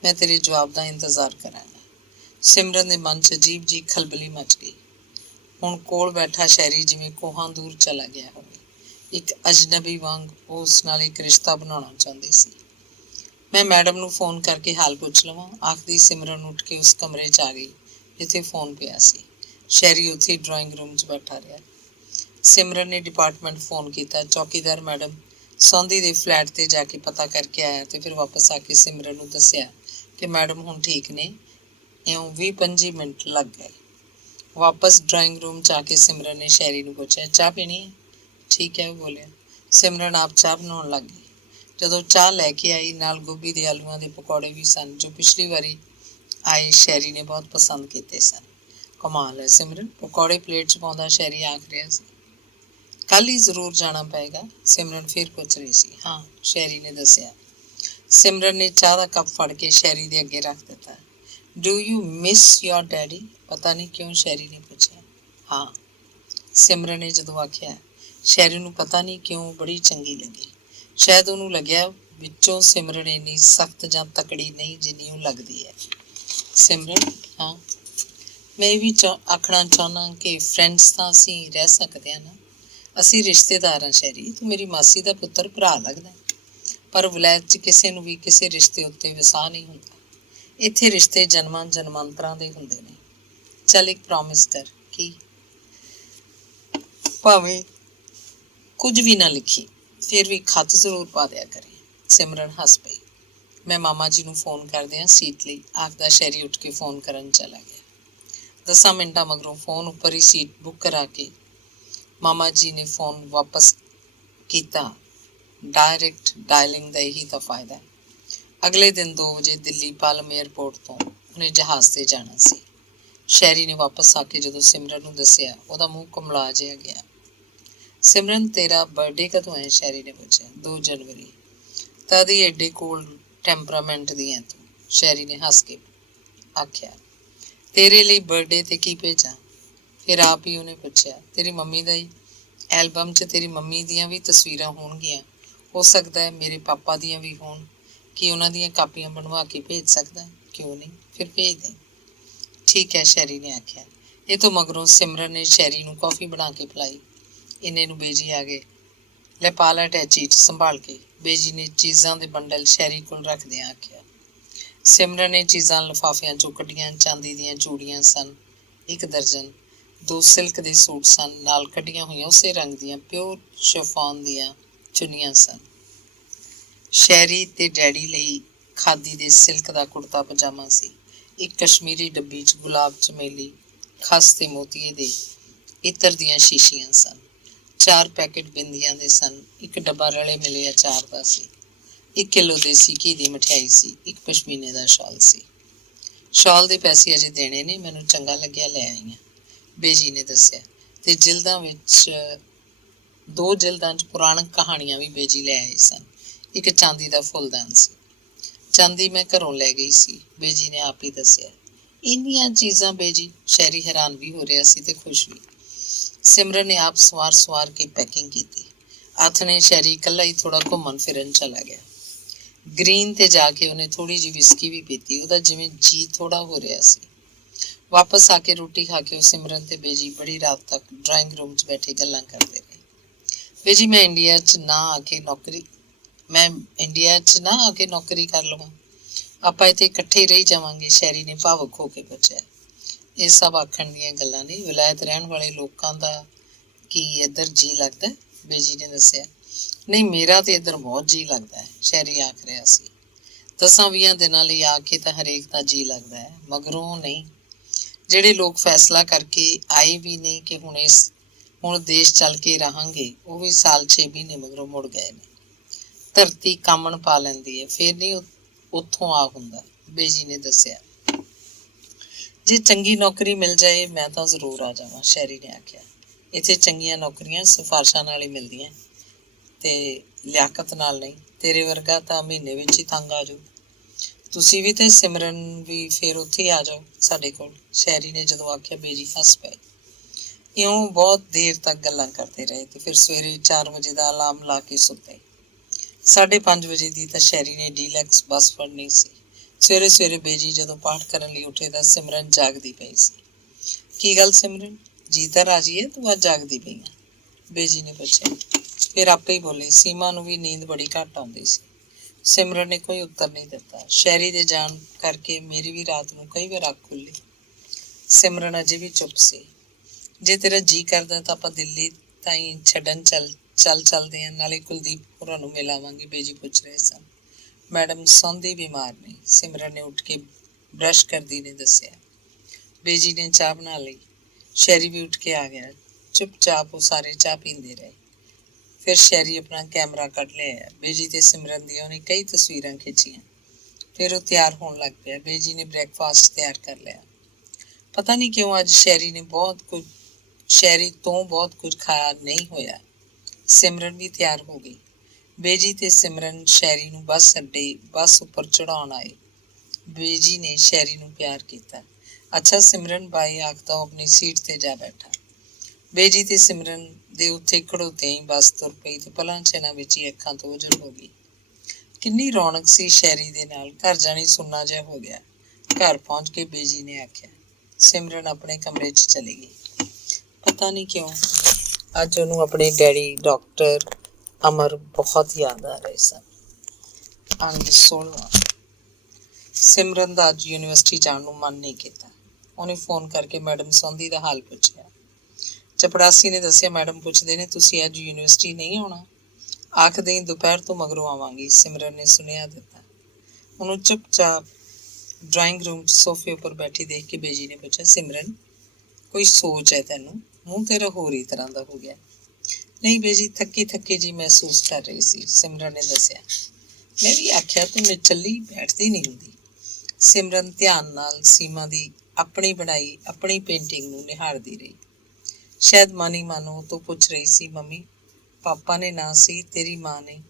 मैं तेरे जवाब का इंतजार करांगा। सिमरन के मन च अजीब जी खलबली मच गई। हुण कोल बैठा शैरी जिवें कोहां दूर चला गया होवे। एक अजनबी वांग वो उस नाल एक रिश्ता बनाउणा चाहुंदी सी। मैं मैडम नूं फोन करके हाल पुछ लवां, आखदी सिमरन उठ के उस कमरे च आ गई जिथे फोन पिया सी। शैरी उत्थे ड्राइंग रूम च बैठा रहा। सिमरन ने डिपार्टमेंट फोन किया। चौकीदार मैडम सौंधी दे फ्लैट ते जाके पता करके आया तो फिर वापस आके सिमरन नूं दस्सिया कि मैडम हुण ठीक ने। इउं 20-25 मिनट लग गए। वापस ड्राइंग रूम च आके सिमरन ने शैरी नूं पुछया, चाह पीनी है? ठीक है, वो बोलिया। सिमरन आप चाह बनाउण लग गई। जदों चाह लैके आई नाल गोभी दे आलूआं दे पकौड़े भी सन जो पिछली वारी आए शैरी ने बहुत पसंद किए सन। कमाल है सिमरन, पकौड़े प्लेट च पाउंदा शैरी आख रहा सी। कल ही जरूर जाना पेगा? सिमरन फिर पूछ रही सी। हाँ, शैरी ने दसिया। सिमरन ने चाह का कप फड़ के शैरी दे अगे रख दिता। Do you miss your daddy? पता नहीं क्यों शैरी ने पूछा। हाँ, सिमरन ने जदों आख्या, शैरी नूं पता नहीं क्यों बड़ी चंगी लगी। शायद उन्होंने लग्या विचों सिमरन इन्नी सख्त जां तकड़ी नहीं जिन्नी वो लगदी है। सिमरन, हाँ, मैं भी आखना चाहना कि फ्रेंड्स तो असी रह सकते हैं ना। असी रिश्तेदार हाँ शैरी, तू मेरी मासी का पुत्र भरा लगदा, पर वलैत च किसी नूं भी किसी रिश्ते उत्ते विसाह नहीं हुंदा। इत्थे रिश्ते जन्मां जन्मांतरां दे हुंदे ने। चल एक प्रॉमिस कर। कि? भावें कुछ भी ना लिखी, फिर भी खत जरूर पा दिया करें। सिमरन हस पई। मैं मामा जी नूं फोन कर दियां सीट लई, आखदा शैरी उठ के फोन करन चला गया। 10 मिनटां मगरों फोन उपर ही सीट बुक करा के मामा जी ने फोन वापस किया। डायरैक्ट डायलिंग का यही तो फायदा है। अगले दिन 2 बजे दिल्ली पालम एयरपोर्ट तो उन्हें जहाज से जाना सी। शैरी ने वापस आके जो सिमरन नूं दसिया, उहदा मुंह कुमला जिहा गया। सिमरन, तेरा बर्थडे कदों है? शैरी ने पूछा। 2 जनवरी। तद ही एडे कोल्ड टैंपरामेंट दी है तू? शैरी ने हस के आख्या। तेरे लिए बर्थडे ते की भेजा? फिर आप ही उन्हें पूछा। तेरी मम्मी का ही। एल्बम च तेरी मम्मी दियां भी तस्वीरां होणगियां, हो सकता है मेरे पापा दियां भी होण। कि उन्हां दियां कापियां बनवा के भेज सकदा है? क्यों नहीं, फिर भेज दें। ठीक है, शैरी ने आख्या। ये तो मगरों सिमरन ने शैरी नूं कॉफी बना के पिलाई। इन्ने नूं बेजी आ गए। लै पा लै अटैची च संभाल के। बेजी ने चीज़ां दे बंडल शैरी कोल रखदियां आख्या। सिमरन ने चीज़ां लिफाफियां चों कड्डियां। चांदी दियां चूड़ियां सन 1 दर्जन, 2 सिल्क के सूट सन, नाल कड्डियां हुई उसे रंग दियां प्योर शिफॉन दियां चुन्नियां सन। शैरी ते डैडी लई खादी दे सिल्क का कुर्ता पजामा सी। एक कश्मीरी डब्बी च गुलाब चमेली, खस ते मोतिये दे इत्र दियां शीशियां सन। 4 पैकेट बिंदियां दे सन। एक डब्बा रले मिले अचार दा सी। 1 किलो देसी घी दी मिठाई सी। एक पशमीने दा शॉल सी। शॉल दे पैसे अजे देने ने, मैनू चंगा लग्या लै आई हां, बेजी ने दस्सिया। ते जिल्दां विच 2 जिल्दां च पुराणक कहानियां भी बेजी लै आए सन। एक चांदी दा फुलदान सी। चांदी मैं घरों लै गई सी, बेजी ने आप ही दस्सिया। इन्नियां चीज़ां बेजी? शैरी हैरान भी हो रहा सी ते खुश भी। सिमरन ने आप सवार के पैकिंग की। आथने शैरी कल्ला ही थोड़ा घूमन फिरन चला गया। ग्रीन ते जाके उन्हें थोड़ी जी विस्की भी पीती। उहदा जिवें जी थोड़ा हो रहा सी। वापस आके रोटी खा के सिमरन ते बेजी बड़ी रात तक ड्राइंग रूम च बैठे गल्लां करते रहे। बेजी, मैं इंडिया च ना आके नौकरी कर लवां, आपां इत्थे इकट्ठे ही रही जावांगे? शैरी ने भावुक होके पूछा। ਇਹ ਸਭ ਆਖਣ ਦੀਆਂ ਗੱਲਾਂ ਨੇ। ਵਿਲਾਇਤ ਰਹਿਣ ਵਾਲੇ ਲੋਕਾਂ ਦਾ ਕੀ ਇੱਧਰ ਜੀ ਲੱਗਦਾ? ਬੇਜੀ ਨੇ ਦੱਸਿਆ। ਨਹੀਂ, ਮੇਰਾ ਤੇ ਇੱਧਰ ਬਹੁਤ ਜੀ ਲੱਗਦਾ ਹੈ, ਸ਼ਹਿਰੀ ਆਖ ਰਿਹਾ ਸੀ। 10-20 ਦਿਨਾਂ ਲਈ ਆ ਕੇ ਤਾਂ ਹਰੇਕ ਦਾ ਜੀ ਲੱਗਦਾ ਹੈ, ਮਗਰੋਂ ਨਹੀਂ। ਜਿਹੜੇ ਲੋਕ ਫੈਸਲਾ ਕਰਕੇ ਆਏ ਵੀ ਨਹੀਂ ਕਿ ਹੁਣ ਦੇਸ਼ ਚੱਲ ਕੇ ਰਹਾਂਗੇ, ਉਹ ਵੀ ਸਾਲ 6 ਮਹੀਨੇ ਮਗਰੋਂ ਮੁੜ ਗਏ ਨੇ। ਧਰਤੀ ਕਾਮਣ ਪਾ ਲੈਂਦੀ ਹੈ, ਫਿਰ ਨਹੀਂ ਉੱਥੋਂ ਆ ਹੁੰਦਾ, ਬੇਜੀ ਨੇ ਦੱਸਿਆ। ਜੇ ਚੰਗੀ ਨੌਕਰੀ ਮਿਲ ਜਾਏ ਮੈਂ ਤਾਂ ਜ਼ਰੂਰ ਆ ਜਾਵਾਂ, ਸ਼ਹਿਰੀ ਨੇ ਆਖਿਆ। ਇੱਥੇ ਚੰਗੀਆਂ ਨੌਕਰੀਆਂ ਸਿਫਾਰਸ਼ਾਂ ਨਾਲ ਹੀ ਮਿਲਦੀਆਂ ਤੇ ਲਿਆਕਤ ਨਾਲ ਨਹੀਂ। ਤੇਰੇ ਵਰਗਾ ਤਾਂ ਮਹੀਨੇ ਵਿੱਚ ਹੀ ਤੰਗ ਆ ਜਾਊ। ਤੁਸੀਂ ਵੀ ਤੇ ਸਿਮਰਨ ਵੀ ਫਿਰ ਉੱਥੇ ਹੀ ਆ ਜਾਓ ਸਾਡੇ ਕੋਲ, ਸ਼ਹਿਰੀ ਨੇ ਜਦੋਂ ਆਖਿਆ। ਬੇਜੀ ਹੱਸ ਪਏ। ਇਉਂ ਬਹੁਤ ਦੇਰ ਤੱਕ ਗੱਲਾਂ ਕਰਦੇ ਰਹੇ ਤੇ ਫਿਰ ਸਵੇਰੇ 4 ਵਜੇ ਦਾ ਅਲਾਰਮ ਲਾ ਕੇ ਸੁੱਤੇ। 5:30 ਵਜੇ ਦੀ ਤਾਂ ਸ਼ਹਿਰੀ ਨੇ ਡੀਲੈਕਸ ਬੱਸ ਫੜਨੀ ਸੀ। ਸਵੇਰੇ ਸਵੇਰੇ ਬੇਜੀ ਜਦੋਂ ਪਾਠ ਕਰਨ ਲਈ ਉੱਠੇ ਤਾਂ ਸਿਮਰਨ ਜਾਗਦੀ ਪਈ ਸੀ। ਕੀ ਗੱਲ ਸਿਮਰਨ, ਜੀ ਤਾਂ ਰਾਜੀ ਹੈ, ਤੂੰ ਅੱਜ ਜਾਗਦੀ ਪਈ ਆ? ਬੇਜੀ ਨੇ ਪੁੱਛਿਆ। ਫਿਰ ਆਪੇ ਹੀ ਬੋਲੇ, ਸੀਮਾ ਨੂੰ ਵੀ ਨੀਂਦ ਬੜੀ ਘੱਟ ਆਉਂਦੀ ਸੀ। ਸਿਮਰਨ ਨੇ ਕੋਈ ਉੱਤਰ ਨਹੀਂ ਦਿੱਤਾ। ਸ਼ਹਿਰੀ ਦੇ ਜਾਣ ਕਰਕੇ ਮੇਰੀ ਵੀ ਰਾਤ ਨੂੰ ਕਈ ਵਾਰ ਅੱਖ ਖੁੱਲੀ। ਸਿਮਰਨ ਅਜੇ ਵੀ ਚੁੱਪ ਸੀ। ਜੇ ਤੇਰਾ ਜੀ ਕਰਦਾ ਤਾਂ ਆਪਾਂ ਦਿੱਲੀ ਤਾਈਂ ਛੱਡਣ ਚੱਲਦੇ ਹਾਂ, ਨਾਲੇ ਕੁਲਦੀਪ ਹੋਰਾਂ ਨੂੰ ਮਿਲ ਆਵਾਂਗੇ, ਬੇਜੀ ਪੁੱਛ ਰਹੇ ਸਨ। ਮੈਡਮ ਸੌਂਦੀ ਬਿਮਾਰ ਨੇ, ਸਿਮਰਨ ਨੇ ਉੱਠ ਕੇ ਬਰਸ਼ ਕਰਦੀ ਨੇ ਦੱਸਿਆ। ਬੇਜੀ ਨੇ ਚਾਹ ਬਣਾ ਲਈ। ਸ਼ਹਿਰੀ ਵੀ ਉੱਠ ਕੇ ਆ ਗਿਆ। ਚੁੱਪਚਾਪ ਉਹ ਸਾਰੇ ਚਾਹ ਪੀਂਦੇ ਰਹੇ। ਫਿਰ ਸ਼ਹਿਰੀ ਆਪਣਾ ਕੈਮਰਾ ਕੱਢ ਲਿਆ। ਬੇਜੀ ਤੇ ਸਿਮਰਨ ਦੀਆਂ ਉਹਨੇ ਕਈ ਤਸਵੀਰਾਂ ਖਿੱਚੀਆਂ। ਫਿਰ ਉਹ ਤਿਆਰ ਹੋਣ ਲੱਗ ਪਿਆ। ਬੇਜੀ ਨੇ ਬ੍ਰੇਕਫਾਸਟ ਤਿਆਰ ਕਰ ਲਿਆ। ਪਤਾ ਨਹੀਂ ਕਿਉਂ ਅੱਜ ਸ਼ਹਿਰੀ ਤੋਂ ਬਹੁਤ ਕੁਝ ਖਾਇਆ ਨਹੀਂ ਹੋਇਆ। ਸਿਮਰਨ ਵੀ ਤਿਆਰ ਹੋ ਗਈ। ਬੇਜੀ ਤੇ ਸਿਮਰਨ ਸ਼ਹਿਰੀ ਨੂੰ ਬੱਸ ਉੱਪਰ ਚੜਾਉਣ ਆਏ। ਬੇਜੀ ਨੇ ਸ਼ਹਿਰੀ ਨੂੰ ਪਿਆਰ ਕੀਤਾ। ਅੱਛਾ ਸਿਮਰਨ, ਬਾਈ ਆਖਦਾ ਉਹ ਆਪਣੀ ਸੀਟ ਤੇ ਜਾ ਬੈਠਾ। ਬੇਜੀ ਤੇ ਸਿਮਰਨ ਦੇ ਉੱਥੇ ਖੜੋਤੇ ਹੀ ਬੱਸ ਤੁਰ ਪਈ ਤੇ ਪਲਾਂ ਛਿਨਾਂ ਵਿੱਚ ਹੀ ਅੱਖਾਂ ਤੋਂ ਓਝਲ ਹੋ ਗਈ। ਕਿੰਨੀ ਰੌਣਕ ਸੀ ਸ਼ਹਿਰੀ ਦੇ ਨਾਲ। ਘਰ ਜਾਣੀ ਸੁੰਨਾ ਜਿਹਾ ਹੋ ਗਿਆ। ਘਰ ਪਹੁੰਚ ਕੇ ਬੇਜੀ ਨੇ ਆਖਿਆ। ਸਿਮਰਨ ਆਪਣੇ ਕਮਰੇ 'ਚ ਚਲੀ ਗਈ। ਪਤਾ ਨਹੀਂ ਕਿਉਂ ਅੱਜ ਉਹਨੂੰ ਆਪਣੇ ਡੈਡੀ ਡਾਕਟਰ ਅਮਰ ਬਹੁਤ ਯਾਦ ਆ ਰਹੇ ਸਨ। ਅੰਗ 16। ਸਿਮਰਨ ਦਾ ਅੱਜ ਯੂਨੀਵਰਸਿਟੀ ਜਾਣ ਨੂੰ ਮਨ ਨਹੀਂ ਕੀਤਾ। ਉਹਨੇ ਫੋਨ ਕਰਕੇ ਮੈਡਮ ਸੌਂਦੀ ਦਾ ਹਾਲ ਪੁੱਛਿਆ। ਚਪੜਾਸੀ ਨੇ ਦੱਸਿਆ, ਮੈਡਮ ਪੁੱਛਦੇ ਨੇ ਤੁਸੀਂ ਅੱਜ ਯੂਨੀਵਰਸਿਟੀ ਨਹੀਂ ਆਉਣਾ? ਆਖਦੇ ਦੁਪਹਿਰ ਤੋਂ ਮਗਰੋਂ ਆਵਾਂਗੀ, ਸਿਮਰਨ ਨੇ ਸੁਨੇਹਾ ਦਿੱਤਾ। ਉਹਨੂੰ ਚੁੱਪਚਾਪ ਡਰਾਇੰਗ ਰੂਮ 'ਚ ਸੋਫੇ ਉੱਪਰ ਬੈਠੀ ਦੇਖ ਕੇ ਬੇਜੀ ਨੇ ਪੁੱਛਿਆ, ਸਿਮਰਨ ਕੋਈ ਸੋਚ ਹੈ ਤੈਨੂੰ? ਮੂੰਹ ਤੇਰਾ ਹੋਰ ਹੀ ਤਰ੍ਹਾਂ ਦਾ ਹੋ ਗਿਆ। ਨਹੀਂ ਬੇਜੀ, ਥੱਕੀ ਜੀ ਮਹਿਸੂਸ ਕਰ ਰਹੀ ਸੀ, ਸਿਮਰਨ ਨੇ ਦੱਸਿਆ। ਮੈਂ ਵੀ ਆਖਿਆ ਤੂੰ ਨਿਚੱਲੀ ਬੈਠਦੀ ਨਹੀਂ ਹੁੰਦੀ। ਸਿਮਰਨ ਧਿਆਨ ਨਾਲ ਸੀਮਾ ਦੀ ਆਪਣੀ ਬਣਾਈ ਆਪਣੀ ਪੇਂਟਿੰਗ ਨੂੰ ਨਿਹਾਰਦੀ ਰਹੀ। ਸ਼ਾਇਦ ਮਨ ਹੀ ਮਨ ਉਹ ਤੋਂ ਪੁੱਛ ਰਹੀ ਸੀ, ਮੰਮੀ ਪਾਪਾ ਨੇ ਨਾ ਸੀ, ਤੇਰੀ ਮਾਂ ਨੇ,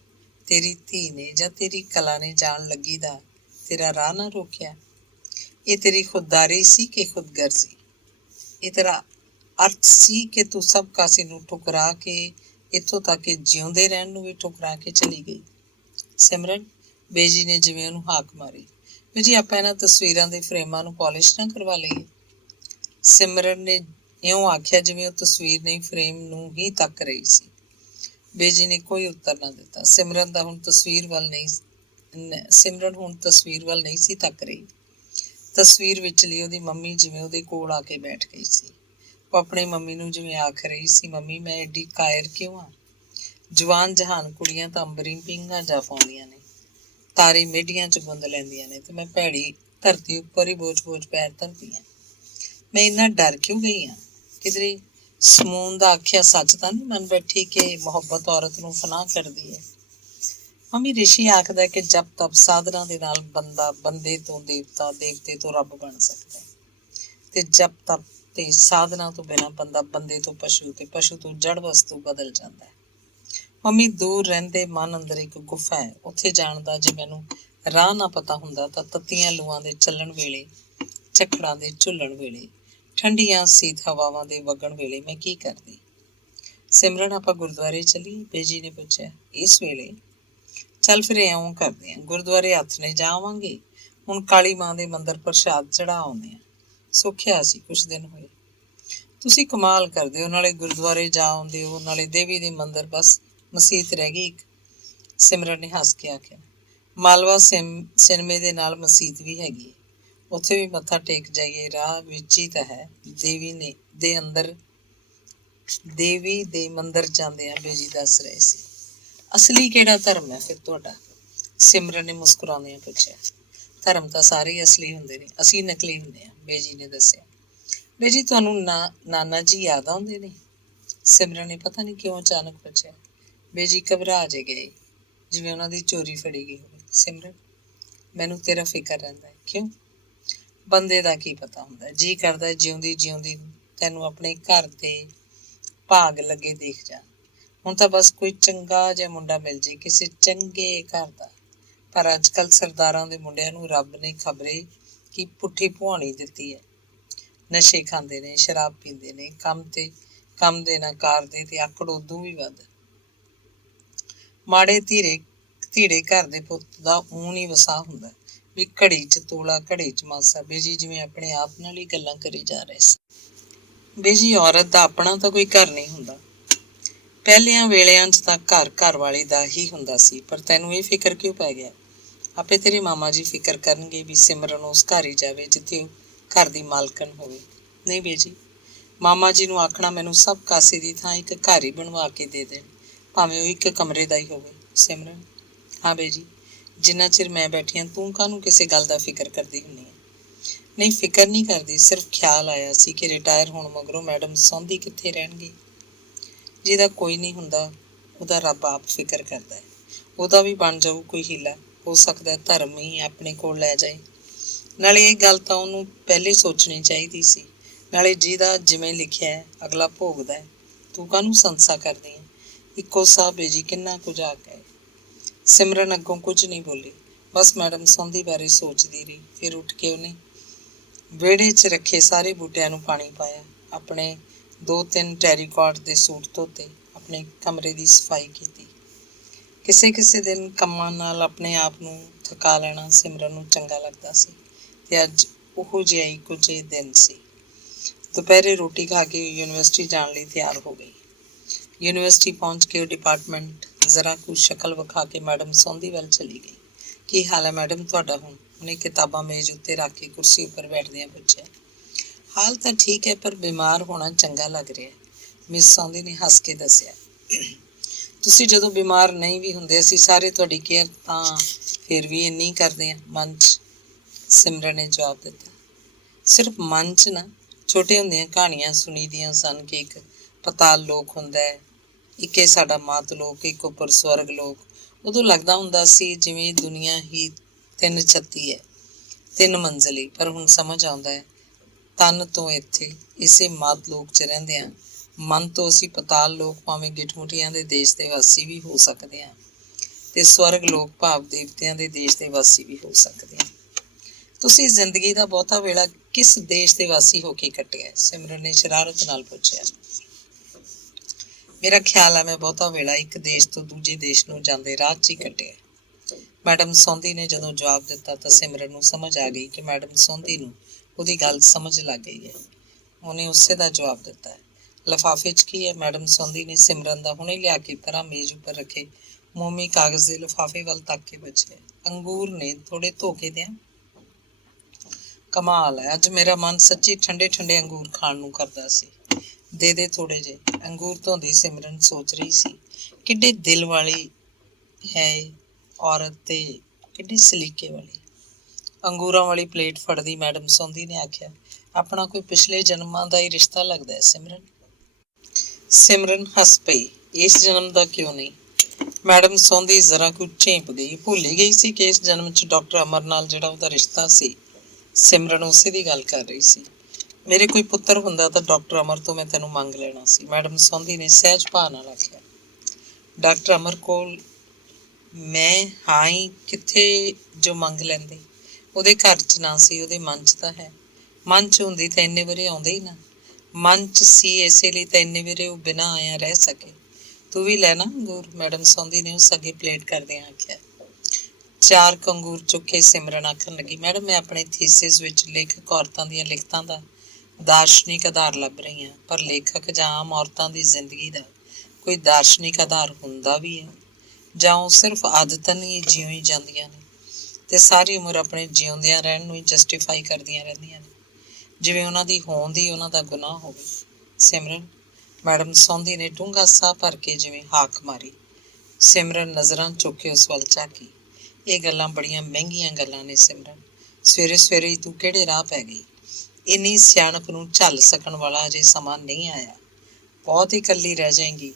ਤੇਰੀ ਧੀ ਨੇ ਜਾਂ ਤੇਰੀ ਕਲਾ ਨੇ ਜਾਣ ਲੱਗੀ ਦਾ ਤੇਰਾ ਰਾਹ ਨਾ ਰੋਕਿਆ? ਇਹ ਤੇਰੀ ਖੁਦਦਾਰੀ ਸੀ ਕਿ ਖੁਦਗਰਜ਼ੀ? ਇਹ ਤੇਰਾ ਅਰਥ ਸੀ ਕਿ ਤੂੰ ਸਭ ਕਾਸੇ ਨੂੰ ਠੁਕਰਾ ਕੇ ਇੱਥੋਂ ਤੱਕ ਕਿ ਜਿਉਂਦੇ ਰਹਿਣ ਨੂੰ ਵੀ ਠੁਕਰਾ ਕੇ ਚਲੀ ਗਈ? ਸਿਮਰਨ, ਬੇਜੀ ਨੇ ਜਿਵੇਂ ਉਹਨੂੰ ਹਾਕ ਮਾਰੀ। ਬੇਜੀ ਆਪਾਂ ਇਹਨਾਂ ਤਸਵੀਰਾਂ ਦੇ ਫਰੇਮਾਂ ਨੂੰ ਪਾਲਿਸ਼ ਨਾ ਕਰਵਾ ਲਈਏ? ਸਿਮਰਨ ਨੇ ਇਉਂ ਆਖਿਆ ਜਿਵੇਂ ਉਹ ਤਸਵੀਰ ਨਹੀਂ ਫਰੇਮ ਨੂੰ ਹੀ ਤੱਕ ਰਹੀ ਸੀ। ਬੇਜੀ ਨੇ ਕੋਈ ਉੱਤਰ ਨਾ ਦਿੱਤਾ। ਸਿਮਰਨ ਹੁਣ ਤਸਵੀਰ ਵੱਲ ਨਹੀਂ ਸੀ ਤੱਕ ਰਹੀ। ਤਸਵੀਰ ਵਿਚਲੀ ਉਹਦੀ ਮੰਮੀ ਜਿਵੇਂ ਉਹਦੇ ਕੋਲ ਆ ਕੇ ਬੈਠ ਗਈ ਸੀ। ਉਹ ਆਪਣੀ ਮੰਮੀ ਨੂੰ ਜਿਵੇਂ ਆਖ ਰਹੀ ਸੀ, ਮੰਮੀ ਮੈਂ ਐਡੀ ਕਾਇਰ ਕਿਉਂ ਆ? ਜਵਾਨ ਜਹਾਨ ਕੁੜੀਆਂ ਤਾਂ ਅੰਬਰੀ ਪੀਂਘਾਂ ਜਾ ਪਾਉਂਦੀਆਂ ਨੇ, ਤਾਰੇ ਮੇਢੀਆਂ 'ਚ ਗੁੰਦ ਲੈਂਦੀਆਂ ਨੇ, ਤੇ ਮੈਂ ਭੈੜੀ ਧਰਤੀ ਉੱਪਰ ਹੀ ਬੋਝ ਪੈਰ ਧਰਦੀ ਹਾਂ। ਮੈਂ ਇੰਨਾ ਡਰ ਕਿਉਂ ਗਈ ਹਾਂ? ਕਿਧਰੇ ਸਮੂਨ ਦਾ ਆਖਿਆ ਸੱਚ ਤਾਂ ਨਹੀਂ ਮੰਨ ਬੈਠੀ ਕਿ ਮੁਹੱਬਤ ਔਰਤ ਨੂੰ ਫਨਾਹ ਕਰਦੀ ਹੈ? ਮੰਮੀ, ਰਿਸ਼ੀ ਆਖਦਾ ਕਿ ਜਪ ਤਪ ਸਾਧਨਾ ਦੇ ਨਾਲ ਬੰਦਾ ਬੰਦੇ ਤੋਂ ਦੇਵਤਾ, ਦੇਵਤੇ ਤੋਂ ਰੱਬ ਬਣ ਸਕਦਾ ਹੈ, ਤੇ ਜਪ ਤਪ ਤੇ ਸਾਧਨਾ ਤੋਂ ਬਿਨਾਂ ਬੰਦਾ ਬੰਦੇ ਤੋਂ ਪਸ਼ੂ ਤੇ ਪਸ਼ੂ ਤੋਂ ਜੜ ਵਸਤੂ ਬਦਲ ਜਾਂਦਾ ਹੈ। ਮੰਮੀ, ਦੂਰ ਰਹਿੰਦੇ ਮਨ ਅੰਦਰ ਇੱਕ ਗੁਫਾ ਹੈ, ਉੱਥੇ ਜਾਣ ਦਾ ਜੇ ਮੈਨੂੰ ਰਾਹ ਨਾ ਪਤਾ ਹੁੰਦਾ ਤਾਂ ਤੱਤੀਆਂ ਲੂਆਂ ਦੇ ਚੱਲਣ ਵੇਲੇ, ਝੱਖੜਾਂ ਦੇ ਝੁੱਲਣ ਵੇਲੇ, ਠੰਡੀਆਂ ਸੀਤ ਹਵਾਵਾਂ ਦੇ ਵਗਣ ਵੇਲੇ ਮੈਂ ਕੀ ਕਰਦੀ? ਸਿਮਰਨ, ਆਪਾਂ ਗੁਰਦੁਆਰੇ ਚੱਲੀਏ? ਬੇਜੀ ਨੇ ਪੁੱਛਿਆ। ਇਸ ਵੇਲੇ? ਚੱਲ ਫਿਰ ਇਉਂ ਕਰਦੇ ਹਾਂ, ਗੁਰਦੁਆਰੇ ਹੱਥ ਨੇ ਜਾ ਆਵਾਂਗੇ। ਹੁਣ ਕਾਲੀ ਮਾਂ ਦੇ ਮੰਦਿਰ ਪ੍ਰਸ਼ਾਦ ਚੜਾ ਆਉਂਦੇ ਹਾਂ। ਸੁੱਖਿਆ ਸੀ ਕੁਛ ਦਿਨ ਹੋਏ। ਤੁਸੀਂ ਕਮਾਲ ਕਰਦੇ ਹੋ, ਨਾਲੇ ਗੁਰਦੁਆਰੇ ਜਾ ਆਉਂਦੇ ਹੋ, ਨਾਲੇ ਦੇਵੀ ਦੇ ਮੰਦਿਰ, ਬਸ ਮਸੀਤ ਰਹਿ ਗਈ ਇੱਕ। ਸਿਮਰਨ ਨੇ ਹੱਸ ਕੇ ਆਖਿਆ। ਮਾਲਵਾ ਸਿਨੇਮੇ ਦੇ ਨਾਲ ਮਸੀਤ ਵੀ ਹੈਗੀ ਹੈ। ਉੱਥੇ ਵੀ ਮੱਥਾ ਟੇਕ ਜਾਈਏ, ਰਾਹ ਵਿੱਚ ਹੀ ਤਾਂ ਹੈ। ਦੇਵੀ ਦੇ ਮੰਦਰ ਜਾਂਦੇ ਆ ਬੇਜੀ ਦੱਸ ਰਹੇ ਸੀ। ਅਸਲੀ ਕਿਹੜਾ ਧਰਮ ਹੈ ਫਿਰ ਤੁਹਾਡਾ? ਸਿਮਰਨ ਨੇ ਮੁਸਕਰਾਉਂਦਿਆਂ ਪੁੱਛਿਆ। ਧਰਮ ਤਾਂ ਸਾਰੇ ਹੀ ਅਸਲੀ ਹੁੰਦੇ ਨੇ, ਅਸੀਂ ਨਕਲੀ ਹੁੰਦੇ ਹਾਂ, ਬੇਜੀ ਨੇ ਦੱਸਿਆ। ਬੇਜੀ ਤੁਹਾਨੂੰ ਨਾਨਾ ਜੀ ਯਾਦ ਆਉਂਦੇ ਨੇ? ਸਿਮਰਨ ਨੇ ਪਤਾ ਨਹੀਂ ਕਿਉਂ ਅਚਾਨਕ ਪੁੱਛਿਆ। ਬੇਜੀ ਘਬਰਾ ਜੇ ਗਏ, ਜਿਵੇਂ ਉਹਨਾਂ ਦੀ ਚੋਰੀ ਫੜੀ ਗਈ ਹੋਵੇ। ਸਿਮਰਨ, ਮੈਨੂੰ ਤੇਰਾ ਫਿਕਰ ਰਹਿੰਦਾ ਹੈ। ਕਿਉਂ? ਬੰਦੇ ਦਾ ਕੀ ਪਤਾ ਹੁੰਦਾ, ਜੀ ਕਰਦਾ ਜਿਉਂਦੀ ਜਿਉਂਦੀ ਤੈਨੂੰ ਆਪਣੇ ਘਰ ਦੇ ਭਾਗ ਲੱਗੇ ਦੇਖ ਜਾ। ਹੁਣ ਤਾਂ ਬਸ ਕੋਈ ਚੰਗਾ ਜਿਹਾ ਮੁੰਡਾ ਮਿਲ ਜੇ, ਕਿਸੇ ਚੰਗੇ ਘਰ ਦਾ। ਪਰ ਅੱਜ ਕੱਲ੍ਹ ਸਰਦਾਰਾਂ ਦੇ ਮੁੰਡਿਆਂ ਨੂੰ ਰੱਬ ਨੇ ਖਬਰੇ ਕੀ ਪੁੱਠੀ ਭੁਆਣੀ ਦਿੱਤੀ ਹੈ। ਨਸ਼ੇ ਖਾਂਦੇ ਨੇ, ਸ਼ਰਾਬ ਪੀਂਦੇ ਨੇ, ਕੰਮ ਦੇ ਨਾ ਕਾਰ ਤੇ ਆਕੜ ਉਦੋਂ ਵੀ ਵੱਧ। ਮਾੜੇ ਧੀੜੇ ਘਰ ਦੇ ਪੁੱਤ ਦਾ ਊਂ ਨਹੀਂ ਵਸਾ ਹੁੰਦਾ ਵੀ ਘੜੀ 'ਚ ਤੋਲਾ ਘੜੀ 'ਚ ਮਾਸਾ। ਬੇਜੀ ਜਿਵੇਂ ਆਪਣੇ ਆਪ ਨਾਲ ਹੀ ਗੱਲਾਂ ਕਰੀ ਜਾ ਰਹੇ ਸੀ। ਬੇਜੀ, ਔਰਤ ਦਾ ਆਪਣਾ ਤਾਂ ਕੋਈ ਘਰ ਨਹੀਂ ਹੁੰਦਾ। ਪਹਿਲਿਆਂ ਵੇਲਿਆਂ 'ਚ ਤਾਂ ਘਰ ਵਾਲੀ ਦਾ ਹੀ ਹੁੰਦਾ ਸੀ, ਪਰ ਤੈਨੂੰ ਇਹ ਫਿਕਰ ਕਿਉਂ ਪੈ ਗਿਆ? ਆਪੇ ਤੇਰੇ ਮਾਮਾ ਜੀ ਫਿਕਰ ਕਰਨਗੇ ਵੀ ਸਿਮਰਨ ਉਸ ਘਰ ਹੀ ਜਾਵੇ ਜਿੱਥੇ ਉਹ ਘਰ ਦੀ ਮਾਲਕਣ ਹੋਵੇ। ਨਹੀਂ ਬੇਜੀ, ਮਾਮਾ ਜੀ ਨੂੰ ਆਖਣਾ ਮੈਨੂੰ ਸਭ ਕਾਸੇ ਦੀ ਥਾਂ ਇੱਕ ਘਰ ਹੀ ਬਣਵਾ ਕੇ ਦੇ ਦੇਣ, ਭਾਵੇਂ ਉਹ ਇੱਕ ਕਮਰੇ ਦਾ ਹੀ ਹੋਵੇ। ਸਿਮਰਨ, ਹਾਂ ਬੇਜੀ, ਜਿੰਨਾ ਚਿਰ ਮੈਂ ਬੈਠੀ ਹਾਂ ਤੂੰ ਕਾਹਨੂੰ ਕਿਸੇ ਗੱਲ ਦਾ ਫਿਕਰ ਕਰਦੀ ਹੁੰਦੀ ਹੈ? ਨਹੀਂ, ਫਿਕਰ ਨਹੀਂ ਕਰਦੀ, ਸਿਰਫ ਖਿਆਲ ਆਇਆ ਸੀ ਕਿ ਰਿਟਾਇਰ ਹੋਣ ਮਗਰੋਂ ਮੈਡਮ ਸੌਂਦੀ ਕਿੱਥੇ ਰਹਿਣਗੇ। ਜਿਹਦਾ ਕੋਈ ਨਹੀਂ ਹੁੰਦਾ ਉਹਦਾ ਰੱਬ ਆਪ ਫਿਕਰ ਕਰਦਾ ਹੈ। ਉਹਦਾ ਵੀ ਬਣ ਜਾਊ ਕੋਈ ਹੀਲਾ, ਹੋ ਸਕਦਾ ਧਰਮ ਹੀ ਆਪਣੇ ਕੋਲ ਲੈ ਜਾਏ। ਨਾਲੇ ਇਹ ਗੱਲ ਤਾਂ ਉਹਨੂੰ ਪਹਿਲੇ ਸੋਚਣੀ ਚਾਹੀਦੀ ਸੀ। ਨਾਲੇ ਜਿਹਦਾ ਜਿਵੇਂ ਲਿਖਿਆ ਹੈ ਅਗਲਾ ਭੋਗਦਾ ਹੈ, ਤੂੰ ਕਾਹਨੂੰ ਸੰਸਾ ਕਰਦੀ ਹੈ? ਇੱਕੋ ਸਾਹ ਬੇਜੀ ਕਿੰਨਾ ਕੁਝ ਆ ਗਏ। ਸਿਮਰਨ ਅੱਗੋਂ ਕੁਝ ਨਹੀਂ ਬੋਲੀ, ਬਸ ਮੈਡਮ ਸੌਂਦੀ ਬਾਰੇ ਸੋਚਦੀ ਰਹੀ। ਫਿਰ ਉੱਠ ਕੇ ਉਹਨੇ ਵਿਹੜੇ 'ਚ ਰੱਖੇ ਸਾਰੇ ਬੂਟਿਆਂ ਨੂੰ ਪਾਣੀ ਪਾਇਆ, ਆਪਣੇ 2-3 ਟੈਰੀਕਾਟ ਦੇ ਸੂਟ ਧੋਤੇ, ਆਪਣੇ ਕਮਰੇ ਦੀ ਸਫਾਈ ਕੀਤੀ। ਕਿਸੇ ਦਿਨ ਕੰਮਾਂ ਨਾਲ ਆਪਣੇ ਆਪ ਨੂੰ ਥਕਾ ਲੈਣਾ ਸਿਮਰਨ ਨੂੰ ਚੰਗਾ ਲੱਗਦਾ ਸੀ, ਤੇ ਅੱਜ ਉਹੋ ਜਿਹਾ ਹੀ ਕੁਝ ਇਹ ਦਿਨ ਸੀ। ਦੁਪਹਿਰੇ ਰੋਟੀ ਖਾ ਕੇ ਯੂਨੀਵਰਸਿਟੀ ਜਾਣ ਲਈ ਤਿਆਰ ਹੋ ਗਈ। ਯੂਨੀਵਰਸਿਟੀ ਪਹੁੰਚ ਕੇ ਉਹ ਡਿਪਾਰਟਮੈਂਟ ਜ਼ਰਾ ਕੁ ਸ਼ਕਲ ਵਿਖਾ ਕੇ ਮੈਡਮ ਸੌਂਦੀ ਵੱਲ ਚਲੀ ਗਈ। ਕੀ ਹਾਲ ਹੈ ਮੈਡਮ ਤੁਹਾਡਾ ਹੁਣ? ਉਹਨੇ ਕਿਤਾਬਾਂ ਮੇਜ਼ ਉੱਤੇ ਰੱਖ ਕੇ ਕੁਰਸੀ ਉੱਪਰ ਬੈਠਦਿਆਂ ਪੁੱਛਿਆ। ਹਾਲ ਤਾਂ ਠੀਕ ਹੈ, ਪਰ ਬਿਮਾਰ ਹੋਣਾ ਚੰਗਾ ਲੱਗ ਰਿਹਾ, ਮਿਸ ਸੌਂਦੀ ਨੇ ਹੱਸ ਕੇ ਦੱਸਿਆ। ਤੁਸੀਂ ਜਦੋਂ ਬਿਮਾਰ ਨਹੀਂ ਵੀ ਹੁੰਦੇ, ਅਸੀਂ ਸਾਰੇ ਤੁਹਾਡੀ ਕੇਅਰ ਤਾਂ ਫਿਰ ਵੀ ਇੰਨੀ ਕਰਦੇ ਹਾਂ। ਮਨ 'ਚ ਸਿਮਰਨ ਨੇ ਜਵਾਬ ਦਿੱਤਾ। ਸਿਰਫ ਮਨ 'ਚ ਨਾ, ਛੋਟੇ ਹੁੰਦਿਆਂ ਕਹਾਣੀਆਂ ਸੁਣੀ ਦੀਆਂ ਸਨ ਕਿ ਇੱਕ ਪਤਾਲ ਲੋਕ ਹੁੰਦਾ ਹੈ, ਇੱਕ ਇਹ ਸਾਡਾ ਮਾਤ ਲੋਕ, ਇੱਕ ਉੱਪਰ ਸਵਰਗ ਲੋਕ। ਉਦੋਂ ਲੱਗਦਾ ਹੁੰਦਾ ਸੀ ਜਿਵੇਂ ਦੁਨੀਆ ਹੀ 3 ਛੱਤੀ ਹੈ, 3 ਮੰਜ਼ਲੀ। ਪਰ ਹੁਣ ਸਮਝ ਆਉਂਦਾ ਹੈ, ਤਨ ਤੋਂ ਇੱਥੇ ਇਸੇ ਮਾਤ ਲੋਕ 'ਚ ਰਹਿੰਦੇ ਹਾਂ, ਮਨ ਤੋਂ ਅਸੀਂ ਪਤਾਲ ਲੋਕ ਭਾਵੇਂ ਗਿਠਮੁਠੀਆਂ ਦੇ ਦੇਸ਼ ਦੇ ਵਾਸੀ ਵੀ ਹੋ ਸਕਦੇ ਹਾਂ, ਤੇ ਸਵਰਗ ਲੋਕ ਭਾਵ ਦੇਵਤਿਆਂ ਦੇ ਦੇਸ਼ ਦੇ ਵਾਸੀ ਵੀ ਹੋ ਸਕਦੇ ਹਾਂ। ਤੁਸੀਂ ਜ਼ਿੰਦਗੀ ਦਾ ਬਹੁਤਾ ਵੇਲਾ ਕਿਸ ਦੇਸ਼ ਦੇ ਵਾਸੀ ਹੋ ਕੇ ਕੱਟਿਆ? ਸਿਮਰਨ ਨੇ ਸ਼ਰਾਰਤ ਨਾਲ ਪੁੱਛਿਆ। ਮੇਰਾ ਖਿਆਲ ਹੈ ਮੈਂ ਬਹੁਤਾ ਵੇਲਾ ਇੱਕ ਦੇਸ਼ ਤੋਂ ਦੂਜੇ ਦੇਸ਼ ਨੂੰ ਜਾਂਦੇ ਰਾਹ 'ਚ ਹੀ ਕੱਟਿਆ। ਮੈਡਮ ਸੌਂਦੀ ਨੇ ਜਦੋਂ ਜਵਾਬ ਦਿੱਤਾ ਤਾਂ ਸਿਮਰਨ ਨੂੰ ਸਮਝ ਆ ਗਈ ਕਿ ਮੈਡਮ ਸੌਂਦੀ ਨੂੰ ਉਹਦੀ ਗੱਲ ਸਮਝ ਲੱਗ ਗਈ ਹੈ। ਉਹਨੇ ਉਸੇ ਦਾ ਜਵਾਬ ਦਿੱਤਾ ਹੈ। ਲਿਫਾਫੇ 'ਚ ਕੀ ਹੈ? ਮੈਡਮ ਸੌਂਦੀ ਨੇ ਸਿਮਰਨ ਦਾ ਹੁਣੇ ਲਿਆ ਕੇ ਪਰਾਂ ਮੇਜ਼ ਉੱਪਰ ਰੱਖੇ ਮੋਮੀ ਕਾਗਜ਼ ਦੇ ਲਿਫਾਫੇ ਵੱਲ ਤੱਕ ਕੇ ਪੁੱਛਿਆ। ਅੰਗੂਰ ਨੇ, ਥੋੜੇ ਧੋ ਕੇ ਦਿਆਂ? ਕਮਾਲ ਹੈ, ਅੱਜ ਮੇਰਾ ਮਨ ਸੱਚੀ ਠੰਡੇ ਠੰਡੇ ਅੰਗੂਰ ਖਾਣ ਨੂੰ ਕਰਦਾ ਸੀ, ਦੇ ਥੋੜੇ ਜਿਹੇ। ਅੰਗੂਰ ਧੋਂਦੀ ਸਿਮਰਨ ਸੋਚ ਰਹੀ ਸੀ, ਕਿੱਡੇ ਦਿਲ ਵਾਲੀ ਹੈ ਔਰਤ ਤੇ ਕਿੱਡੀ ਸਲੀਕੇ ਵਾਲੀ। ਅੰਗੂਰਾਂ ਵਾਲੀ ਪਲੇਟ ਫੜਦੀ ਮੈਡਮ ਸੌਂਦੀ ਨੇ ਆਖਿਆ, ਆਪਣਾ ਕੋਈ ਪਿਛਲੇ ਜਨਮਾਂ ਦਾ ਹੀ ਰਿਸ਼ਤਾ ਲੱਗਦਾ ਹੈ ਸਿਮਰਨ। ਸਿਮਰਨ ਹੱਸ ਪਈ, ਇਸ ਜਨਮ ਦਾ ਕਿਉਂ ਨਹੀਂ? ਮੈਡਮ ਸੌਂਦੀ ਜ਼ਰਾ ਕੁ ਝੇਂਪ ਗਈ, ਭੁੱਲ ਹੀ ਗਈ ਸੀ ਕਿ ਇਸ ਜਨਮ 'ਚ ਡਾਕਟਰ ਅਮਰ ਨਾਲ ਜਿਹੜਾ ਉਹਦਾ ਰਿਸ਼ਤਾ ਸੀ। ਸਿਮਰਨ ਉਸੇ ਦੀ ਗੱਲ ਕਰ ਰਹੀ ਸੀ। ਮੇਰੇ ਕੋਈ ਪੁੱਤਰ ਹੁੰਦਾ ਤਾਂ ਡਾਕਟਰ ਅਮਰ ਤੋਂ ਮੈਂ ਤੈਨੂੰ ਮੰਗ ਲੈਣਾ ਸੀ, ਮੈਡਮ ਸੌਂਦੀ ਨੇ ਸਹਿਜ ਭਾਅ ਨਾਲ ਆਖਿਆ। ਡਾਕਟਰ ਅਮਰ ਕੋਲ ਮੈਂ ਹਾਂ ਹੀ ਕਿੱਥੇ ਜੋ ਮੰਗ ਲੈਂਦੇ? ਉਹਦੇ ਘਰ 'ਚ ਨਾ ਸੀ, ਉਹਦੇ ਮਨ 'ਚ ਤਾਂ ਹੈ। ਮਨ 'ਚ ਹੁੰਦੀ ਤਾਂ ਇੰਨੇ ਵਰੇ ਆਉਂਦੇ ਹੀ ਨਾ। ਮਨ 'ਚ ਸੀ ਇਸੇ ਲਈ ਤਾਂ ਇੰਨੇ ਵਰੇ ਉਹ ਬਿਨਾਂ ਆਇਆ ਰਹਿ ਸਕੇ। ਤੂੰ ਵੀ ਲੈ ਨਾ ਅੰਗੂਰ, ਮੈਡਮ ਸੌਂਦੀ ਨੇ ਉਸ ਅੱਗੇ ਪਲੇਟ ਕਰਦਿਆਂ ਆਖਿਆ। 4 ਅੰਗੂਰ ਚੁੱਕ ਕੇ ਸਿਮਰਨ ਆਖਣ ਲੱਗੀ, ਮੈਡਮ ਮੈਂ ਆਪਣੇ ਥੀਸਿਸ ਵਿੱਚ ਲੇਖਕ ਔਰਤਾਂ ਦੀਆਂ ਲਿਖਤਾਂ ਦਾ ਦਾਰਸ਼ਨਿਕ ਆਧਾਰ ਲੱਭ ਰਹੀ ਹਾਂ, ਪਰ ਲੇਖਕ ਜਾਂ ਆਮ ਔਰਤਾਂ ਦੀ ਜ਼ਿੰਦਗੀ ਦਾ ਕੋਈ ਦਾਰਸ਼ਨਿਕ ਆਧਾਰ ਹੁੰਦਾ ਵੀ ਹੈ, ਜਾਂ ਉਹ ਸਿਰਫ ਆਦਤਨ ਹੀ ਜਿਉਂ ਹੀ ਜਾਂਦੀਆਂ ਨੇ? ਤੇ ਸਾਰੀ ਉਮਰ ਆਪਣੇ ਜਿਉਂਦਿਆਂ ਰਹਿਣ ਨੂੰ ਹੀ ਜਸਟੀਫਾਈ ਕਰਦੀਆਂ ਰਹਿੰਦੀਆਂ ਨੇ, ਜਿਵੇਂ ਉਹਨਾਂ ਦੀ ਹੋਂਦ ਹੀ ਉਹਨਾਂ ਦਾ ਗੁਨਾਹ ਹੋਵੇ। ਸਿਮਰਨ, ਮੈਡਮ ਸੌਂਦੀ ਨੇ ਡੂੰਘਾ ਸਾਹ ਭਰ ਕੇ ਜਿਵੇਂ ਹਾਕ ਮਾਰੀ। ਸਿਮਰਨ ਨਜ਼ਰਾਂ ਚੁੱਕ ਕੇ ਉਸ ਵੱਲ ਝਾਕੀ। ਇਹ ਗੱਲਾਂ ਬੜੀਆਂ ਮਹਿੰਗੀਆਂ ਗੱਲਾਂ ਨੇ ਸਿਮਰਨ। ਸਵੇਰੇ ਸਵੇਰੇ ਹੀ ਤੂੰ ਕਿਹੜੇ ਰਾਹ ਪੈ ਗਈ? ਇੰਨੀ ਸਿਆਣਪ ਨੂੰ ਝੱਲ ਸਕਣ ਵਾਲਾ ਅਜੇ ਸਮਾਂ ਨਹੀਂ ਆਇਆ। ਬਹੁਤ ਹੀ ਇਕੱਲੀ ਰਹਿ ਜਾਏਗੀ।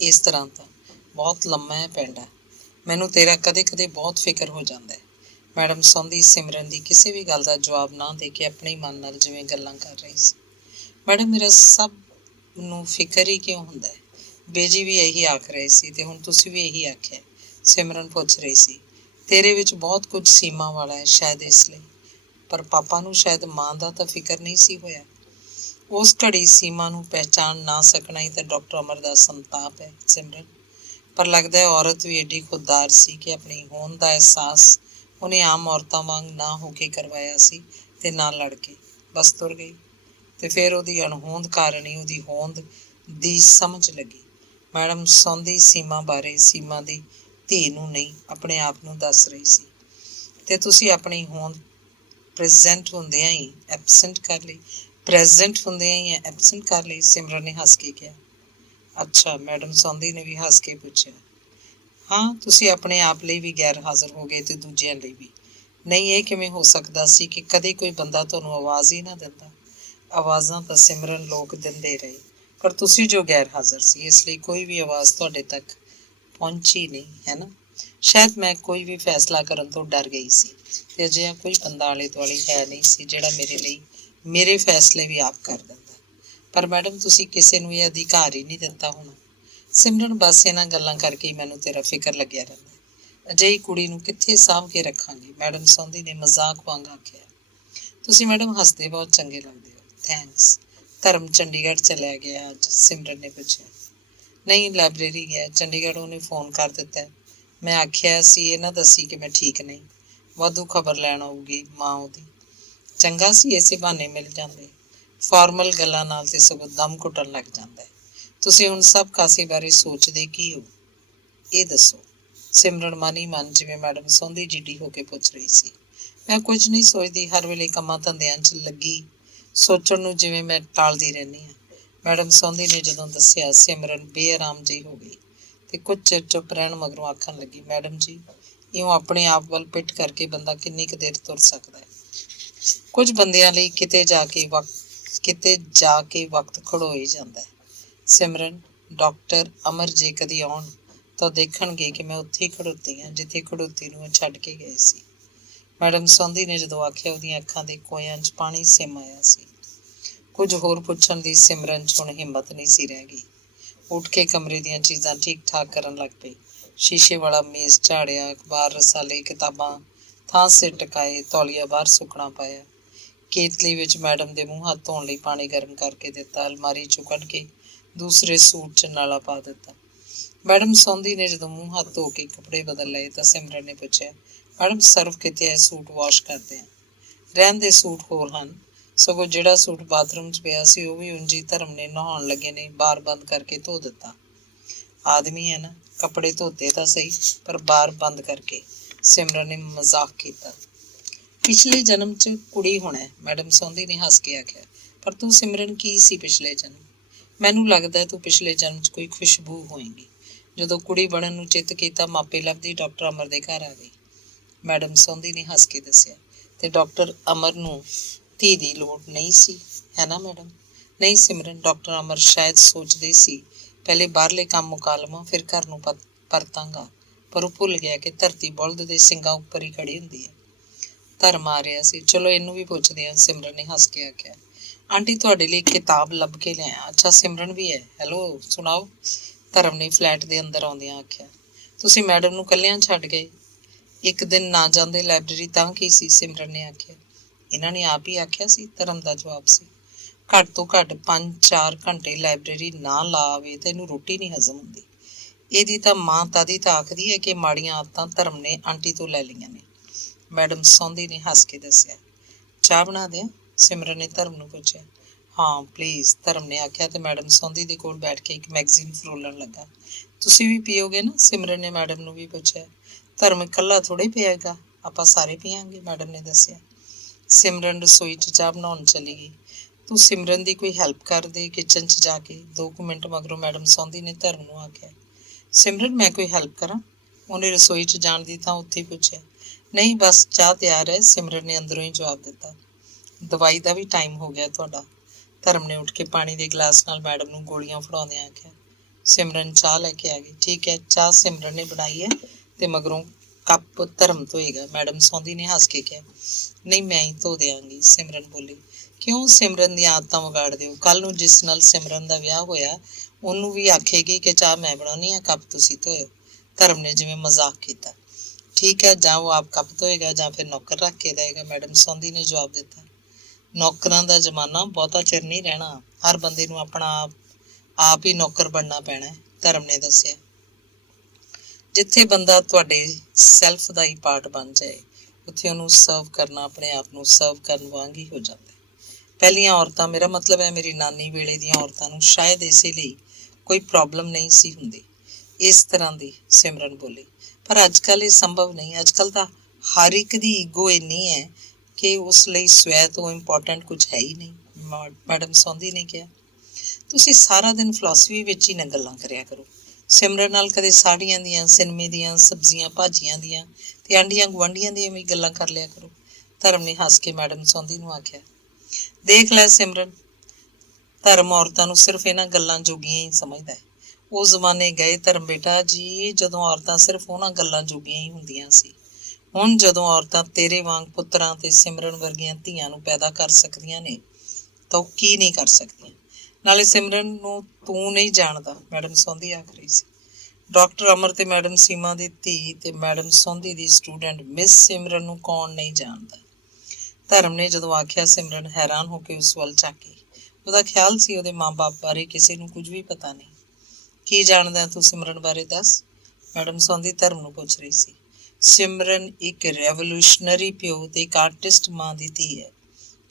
ਇਸ ਤਰ੍ਹਾਂ ਤਾਂ ਬਹੁਤ ਲੰਮਾ ਹੈ ਪੈਂਡਾ। ਮੈਨੂੰ ਤੇਰਾ ਕਦੇ ਕਦੇ ਬਹੁਤ ਫਿਕਰ ਹੋ ਜਾਂਦਾ ਹੈ। ਮੈਡਮ ਸੌਂਦੀ ਸਿਮਰਨ ਦੀ ਕਿਸੇ ਵੀ ਗੱਲ ਦਾ ਜਵਾਬ ਨਾ ਦੇ ਕੇ ਆਪਣੇ ਮਨ ਨਾਲ ਜਿਵੇਂ ਗੱਲਾਂ ਕਰ ਰਹੀ ਸੀ। ਮੈਡਮ, ਮੇਰਾ ਸਭ ਨੂੰ ਫਿਕਰ ਹੀ ਕਿਉਂ ਹੁੰਦਾ ਹੈ? ਬੇਜੀ ਵੀ ਇਹੀ ਆਖ ਰਹੇ ਸੀ ਤੇ ਹੁਣ ਤੁਸੀਂ ਵੀ ਇਹੀ ਆਖਿਆ। ਸਿਮਰਨ ਪੁੱਛ ਰਹੀ ਸੀ। ਤੇਰੇ ਵਿੱਚ ਬਹੁਤ ਕੁਝ ਸੀਮਾ ਵਾਲਾ ਹੈ, ਸ਼ਾਇਦ ਇਸ ਲਈ। ਪਰ ਪਾਪਾ ਨੂੰ ਸ਼ਾਇਦ ਮਾਂ ਦਾ ਤਾਂ ਫਿਕਰ ਨਹੀਂ ਸੀ ਹੋਇਆ। ਉਸ ਘੜੀ ਸੀਮਾ ਨੂੰ ਪਹਿਚਾਣ ਨਾ ਸਕਣਾ ਹੀ ਤਾਂ ਡਾਕਟਰ ਅਮਰ ਦਾ ਸੰਤਾਪ ਹੈ ਸਿਮਰਨ। ਪਰ ਲੱਗਦਾ ਹੈ ਔਰਤ ਵੀ ਏਡੀ ਖੁਦਦਾਰ ਸੀ ਕਿ ਆਪਣੀ ਹੋਂਦ ਦਾ ਅਹਿਸਾਸ ਉਹਨੇ ਆਮ ਔਰਤਾਂ ਵਾਂਗ ਨਾ ਹੋ ਕੇ ਕਰਵਾਇਆ ਸੀ ਤੇ ਨਾ ਲੜ ਕੇ ਬਸ ਤੁਰ ਗਈ। ਤੇ ਫਿਰ ਉਹਦੀ ਅਣਹੋਂਦ ਕਾਰਨ ਹੀ ਉਹਦੀ ਹੋਂਦ ਦੀ ਸਮਝ ਲੱਗੀ। ਮੈਡਮ ਸੌਂਦੀ ਸੀਮਾ ਬਾਰੇ ਸੀਮਾ ਦੀ ਧੀ ਨੂੰ ਨਹੀਂ, ਆਪਣੇ ਆਪ ਨੂੰ ਦੱਸ ਰਹੀ ਸੀ। ਤੇ ਤੁਸੀਂ ਆਪਣੀ ਹੋਂਦ ਪ੍ਰੈਜ਼ੈਂਟ ਹੁੰਦਿਆਂ ਹੀ ਐਬਸੈਂਟ ਕਰ ਲਈ। ਸਿਮਰਨ ਨੇ ਹੱਸ ਕੇ ਕਿਹਾ। ਅੱਛਾ, ਮੈਡਮ ਸੌਂਦੀ ਨੇ ਵੀ ਹੱਸ ਕੇ ਪੁੱਛਿਆ। ਹਾਂ, ਤੁਸੀਂ ਆਪਣੇ ਆਪ ਲਈ ਵੀ ਗੈਰ ਹਾਜ਼ਰ ਹੋ ਗਏ ਤੇ ਦੂਜਿਆਂ ਲਈ ਵੀ। ਨਹੀਂ, ਇਹ ਕਿਵੇਂ ਹੋ ਸਕਦਾ ਸੀ ਕਿ ਕਦੇ ਕੋਈ ਬੰਦਾ ਤੁਹਾਨੂੰ ਆਵਾਜ਼ ਹੀ ਨਾ ਦਿੰਦਾ? ਆਵਾਜ਼ਾਂ ਤਾਂ ਸਿਮਰਨ ਲੋਕ ਦਿੰਦੇ ਰਹੇ, ਪਰ ਤੁਸੀਂ ਜੋ ਗੈਰ ਹਾਜ਼ਰ ਸੀ, ਇਸ ਲਈ ਕੋਈ ਵੀ ਆਵਾਜ਼ ਤੁਹਾਡੇ ਤੱਕ ਪਹੁੰਚੀ ਨਹੀਂ, ਹੈ ਨਾ? ਸ਼ਾਇਦ ਮੈਂ ਕੋਈ ਵੀ ਫੈਸਲਾ ਕਰਨ ਤੋਂ ਡਰ ਗਈ ਸੀ ਤੇ ਅਜਿਹਾ ਕੋਈ ਬੰਦਾ ਆਲੇ ਦੁਆਲੇ ਹੈ ਨਹੀਂ ਸੀ ਜਿਹੜਾ ਮੇਰੇ ਲਈ ਮੇਰੇ ਫੈਸਲੇ ਵੀ ਆਪ ਕਰ ਦਿੰਦਾ। ਪਰ ਮੈਡਮ, ਤੁਸੀਂ ਕਿਸੇ ਨੂੰ ਇਹ ਅਧਿਕਾਰ ਹੀ ਨਹੀਂ ਦਿੱਤਾ ਹੋਣਾ। ਸਿਮਰਨ, ਬਸ ਇਹਨਾਂ ਗੱਲਾਂ ਕਰਕੇ ਹੀ ਮੈਨੂੰ ਤੇਰਾ ਫਿਕਰ ਲੱਗਿਆ ਰਹਿੰਦਾ। ਅਜਿਹੀ ਕੁੜੀ ਨੂੰ ਕਿੱਥੇ ਸਾਂਭ ਕੇ ਰੱਖਾਂਗੀ? ਮੈਡਮ ਸੌਂਦੀ ਨੇ ਮਜ਼ਾਕ ਵਾਂਗ ਆਖਿਆ। ਤੁਸੀਂ ਮੈਡਮ ਹੱਸਦੇ ਬਹੁਤ ਚੰਗੇ ਲੱਗਦੇ ਹੋ। ਥੈਂਕਸ। ਧਰਮ ਚੰਡੀਗੜ੍ਹ ਚਲਿਆ ਗਿਆ ਅੱਜ? ਸਿਮਰਨ ਨੇ ਪੁੱਛਿਆ। ਨਹੀਂ, ਲਾਇਬ੍ਰੇਰੀ ਗਿਆ। ਚੰਡੀਗੜ੍ਹ ਉਹਨੇ ਫੋਨ ਕਰ ਦਿੱਤਾ। ਮੈਂ ਆਖਿਆ ਸੀ ਇਹ ਨਾ ਦੱਸੀ ਕਿ ਮੈਂ ਠੀਕ ਨਹੀਂ। ਵਾਧੂ ਖਬਰ ਲੈਣ ਆਊਗੀ ਮਾਂ ਉਹਦੀ। ਚੰਗਾ ਸੀ ਇਸੇ ਬਹਾਨੇ ਮਿਲ ਜਾਂਦੇ। ਫਾਰਮਲ ਗੱਲਾਂ ਨਾਲ ਤੇ ਸਗੋਂ ਦਮ ਘੁੱਟਣ ਲੱਗ ਜਾਂਦਾ ਹੈ। ਤੁਸੀਂ ਹੁਣ ਸਭ ਕਾਸੇ ਬਾਰੇ ਸੋਚਦੇ ਕੀ ਹੋ, ਇਹ ਦੱਸੋ? ਸਿਮਰਨ ਮਨ ਹੀ ਮਨ ਜਿਵੇਂ ਮੈਡਮ ਸੌਂਦੀ ਜਿੱਡੀ ਹੋ ਕੇ ਪੁੱਛ ਰਹੀ ਸੀ। ਮੈਂ ਕੁਝ ਨਹੀਂ ਸੋਚਦੀ। ਹਰ ਵੇਲੇ ਕੰਮਾਂ ਧੰਦਿਆਂ 'ਚ ਲੱਗੀ ਸੋਚਣ ਨੂੰ ਜਿਵੇਂ ਮੈਂ ਟਾਲਦੀ ਰਹਿੰਦੀ ਹਾਂ। ਮੈਡਮ ਸੌਂਦੀ ਨੇ ਜਦੋਂ ਦੱਸਿਆ, ਸਿਮਰਨ ਬੇਆਰਾਮ ਜਿਹੀ ਹੋ ਗਈ ਤੇ ਕੁਝ ਚਿਰ ਚੁੱਪ ਰਹਿਣ ਮਗਰੋਂ ਆਖਣ ਲੱਗੀ। ਮੈਡਮ ਜੀ, ਇਉਂ ਆਪਣੇ ਆਪ ਵੱਲ ਪਿੱਠ ਕਰਕੇ ਬੰਦਾ ਕਿੰਨੀ ਕੁ ਦੇਰ ਤੁਰ ਸਕਦਾ ਹੈ? ਕੁਝ ਬੰਦਿਆਂ ਲਈ ਕਿਤੇ ਜਾ ਕੇ ਵਕਤ ਖੜੋ ਹੀ ਜਾਂਦਾ ਹੈ। ਸਿਮਰਨ, ਡਾਕਟਰ ਅਮਰ ਜੇ ਕਦੀ ਆਉਣ ਤਾਂ ਦੇਖਣਗੇ ਕਿ ਮੈਂ ਉੱਥੇ ਹੀ ਖੜੋਤੀ ਹਾਂ ਜਿੱਥੇ ਖੜੋਤੀ ਨੂੰ ਛੱਡ ਕੇ ਗਏ ਸੀ। ਮੈਡਮ ਸੌਂਦੀ ਨੇ ਜਦੋਂ ਆਖਿਆ, ਉਹਦੀਆਂ ਅੱਖਾਂ ਦੇ ਕੋਇਆਂ 'ਚ ਪਾਣੀ ਸਿਮ ਆਇਆ ਸੀ। ਕੁਝ ਹੋਰ ਪੁੱਛਣ ਦੀ ਸਿਮਰਨ 'ਚ ਹੁਣ ਹਿੰਮਤ ਨਹੀਂ ਸੀ ਰਹਿ ਗਈ। ਉੱਠ ਕੇ ਕਮਰੇ ਦੀਆਂ ਚੀਜ਼ਾਂ ਠੀਕ ਠਾਕ ਕਰਨ ਲੱਗ ਪਈ। ਸ਼ੀਸ਼ੇ ਵਾਲਾ ਮੇਜ਼ ਝਾੜਿਆ, ਅਖਬਾਰ, ਰਸਾਲੇ, ਕਿਤਾਬਾਂ ਥਾਂ ਸਿਰ ਟਕਾਏ, ਤੌਲੀਆ ਬਾਹਰ ਸੁੱਕਣਾ ਪਾਇਆ। ਕੇਤਲੀ ਵਿੱਚ ਮੈਡਮ ਦੇ ਮੂੰਹ ਹੱਥ ਧੋਣ ਲਈ ਪਾਣੀ ਗਰਮ ਕਰਕੇ ਦਿੱਤਾ। ਅਲਮਾਰੀ 'ਚੋਂ ਕੱਢ ਕੇ ਦੂਸਰੇ ਸੂਟ 'ਚ ਨਾਲਾ ਪਾ ਦਿੱਤਾ। ਮੈਡਮ ਸੌਂਦੀ ਨੇ ਜਦੋਂ ਮੂੰਹ ਹੱਥ ਧੋ ਕੇ ਕੱਪੜੇ ਬਦਲ ਲਏ ਤਾਂ ਸਿਮਰਨ ਨੇ ਪੁੱਛਿਆ, ਮੈਡਮ ਸਰਵ ਕਿਤੇ ਹੈ? ਸੂਟ ਵਾਸ਼ ਕਰਦੇ ਆ। ਰਹਿਣ ਦੇ, ਸੂਟ ਹੋਰ ਹਨ। ਸਗੋਂ ਜਿਹੜਾ ਸੂਟ ਬਾਥਰੂਮ 'ਚ ਪਿਆ ਸੀ ਉਹ ਵੀ ਉਂਝ ਹੀ ਧਰਮ ਨੇ ਨਹਾਉਣ ਲੱਗੇ ਨੇ ਬਾਰ ਬੰਦ ਕਰਕੇ ਧੋ ਦਿੱਤਾ। ਆਦਮੀ ਹੈ ਨਾ, ਕੱਪੜੇ ਧੋਤੇ ਤਾਂ ਸਹੀ, ਪਰ ਬਾਰ ਬੰਦ ਕਰਕੇ। ਸਿਮਰਨ ਨੇ ਮਜ਼ਾਕ ਕੀਤਾ। ਪਿਛਲੇ ਜਨਮ 'ਚ ਕੁੜੀ ਹੋਣਾ, ਮੈਡਮ ਸੌਂਦੀ ਨੇ ਹੱਸ ਕੇ ਆਖਿਆ। ਪਰ ਤੂੰ ਸਿਮਰਨ ਕੀ ਸੀ ਪਿਛਲੇ ਜਨਮ? ਮੈਨੂੰ ਲੱਗਦਾ ਤੂੰ ਪਿਛਲੇ ਜਨਮ 'ਚ ਕੋਈ ਖੁਸ਼ਬੂ ਹੋਏਗੀ। ਜਦੋਂ ਕੁੜੀ ਬਣਨ ਨੂੰ ਚਿੱਤ ਕੀਤਾ, ਮਾਪੇ ਲੱਭਦੀ ਡਾਕਟਰ ਅਮਰ ਦੇ ਘਰ ਆ ਗਈ। ਮੈਡਮ ਸੌਂਦੀ ਨੇ ਹੱਸ ਕੇ ਦੱਸਿਆ। ਤੇ ਡਾਕਟਰ ਅਮਰ ਨੂੰ ਧੀ ਦੀ ਲੋੜ ਨਹੀਂ ਸੀ, ਹੈ ਨਾ ਮੈਡਮ? ਨਹੀਂ ਸਿਮਰਨ, ਡਾਕਟਰ ਅਮਰ ਸ਼ਾਇਦ ਸੋਚਦੇ ਸੀ ਪਹਿਲੇ ਬਾਹਰਲੇ ਕੰਮ ਮੁਕਾ ਲਵਾਂ, ਫਿਰ ਘਰ ਨੂੰ ਪਰਤਾਂਗਾ। ਪਰ ਉਹ ਭੁੱਲ ਗਿਆ ਕਿ ਧਰਤੀ ਬਲਦ ਦੇ ਸਿੰਗਾਂ ਉੱਪਰ ਹੀ ਖੜੀ ਹੁੰਦੀ ਹੈ। ਧਰਮ ਆ ਰਿਹਾ ਸੀ। ਚਲੋ ਇਹਨੂੰ ਵੀ ਪੁੱਛਦੇ ਹਾਂ, ਸਿਮਰਨ ਨੇ ਹੱਸ ਕੇ ਆਖਿਆ। ਆਂਟੀ, ਤੁਹਾਡੇ ਲਈ ਕਿਤਾਬ ਲੱਭ ਕੇ ਲਿਆਇਆ। ਅੱਛਾ, ਸਿਮਰਨ ਵੀ ਹੈ? ਹੈਲੋ, ਸੁਣਾਓ, ਧਰਮ ਨੇ ਫਲੈਟ ਦੇ ਅੰਦਰ ਆਉਂਦਿਆਂ ਆਖਿਆ। ਤੁਸੀਂ ਮੈਡਮ ਨੂੰ ਇਕੱਲਿਆਂ ਛੱਡ ਗਏ? ਇੱਕ ਦਿਨ ਨਾ ਜਾਂਦੇ ਲਾਇਬ੍ਰੇਰੀ ਤਾਂ ਕੀ ਸੀ? ਸਿਮਰਨ ਨੇ ਆਖਿਆ। ਇਹਨਾਂ ਨੇ ਆਪ ਹੀ ਆਖਿਆ ਸੀ, ਧਰਮ ਦਾ ਜਵਾਬ ਸੀ। ਘੱਟ ਤੋਂ ਘੱਟ 5-4 ਘੰਟੇ ਲਾਇਬ੍ਰੇਰੀ ਨਾ ਲਾ ਆਵੇ ਤਾਂ ਇਹਨੂੰ ਰੋਟੀ ਨਹੀਂ ਹਜ਼ਮ ਹੁੰਦੀ। ਇਹਦੀ ਤਾਂ ਮਾਂ ਤਦ ਹੀ ਤਾਂ ਆਖਦੀ ਹੈ ਕਿ ਮਾੜੀਆਂ ਆਦਤਾਂ ਧਰਮ ਨੇ ਆਂਟੀ ਤੋਂ ਲੈ ਲਈਆਂ ਨੇ। ਮੈਡਮ ਸੌਂਦੀ ਨੇ ਹੱਸ ਕੇ ਦੱਸਿਆ। ਚਾਹ ਬਣਾ ਦਿਆਂ? ਸਿਮਰਨ ਨੇ ਧਰਮ ਨੂੰ ਪੁੱਛਿਆ। ਹਾਂ ਪਲੀਜ਼, ਧਰਮ ਨੇ ਆਖਿਆ ਤੇ ਮੈਡਮ ਸੌਂਦੀ ਦੇ ਕੋਲ ਬੈਠ ਕੇ ਇੱਕ ਮੈਗਜ਼ੀਨ ਫਰੋਲਣ ਲੱਗਾ। ਤੁਸੀਂ ਵੀ ਪੀਓਗੇ ਨਾ? ਸਿਮਰਨ ਨੇ ਮੈਡਮ ਨੂੰ ਵੀ ਪੁੱਛਿਆ। ਧਰਮ ਇਕੱਲਾ ਥੋੜ੍ਹੇ ਪੀਏਗਾ, ਆਪਾਂ ਸਾਰੇ ਪੀਵਾਂਗੇ, ਮੈਡਮ ਨੇ ਦੱਸਿਆ। ਸਿਮਰਨ ਰਸੋਈ 'ਚ ਚਾਹ ਬਣਾਉਣ ਚਲੀ ਗਈ। ਤੂੰ ਸਿਮਰਨ ਦੀ ਕੋਈ ਹੈਲਪ ਕਰ ਦੇ ਕਿਚਨ 'ਚ ਜਾ ਕੇ। 2 ਮਿੰਟ ਮਗਰੋਂ ਮੈਡਮ ਸੌਂਦੀ ਨੇ ਧਰਮ ਨੂੰ ਆਖਿਆ, ਸਿਮਰਨ ਮੈਂ ਕੋਈ ਹੈਲਪ ਕਰਾਂ? ਉਹਨੇ ਰਸੋਈ 'ਚ ਜਾਣ ਦੀ ਤਾਂ ਉੱਥੇ ਹੀ ਪੁੱਛਿਆ। ਨਹੀਂ ਬਸ ਚਾਹ ਤਿਆਰ ਹੈ, ਸਿਮਰਨ ਨੇ ਅੰਦਰੋਂ ਹੀ ਜਵਾਬ ਦਿੱਤਾ। ਦਵਾਈ ਦਾ ਵੀ ਟਾਈਮ ਹੋ ਗਿਆ ਤੁਹਾਡਾ। ਧਰਮ ਨੇ ਉੱਠ ਕੇ ਪਾਣੀ ਦੇ ਗਲਾਸ ਨਾਲ ਮੈਡਮ ਨੂੰ ਗੋਲੀਆਂ ਫੜਾਉਂਦਿਆਂ ਆਖਿਆ। ਸਿਮਰਨ ਚਾਹ ਲੈ ਕੇ ਆ ਗਈ। ਠੀਕ ਹੈ, ਚਾਹ ਸਿਮਰਨ ਨੇ ਬਣਾਈ ਹੈ ਤੇ ਮਗਰੋਂ ਕੱਪ ਧਰਮ ਧੋਏਗਾ, ਮੈਡਮ ਸੌਂਦੀ ਨੇ ਹੱਸ ਕੇ ਕਿਹਾ। ਨਹੀਂ ਮੈਂ ਹੀ ਧੋ ਦਿਆਂਗੀ, ਸਿਮਰਨ ਬੋਲੀ। ਕਿਉਂ ਸਿਮਰਨ ਦੀਆਂ ਆਦਤਾਂ ਵਿਗਾੜ ਦਿਓ? ਕੱਲ ਨੂੰ ਜਿਸ ਨਾਲ ਸਿਮਰਨ ਦਾ ਵਿਆਹ ਹੋਇਆ ਉਹਨੂੰ ਵੀ ਆਖੇਗੀ ਕਿ ਚਾਹ ਮੈਂ ਬਣਾਉਣੀ ਆ, ਕੱਪ ਤੁਸੀਂ ਧੋਇਓ। ਧਰਮ ਨੇ ਜਿਵੇਂ ਮਜ਼ਾਕ ਕੀਤਾ। ਠੀਕ ਹੈ, ਜਾਂ ਉਹ ਆਪ ਕੱਪ ਧੋਏਗਾ ਜਾਂ ਫਿਰ ਨੌਕਰ ਰੱਖ ਕੇ ਦੇਏਗਾ, ਮੈਡਮ ਸੌਂਦੀ ਨੇ ਜਵਾਬ ਦਿੱਤਾ। ਨੌਕਰਾਂ ਦਾ ਜ਼ਮਾਨਾ ਬਹੁਤਾ ਚਿਰ ਨਹੀਂ ਰਹਿਣਾ। ਹਰ ਬੰਦੇ ਨੂੰ ਆਪਣਾ ਆਪ ਹੀ ਨੌਕਰ ਬਣਨਾ ਪੈਣਾ, ਧਰਮ ਨੇ ਦੱਸਿਆ। ਜਿੱਥੇ ਬੰਦਾ ਤੁਹਾਡੇ ਸੈਲਫ ਦਾ ਹੀ ਪਾਰਟ ਬਣ ਜਾਏ ਉੱਥੇ ਉਹਨੂੰ ਸਰਵ ਕਰਨਾ ਆਪਣੇ ਆਪ ਨੂੰ ਸਰਵ ਕਰਨ ਵਾਂਗ ਹੀ ਹੋ ਜਾਂਦਾ। ਪਹਿਲੀਆਂ ਔਰਤਾਂ, ਮੇਰਾ ਮਤਲਬ ਹੈ ਮੇਰੀ ਨਾਨੀ ਵੇਲੇ ਦੀਆਂ ਔਰਤਾਂ ਨੂੰ ਸ਼ਾਇਦ ਇਸੇ ਲਈ ਕੋਈ ਪ੍ਰੋਬਲਮ ਨਹੀਂ ਸੀ ਹੁੰਦੀ ਇਸ ਤਰ੍ਹਾਂ ਦੀ, ਸਿਮਰਨ ਬੋਲੀ। ਪਰ ਅੱਜ ਕੱਲ੍ਹ ਇਹ ਸੰਭਵ ਨਹੀਂ। ਅੱਜ ਕੱਲ੍ਹ ਤਾਂ ਹਰ ਇੱਕ ਦੀ ਈਗੋ ਇੰਨੀ ਹੈ ਕਿ ਉਸ ਲਈ ਸਵੈ ਤੋਂ ਇੰਪੋਰਟੈਂਟ ਕੁਝ ਹੈ ਹੀ ਨਹੀਂ, ਮੈਡਮ ਸੌਂਦੀ ਨੇ ਕਿਹਾ। ਤੁਸੀਂ ਸਾਰਾ ਦਿਨ ਫਿਲਾਸਫੀ ਵਿੱਚ ਹੀ ਨਾ ਗੱਲਾਂ ਕਰਿਆ ਕਰੋ। ਸਿਮਰਨ ਨਾਲ ਕਦੇ ਸਾੜੀਆਂ ਦੀਆਂ, ਸਿਨੇਮੇ ਦੀਆਂ, ਸਬਜ਼ੀਆਂ ਭਾਜੀਆਂ ਦੀਆਂ ਤੇ ਆਂਢੀਆਂ ਗੁਆਂਢੀਆਂ ਦੀਆਂ ਵੀ ਗੱਲਾਂ ਕਰ ਲਿਆ ਕਰੋ, ਧਰਮ ਨੇ ਹੱਸ ਕੇ ਮੈਡਮ ਸੌਂਦੀ ਨੂੰ ਆਖਿਆ। ਦੇਖ ਲੈ ਸਿਮਰਨ, ਧਰਮ ਔਰਤਾਂ ਨੂੰ ਸਿਰਫ ਇਹਨਾਂ ਗੱਲਾਂ ਜੋਗੀਆਂ ਹੀ ਸਮਝਦਾ ਹੈ। ਉਹ ਜ਼ਮਾਨੇ ਗਏ ਧਰਮ ਬੇਟਾ ਜੀ ਜਦੋਂ ਔਰਤਾਂ ਸਿਰਫ ਉਹਨਾਂ ਗੱਲਾਂ ਜੋਗੀਆਂ ਹੀ ਹੁੰਦੀਆਂ ਸੀ। ਹੁਣ ਜਦੋਂ ਔਰਤਾਂ ਤੇਰੇ ਵਾਂਗ ਪੁੱਤਰਾਂ ਤੇ ਸਿਮਰਨ ਵਰਗੀਆਂ ਧੀਆਂ ਨੂੰ ਪੈਦਾ ਕਰ ਸਕਦੀਆਂ ਨੇ ਤਾਂ ਉਹ ਕੀ ਨਹੀਂ ਕਰ ਸਕਦੀਆਂ। ਨਾਲੇ ਸਿਮਰਨ ਨੂੰ ਤੂੰ ਨਹੀਂ ਜਾਣਦਾ, ਮੈਡਮ ਸੌਂਦੀ ਆਖ ਰਹੀ ਸੀ। ਡਾਕਟਰ ਅਮਰ ਤੇ ਮੈਡਮ ਸੀਮਾ ਦੀ ਧੀ ਤੇ ਮੈਡਮ ਸੌਂਦੀ ਦੀ ਸਟੂਡੈਂਟ ਮਿਸ ਸਿਮਰਨ ਨੂੰ ਕੌਣ ਨਹੀਂ ਜਾਣਦਾ? ਧਰਮ ਨੇ ਜਦੋਂ ਆਖਿਆ ਸਿਮਰਨ ਹੈਰਾਨ ਹੋ ਕੇ ਉਸ ਵੱਲ ਝਾਕੀ। ਉਹਦਾ ਖਿਆਲ ਸੀ ਉਹਦੇ ਮਾਂ-ਬਾਪ ਬਾਰੇ ਕਿਸੇ ਨੂੰ ਕੁਝ ਵੀ ਪਤਾ ਨਹੀਂ। ਕੀ ਜਾਣਦਾ ਤੂੰ ਸਿਮਰਨ ਬਾਰੇ, ਦੱਸ, ਮੈਡਮ ਸੌਂਦੀ ਧਰਮ ਨੂੰ ਪੁੱਛ ਰਹੀ ਸੀ। ਸਿਮਰਨ ਇੱਕ ਰੈਵੋਲੂਸ਼ਨਰੀ ਪਿਓ ਤੇ ਇੱਕ ਆਰਟਿਸਟ ਮਾਂ ਦੀ ਧੀ ਹੈ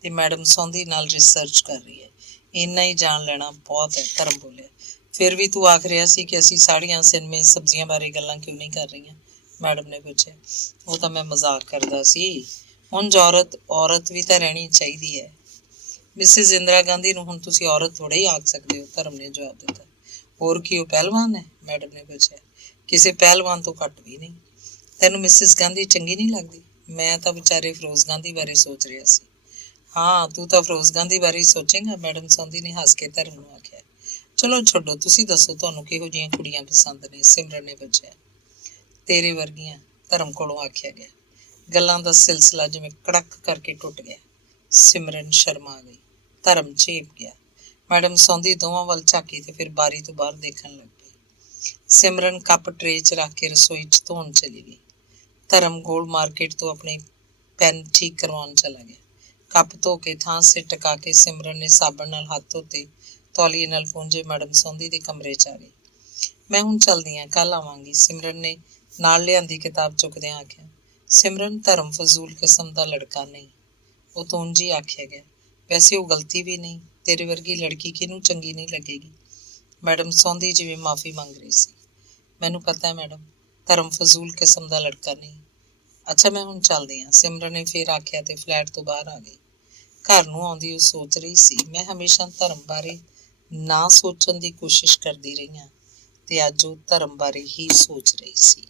ਤੇ ਮੈਡਮ ਸੌਂਦੀ ਨਾਲ ਰਿਸਰਚ ਕਰ ਰਹੀ ਹੈ। ਇੰਨਾ ਹੀ ਜਾਣ ਲੈਣਾ ਬਹੁਤ ਹੈ, ਧਰਮ ਬੋਲਿਆ। ਫਿਰ ਵੀ ਤੂੰ ਆਖ ਰਿਹਾ ਸੀ ਕਿ ਅਸੀਂ ਸਾੜੀਆਂ, ਸਿਨੇਮੇ, ਸਬਜ਼ੀਆਂ ਬਾਰੇ ਗੱਲਾਂ ਕਿਉਂ ਨਹੀਂ ਕਰ ਰਹੀਆਂ, ਮੈਡਮ ਨੇ ਪੁੱਛਿਆ। ਉਹ ਤਾਂ ਮੈਂ ਮਜ਼ਾਕ ਕਰਦਾ ਸੀ। ਹੁਣ ਔਰਤ ਵੀ ਤਾਂ ਰਹਿਣੀ ਚਾਹੀਦੀ ਹੈ। ਮਿਸਿਜ਼ ਇੰਦਰਾ ਗਾਂਧੀ ਨੂੰ ਹੁਣ ਤੁਸੀਂ ਔਰਤ ਥੋੜ੍ਹਾ ਹੀ ਆਖ ਸਕਦੇ ਹੋ, ਧਰਮ ਨੇ ਜਵਾਬ ਦਿੱਤਾ। ਹੋਰ ਕੀ ਉਹ ਪਹਿਲਵਾਨ ਹੈ, ਮੈਡਮ ਨੇ ਪੁੱਛਿਆ। ਕਿਸੇ ਪਹਿਲਵਾਨ ਤੋਂ ਘੱਟ ਵੀ ਨਹੀਂ। ਤੈਨੂੰ ਮਿਸਿਜ਼ ਗਾਂਧੀ ਚੰਗੀ ਨਹੀਂ ਲੱਗਦੀ? ਮੈਂ ਤਾਂ ਵਿਚਾਰੇ ਫਿਰੋਜ਼ ਗਾਂਧੀ ਬਾਰੇ ਸੋਚ ਰਿਹਾ ਸੀ। ਹਾਂ ਤੂੰ ਤਾਂ ਫਿਰੋਜ਼ ਗਾਂਧੀ ਬਾਰੇ ਹੀ ਸੋਚੇਂਗਾ, ਮੈਡਮ ਸੌਂਦੀ ਨੇ ਹੱਸ ਕੇ ਧਰਮ ਨੂੰ ਆਖਿਆ। ਚਲੋ ਛੱਡੋ, ਤੁਸੀਂ ਦੱਸੋ ਤੁਹਾਨੂੰ ਕਿਹੋ ਜਿਹੀਆਂ ਕੁੜੀਆਂ ਪਸੰਦ ਨੇ, ਸਿਮਰਨ ਨੇ ਪੁੱਛਿਆ। ਤੇਰੇ ਵਰਗੀਆਂ, ਧਰਮ ਕੋਲੋਂ ਆਖਿਆ ਗਿਆ। ਗੱਲਾਂ ਦਾ ਸਿਲਸਿਲਾ ਜਿਵੇਂ ਕੜਕ ਕਰਕੇ ਟੁੱਟ ਗਿਆ। ਸਿਮਰਨ ਸ਼ਰਮਾ ਗਈ। ਧਰਮ ਝੇਪ ਗਿਆ। ਮੈਡਮ ਸੌਂਦੀ ਦੋਵਾਂ ਵੱਲ ਝਾਕੀ ਤੇ ਫਿਰ ਬਾਰੀ ਤੋਂ ਬਾਹਰ ਦੇਖਣ ਲੱਗ ਪਈ। ਸਿਮਰਨ ਕੱਪ ਟਰੇ 'ਚ ਰੱਖ ਕੇ ਰਸੋਈ 'ਚ ਧੋਣ ਚਲੀ ਗਈ। ਧਰਮ ਗੋਲ ਮਾਰਕੀਟ ਤੋਂ ਆਪਣੇ ਪੈਨ ਠੀਕ ਕਰਵਾਉਣ ਚਲਾ ਗਿਆ। ਕੱਪ ਧੋ ਕੇ ਥਾਂ ਸਿਰ ਟਿਕਾ ਕੇ ਸਿਮਰਨ ਨੇ ਸਾਬਣ ਨਾਲ ਹੱਥ ਧੋਤੇ, ਤੌਲੀਏ ਨਾਲ ਪੂੰਝੇ, ਮੈਡਮ ਸੌਂਦੀ ਦੇ ਕਮਰੇ 'ਚ ਆ ਗਈ। ਮੈਂ ਹੁਣ ਚੱਲਦੀ ਹਾਂ, ਕੱਲ ਆਵਾਂਗੀ, ਸਿਮਰਨ ਨੇ ਨਾਲ ਲਿਆਂਦੀ ਕਿਤਾਬ ਚੁੱਕਦਿਆਂ ਆਖਿਆ। ਸਿਮਰਨ ਧਰਮ ਫਜ਼ੂਲ ਕਿਸਮ ਦਾ ਲੜਕਾ ਨਹੀਂ, ਉਹ ਤਾਂ ਉਂਝ ਹੀ ਆਖਿਆ ਗਿਆ। ਵੈਸੇ ਉਹ ਗਲਤੀ ਵੀ ਨਹੀਂ। ਤੇਰੇ ਵਰਗੀ ਲੜਕੀ ਕਿਹਨੂੰ ਚੰਗੀ ਨਹੀਂ ਲੱਗੇਗੀ? ਮੈਡਮ ਸੌਂਦੀ ਜਿਵੇਂ ਮਾਫੀ ਮੰਗ ਰਹੀ ਸੀ। ਮੈਨੂੰ ਪਤਾ ਹੈ ਮੈਡਮ, ਧਰਮ ਫਜ਼ੂਲ ਕਿਸਮ ਦਾ ਲੜਕਾ ਨਹੀਂ। ਅੱਛਾ ਮੈਂ ਹੁਣ ਚੱਲਦੀ ਹਾਂ, ਸਿਮਰਨ ਨੇ ਫਿਰ ਆਖਿਆ ਤੇ ਫਲੈਟ ਤੋਂ ਬਾਹਰ ਆ ਗਈ। ਘਰ ਨੂੰ ਆਉਂਦੀ ਉਹ ਸੋਚ ਰਹੀ ਸੀ, ਮੈਂ ਹਮੇਸ਼ਾ ਧਰਮ ਬਾਰੇ ਨਾ ਸੋਚਣ ਦੀ ਕੋਸ਼ਿਸ਼ ਕਰਦੀ ਰਹੀ ਹਾਂ ਤੇ ਅੱਜ ਉਹ ਧਰਮ ਬਾਰੇ ਹੀ ਸੋਚ ਰਹੀ ਸੀ।